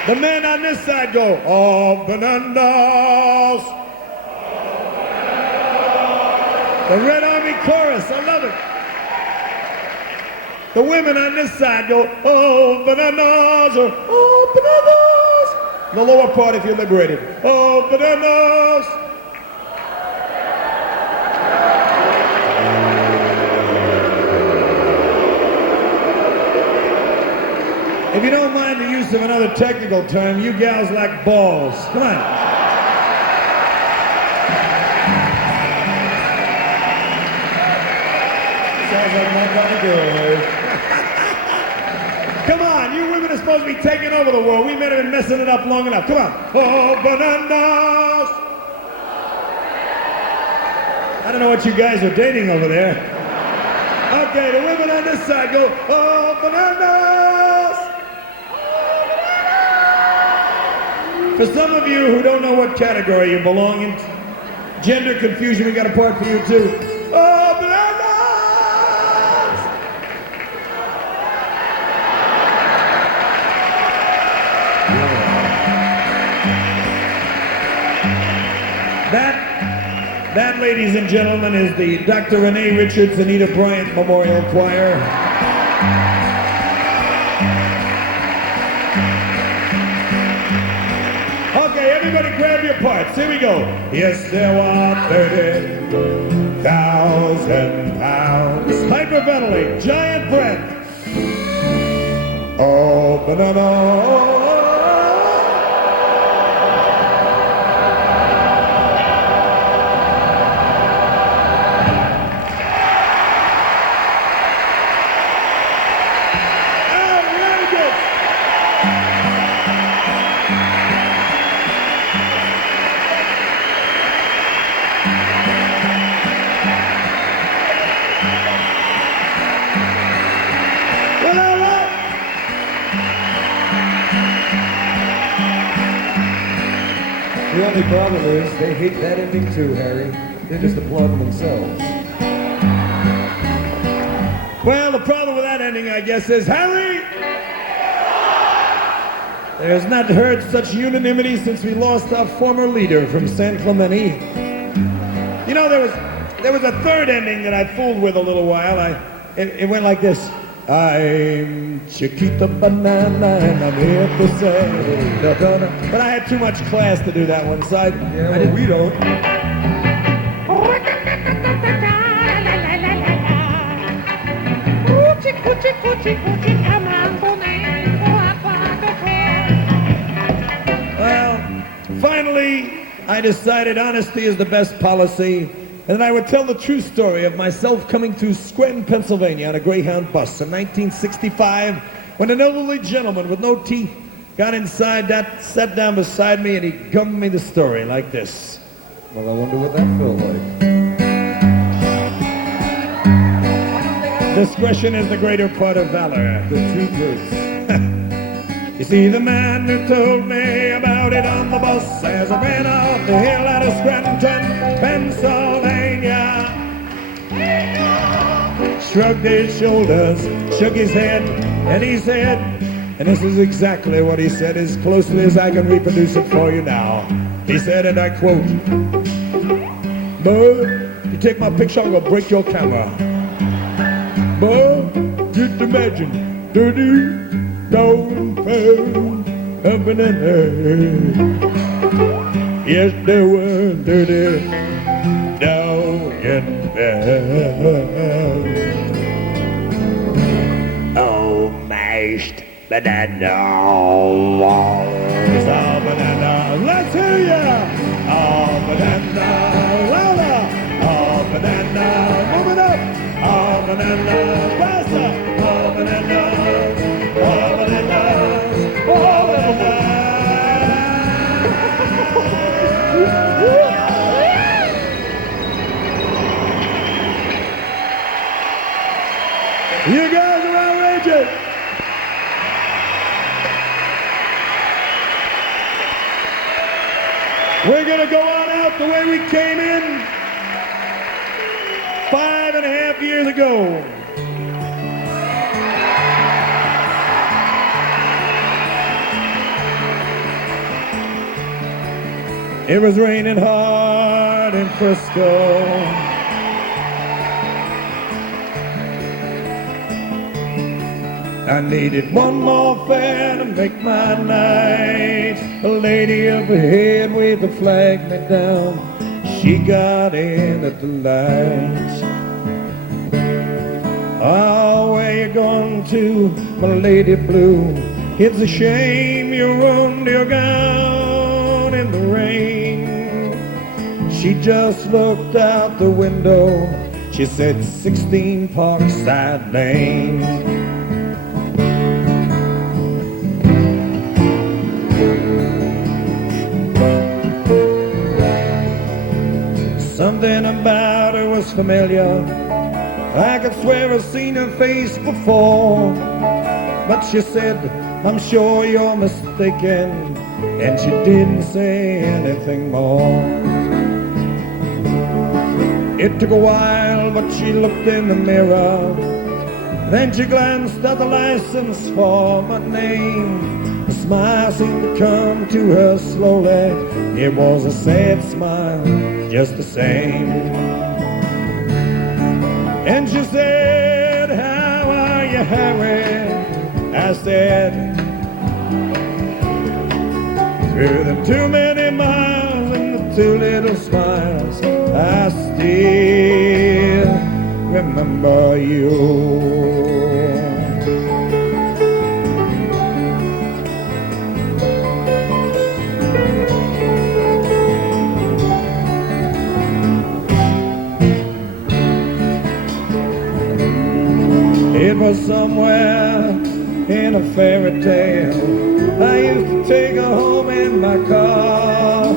The men on this side go, oh, bananas. The Red Army chorus, I love it. The women on this side go, oh, bananas, or oh, bananas. The lower part if you're liberated. Oh, bananas. If you don't mind the use of another technical term, you gals like balls. Come on. Sounds like my kind of girl. Come on, you women are supposed to be taking over the world. We men have been messing it up long enough. Come on. Oh, bananas. I don't know what you guys are dating over there. Okay, the women on this side go, oh, bananas. For some of you who don't know what category you belong in, gender confusion, we got a part for you too. Oh, bananas. That, ladies and gentlemen, is the Dr. Renee Richards Anita Bryant Memorial Choir. Okay, everybody grab your parts. Here we go. Yes, there were 30,000 pounds. Hyperventilate, giant breath. Oh, banana. The only problem is they hate that ending too, Harry. They're just applauding themselves. Well, the problem with that ending, I guess, is Harry! There's not heard such unanimity since we lost our former leader from San Clemente. You know, there was a third ending that I fooled with a little while. It went like this. I'm Chiquita Banana and I'm here to say but I had too much class to do that one side. Yeah, well, we don't. Well, finally, I decided honesty is the best policy. And then I would tell the true story of myself coming to Scranton, Pennsylvania on a Greyhound bus in 1965 when an elderly gentleman with no teeth got inside that, sat down beside me, and he gummed me the story like this. Well, I wonder what that felt like. Discretion is the greater part of valor. The two goods. You see, the man who told me about it on the bus as I ran off the hill out of Scranton, Pennsylvania, shrugged his shoulders, shook his head, and he said, And this is exactly what he said, as closely as I can reproduce it for you now. He said, and I quote, "Bud, you take my picture, I'm gonna break your camera. Bud, just imagine, dirty, down, pound, up and in there. Yes, there were dirty, down, and pound. Oh, mashed banana. It's all banana. Let's hear ya. All banana. Louder. All banana. Move it up. All banana. Faster. All banana. All banana. All banana. You guys are outrageous. We're going to go on out the way we came in 5.5 years ago. It was raining hard in Frisco. I needed one more fare to make my night. A lady up ahead waved the flag me down. She got in at the light. Oh, where you going to, my lady blue? It's a shame you ruined your gown in the rain. She just looked out the window. She said 16 Parkside Lane. Something about her was familiar. I could swear I've seen her face before. But she said, I'm sure you're mistaken. And she didn't say anything more. It took a while, but she looked in the mirror. Then she glanced at the license for my name. A smile seemed to come to her slowly. It was a sad smile, just the same. And she said, how are you, Harry? I said, through the too many miles and the too little smiles, I still remember you. It was somewhere in a fairy tale. I used to take her home in my car.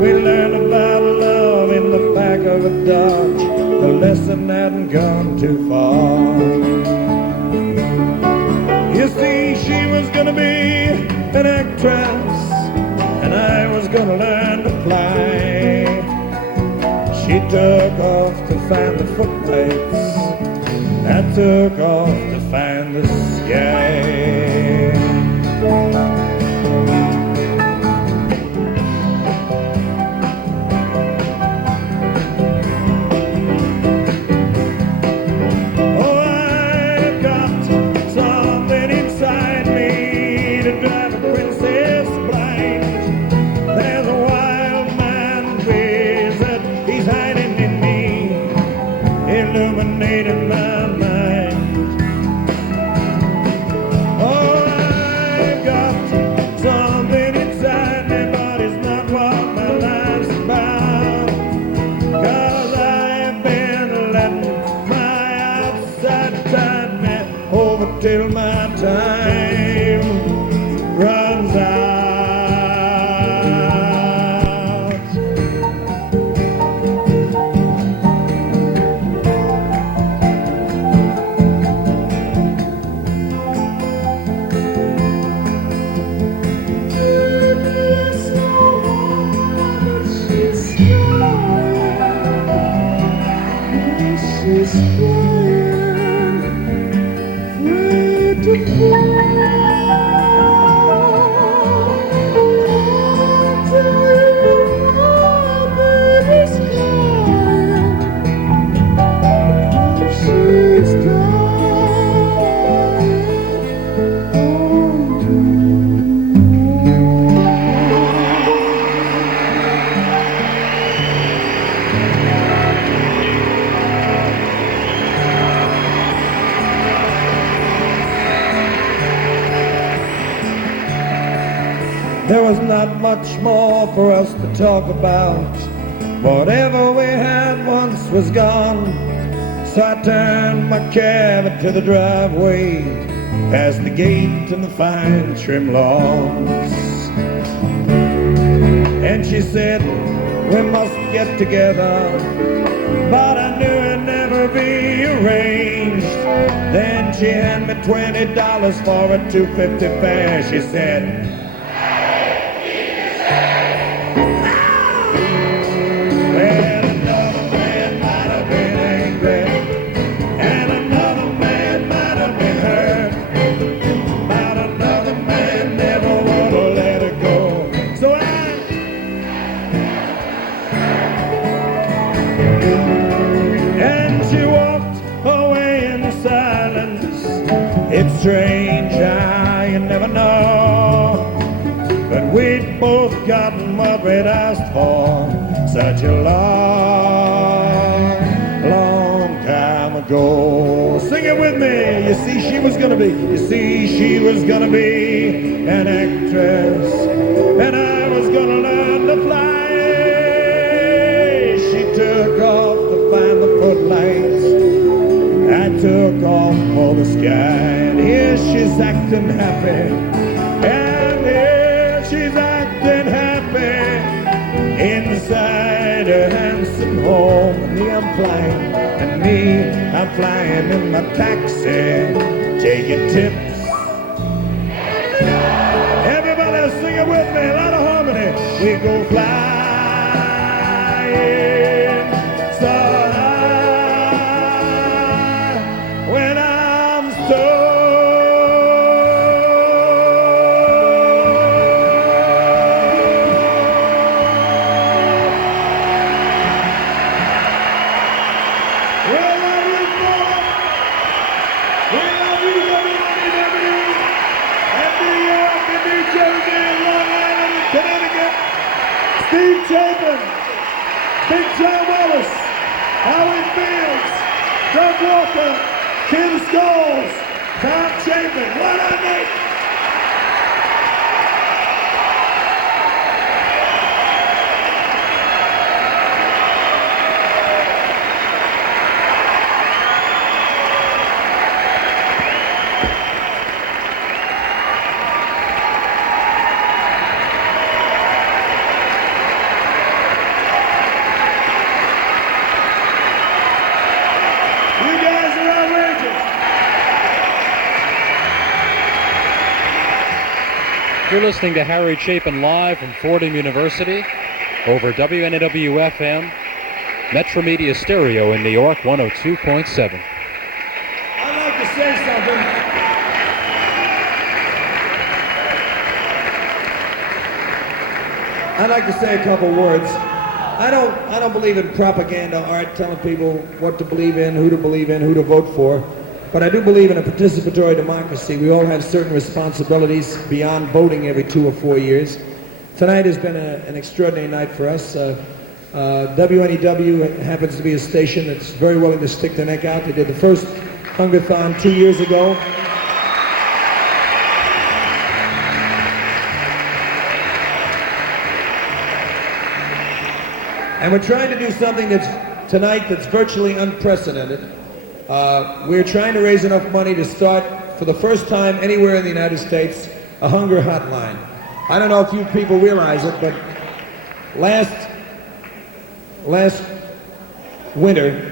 We learned about love in the back of a Dodge. The lesson hadn't gone too far. You see, she was gonna be an actress, and I was gonna learn to fly. She took off to find the footlights. I took off to find the sky. Oh, I've got something inside me to drive a princess blind. There's a wild man wizard, he's hiding in me, illuminating my till my time runs out. She's flying. There was not much more for us to talk about. Whatever we had once was gone. So I turned my cab into the driveway, past the gate and the fine trim lawns. And she said, we must get together, but I knew it'd never be arranged. Then she handed me $20 for a $2.50 fare. She said, well, another man might have been angry, and another man might have been hurt, but another man never would have let her go. So and she walked away in silence. It's strange how you never know, but we'd both gotten what we'd asked for such a long, long time ago. Sing it with me. You see, she was gonna be an actress, and I was gonna learn to fly. She took off to find the footlights, I took off for the sky, and here she's acting happy, and here she's acting happy inside her handsome home. And me, I'm flying, I'm flying in my taxi, taking tips. Everybody sing it with me, a lot of harmony. We go flying so high when I'm stoned. Steve Chapin, Big John Wallace, Howie Fields, Doug Walker, Kim Scholes, Tom Chapin. What I need. You're listening to Harry Chapin live from Fordham University over WNEW FM, Metro Media Stereo in New York, 102.7. I'd like to say something. I'd like to say a couple words. I don't believe in propaganda art, telling people what to believe in, who to vote for. But I do believe in a participatory democracy. We all have certain responsibilities beyond voting every 2 or 4 years. Tonight has been an extraordinary night for us. WNEW happens to be a station that's very willing to stick their neck out. They did the first Hungathon 2 years ago. And we're trying to do something tonight that's virtually unprecedented. We're trying to raise enough money to start, for the first time anywhere in the United States, a hunger hotline. I don't know if you people realize it, but last winter,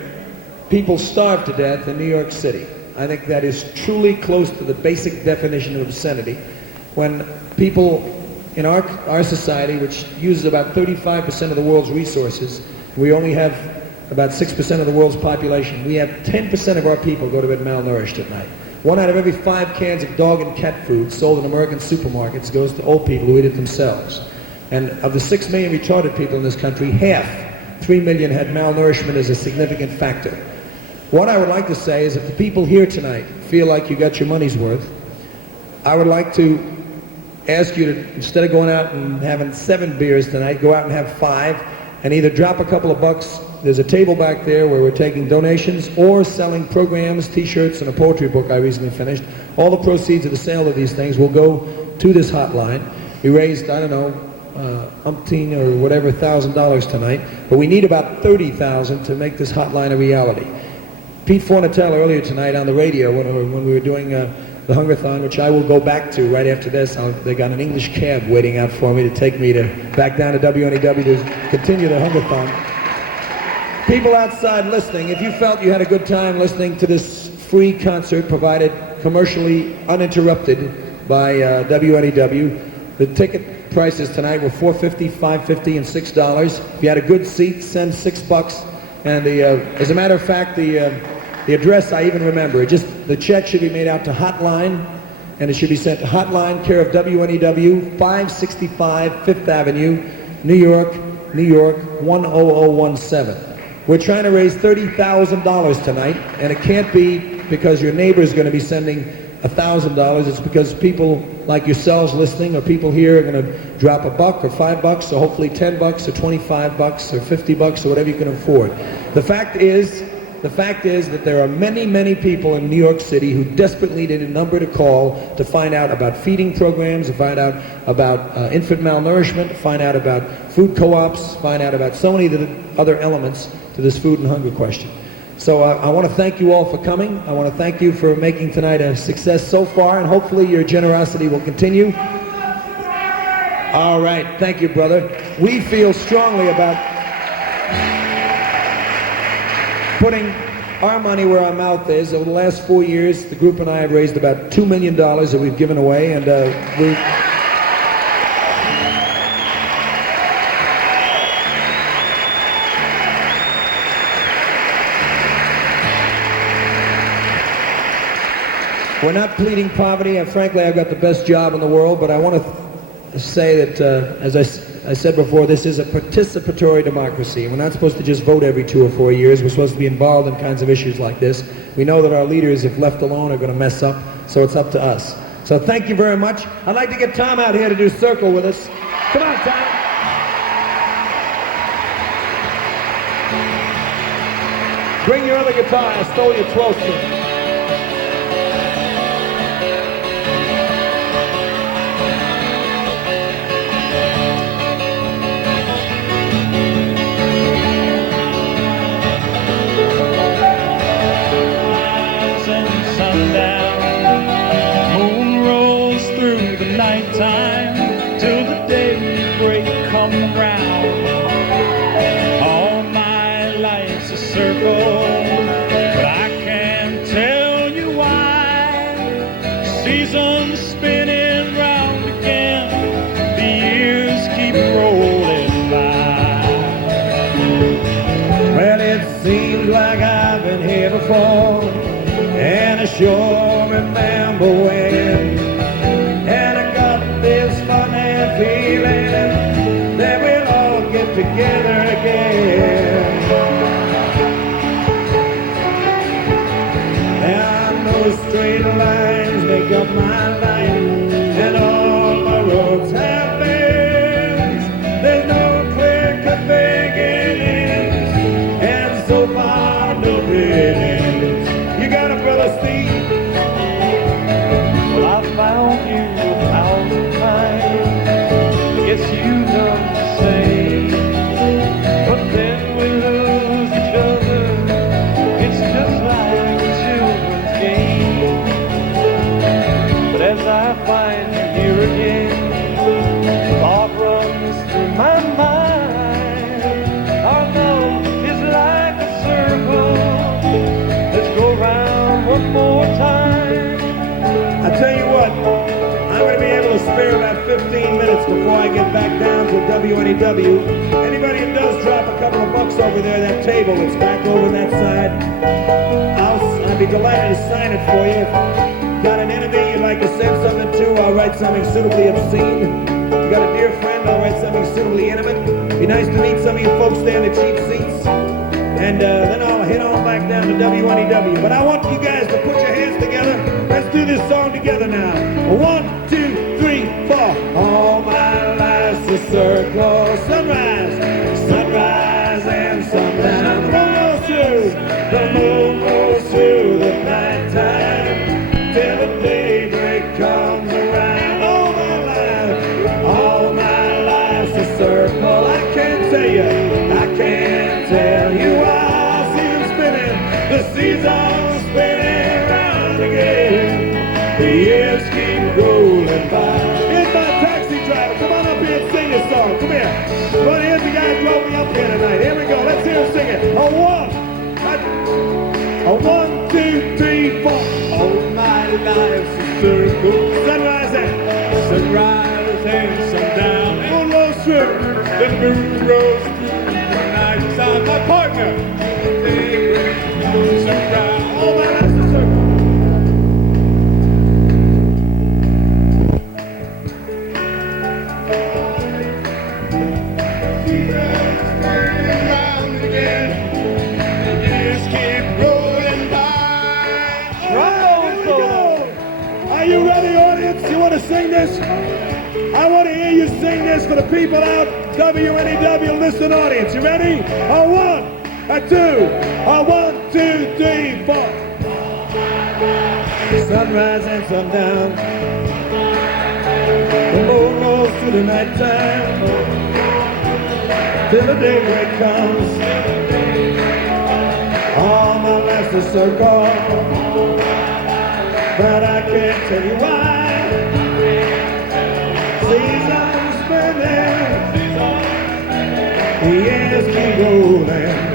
people starved to death in New York City. I think that is truly close to the basic definition of obscenity. When people in our society, which uses about 35% of the world's resources, we only have about 6% of the world's population. We have 10% of our people go to bed malnourished at night. 1 out of every 5 cans of dog and cat food sold in American supermarkets goes to old people who eat it themselves. And of the 6 million retarded people in this country, half, 3 million, had malnourishment as a significant factor. What I would like to say is, if the people here tonight feel like you got your money's worth, I would like to ask you to, instead of going out and having 7 beers tonight, go out and have 5, and either drop a couple of bucks. There's a table back there where we're taking donations or selling programs, t-shirts, and a poetry book I recently finished. All the proceeds of the sale of these things will go to this hotline. We raised, I don't know, umpteen or whatever $1,000 tonight, but we need about 30,000 to make this hotline a reality. Pete Fornatel earlier tonight on the radio when we were doing the Hungerthon, which I will go back to right after this. They got an English cab waiting out for me to take me back down to WNEW to continue the Hungerthon. People outside listening, if you felt you had a good time listening to this free concert provided commercially uninterrupted by WNEW, the ticket prices tonight were $4.50, $5.50, and $6. If you had a good seat, send $6. And as a matter of fact, the address I even remember. The check should be made out to Hotline, and it should be sent to Hotline, care of WNEW, 565 Fifth Avenue, New York, New York, 10017. We're trying to raise $30,000 tonight, and it can't be because your neighbor is going to be sending $1,000. It's because people like yourselves listening or people here are going to drop $1 or $5 or hopefully $10 or $25 or $50 or whatever you can afford. The fact is that there are many, many people in New York City who desperately need a number to call to find out about feeding programs, to find out about infant malnourishment, to find out about food co-ops, find out about so many other elements to this food and hunger question. So I want to thank you all for coming. I want to thank you for making tonight a success so far, and hopefully your generosity will continue. All right, thank you, brother. We feel strongly about putting our money where our mouth is. Over the last 4 years, the group and I have raised about $2 million that we've given away, and we're not pleading poverty, and frankly, I've got the best job in the world, but I want to say that, as I said before, this is a participatory democracy. We're not supposed to just vote every 2 or 4 years. We're supposed to be involved in kinds of issues like this. We know that our leaders, if left alone, are going to mess up, so it's up to us. So thank you very much. I'd like to get Tom out here to do Circle with us. Come on, Tom. Bring your other guitar. I stole your 12th string. Nighttime till the daybreak come round. All my life's a circle, but I can't tell you why. Seasons spinning round again, the years keep rolling by. Well, it seems like I've been here before, and I sure remember when. Feeling that we'll all get together again. And those straight lines make up my life, and all my roads have bends. There's no clear-cut beginnings, and so far no dead ends. You got it, Brother Steve? Well, I found you 1,000 times. Yes, you done the same, but then we lose each other. It's just like a children's game. But as I find you here again, thought runs through my mind. Our love is like a circle. Let's go round one more time. I tell you what, I'm going to be able to spare about 15 minutes before I get back down to WNEW. Anybody who does drop a couple of bucks over there, that table that's back over that side, I'd be delighted to sign it for you. If you got an enemy you'd like to send something to, I'll write something suitably obscene. If you got a dear friend, I'll write something suitably intimate. It'd be nice to meet some of you folks there in the cheap seats. And then I'll head on back down to WNEW. But I want you guys to put your hands together. Let's do this song together now. 1, 2, 3, 4. All my life's a circle. Sunrise, sunrise and sundown. The moon goes through, the moon goes through the nighttime till the daybreak comes around. All my life, The years keep rolling by. Here's my taxi driver. Come on up here and sing this song. Come here. Well, here's the guy who drove me up here tonight. Here we go. Let's hear him sing it. A 1, 2, 3, 4. All my life's a circle. Sunrise and sundown. Moon rolls through. The moon rolls through the night. I'm my partner. Around. All my life's a circle. Are you ready, audience? You want to sing this? I want to hear you sing this for the people out, WNEW listen audience. You ready? A 1, a 2, a 1, 2, 3, 4. Sunrise and sundown. The moon rolls through the nighttime till the daybreak comes. All my life's a circle, but I can't tell you why. Seasons spinning, the years keep rolling.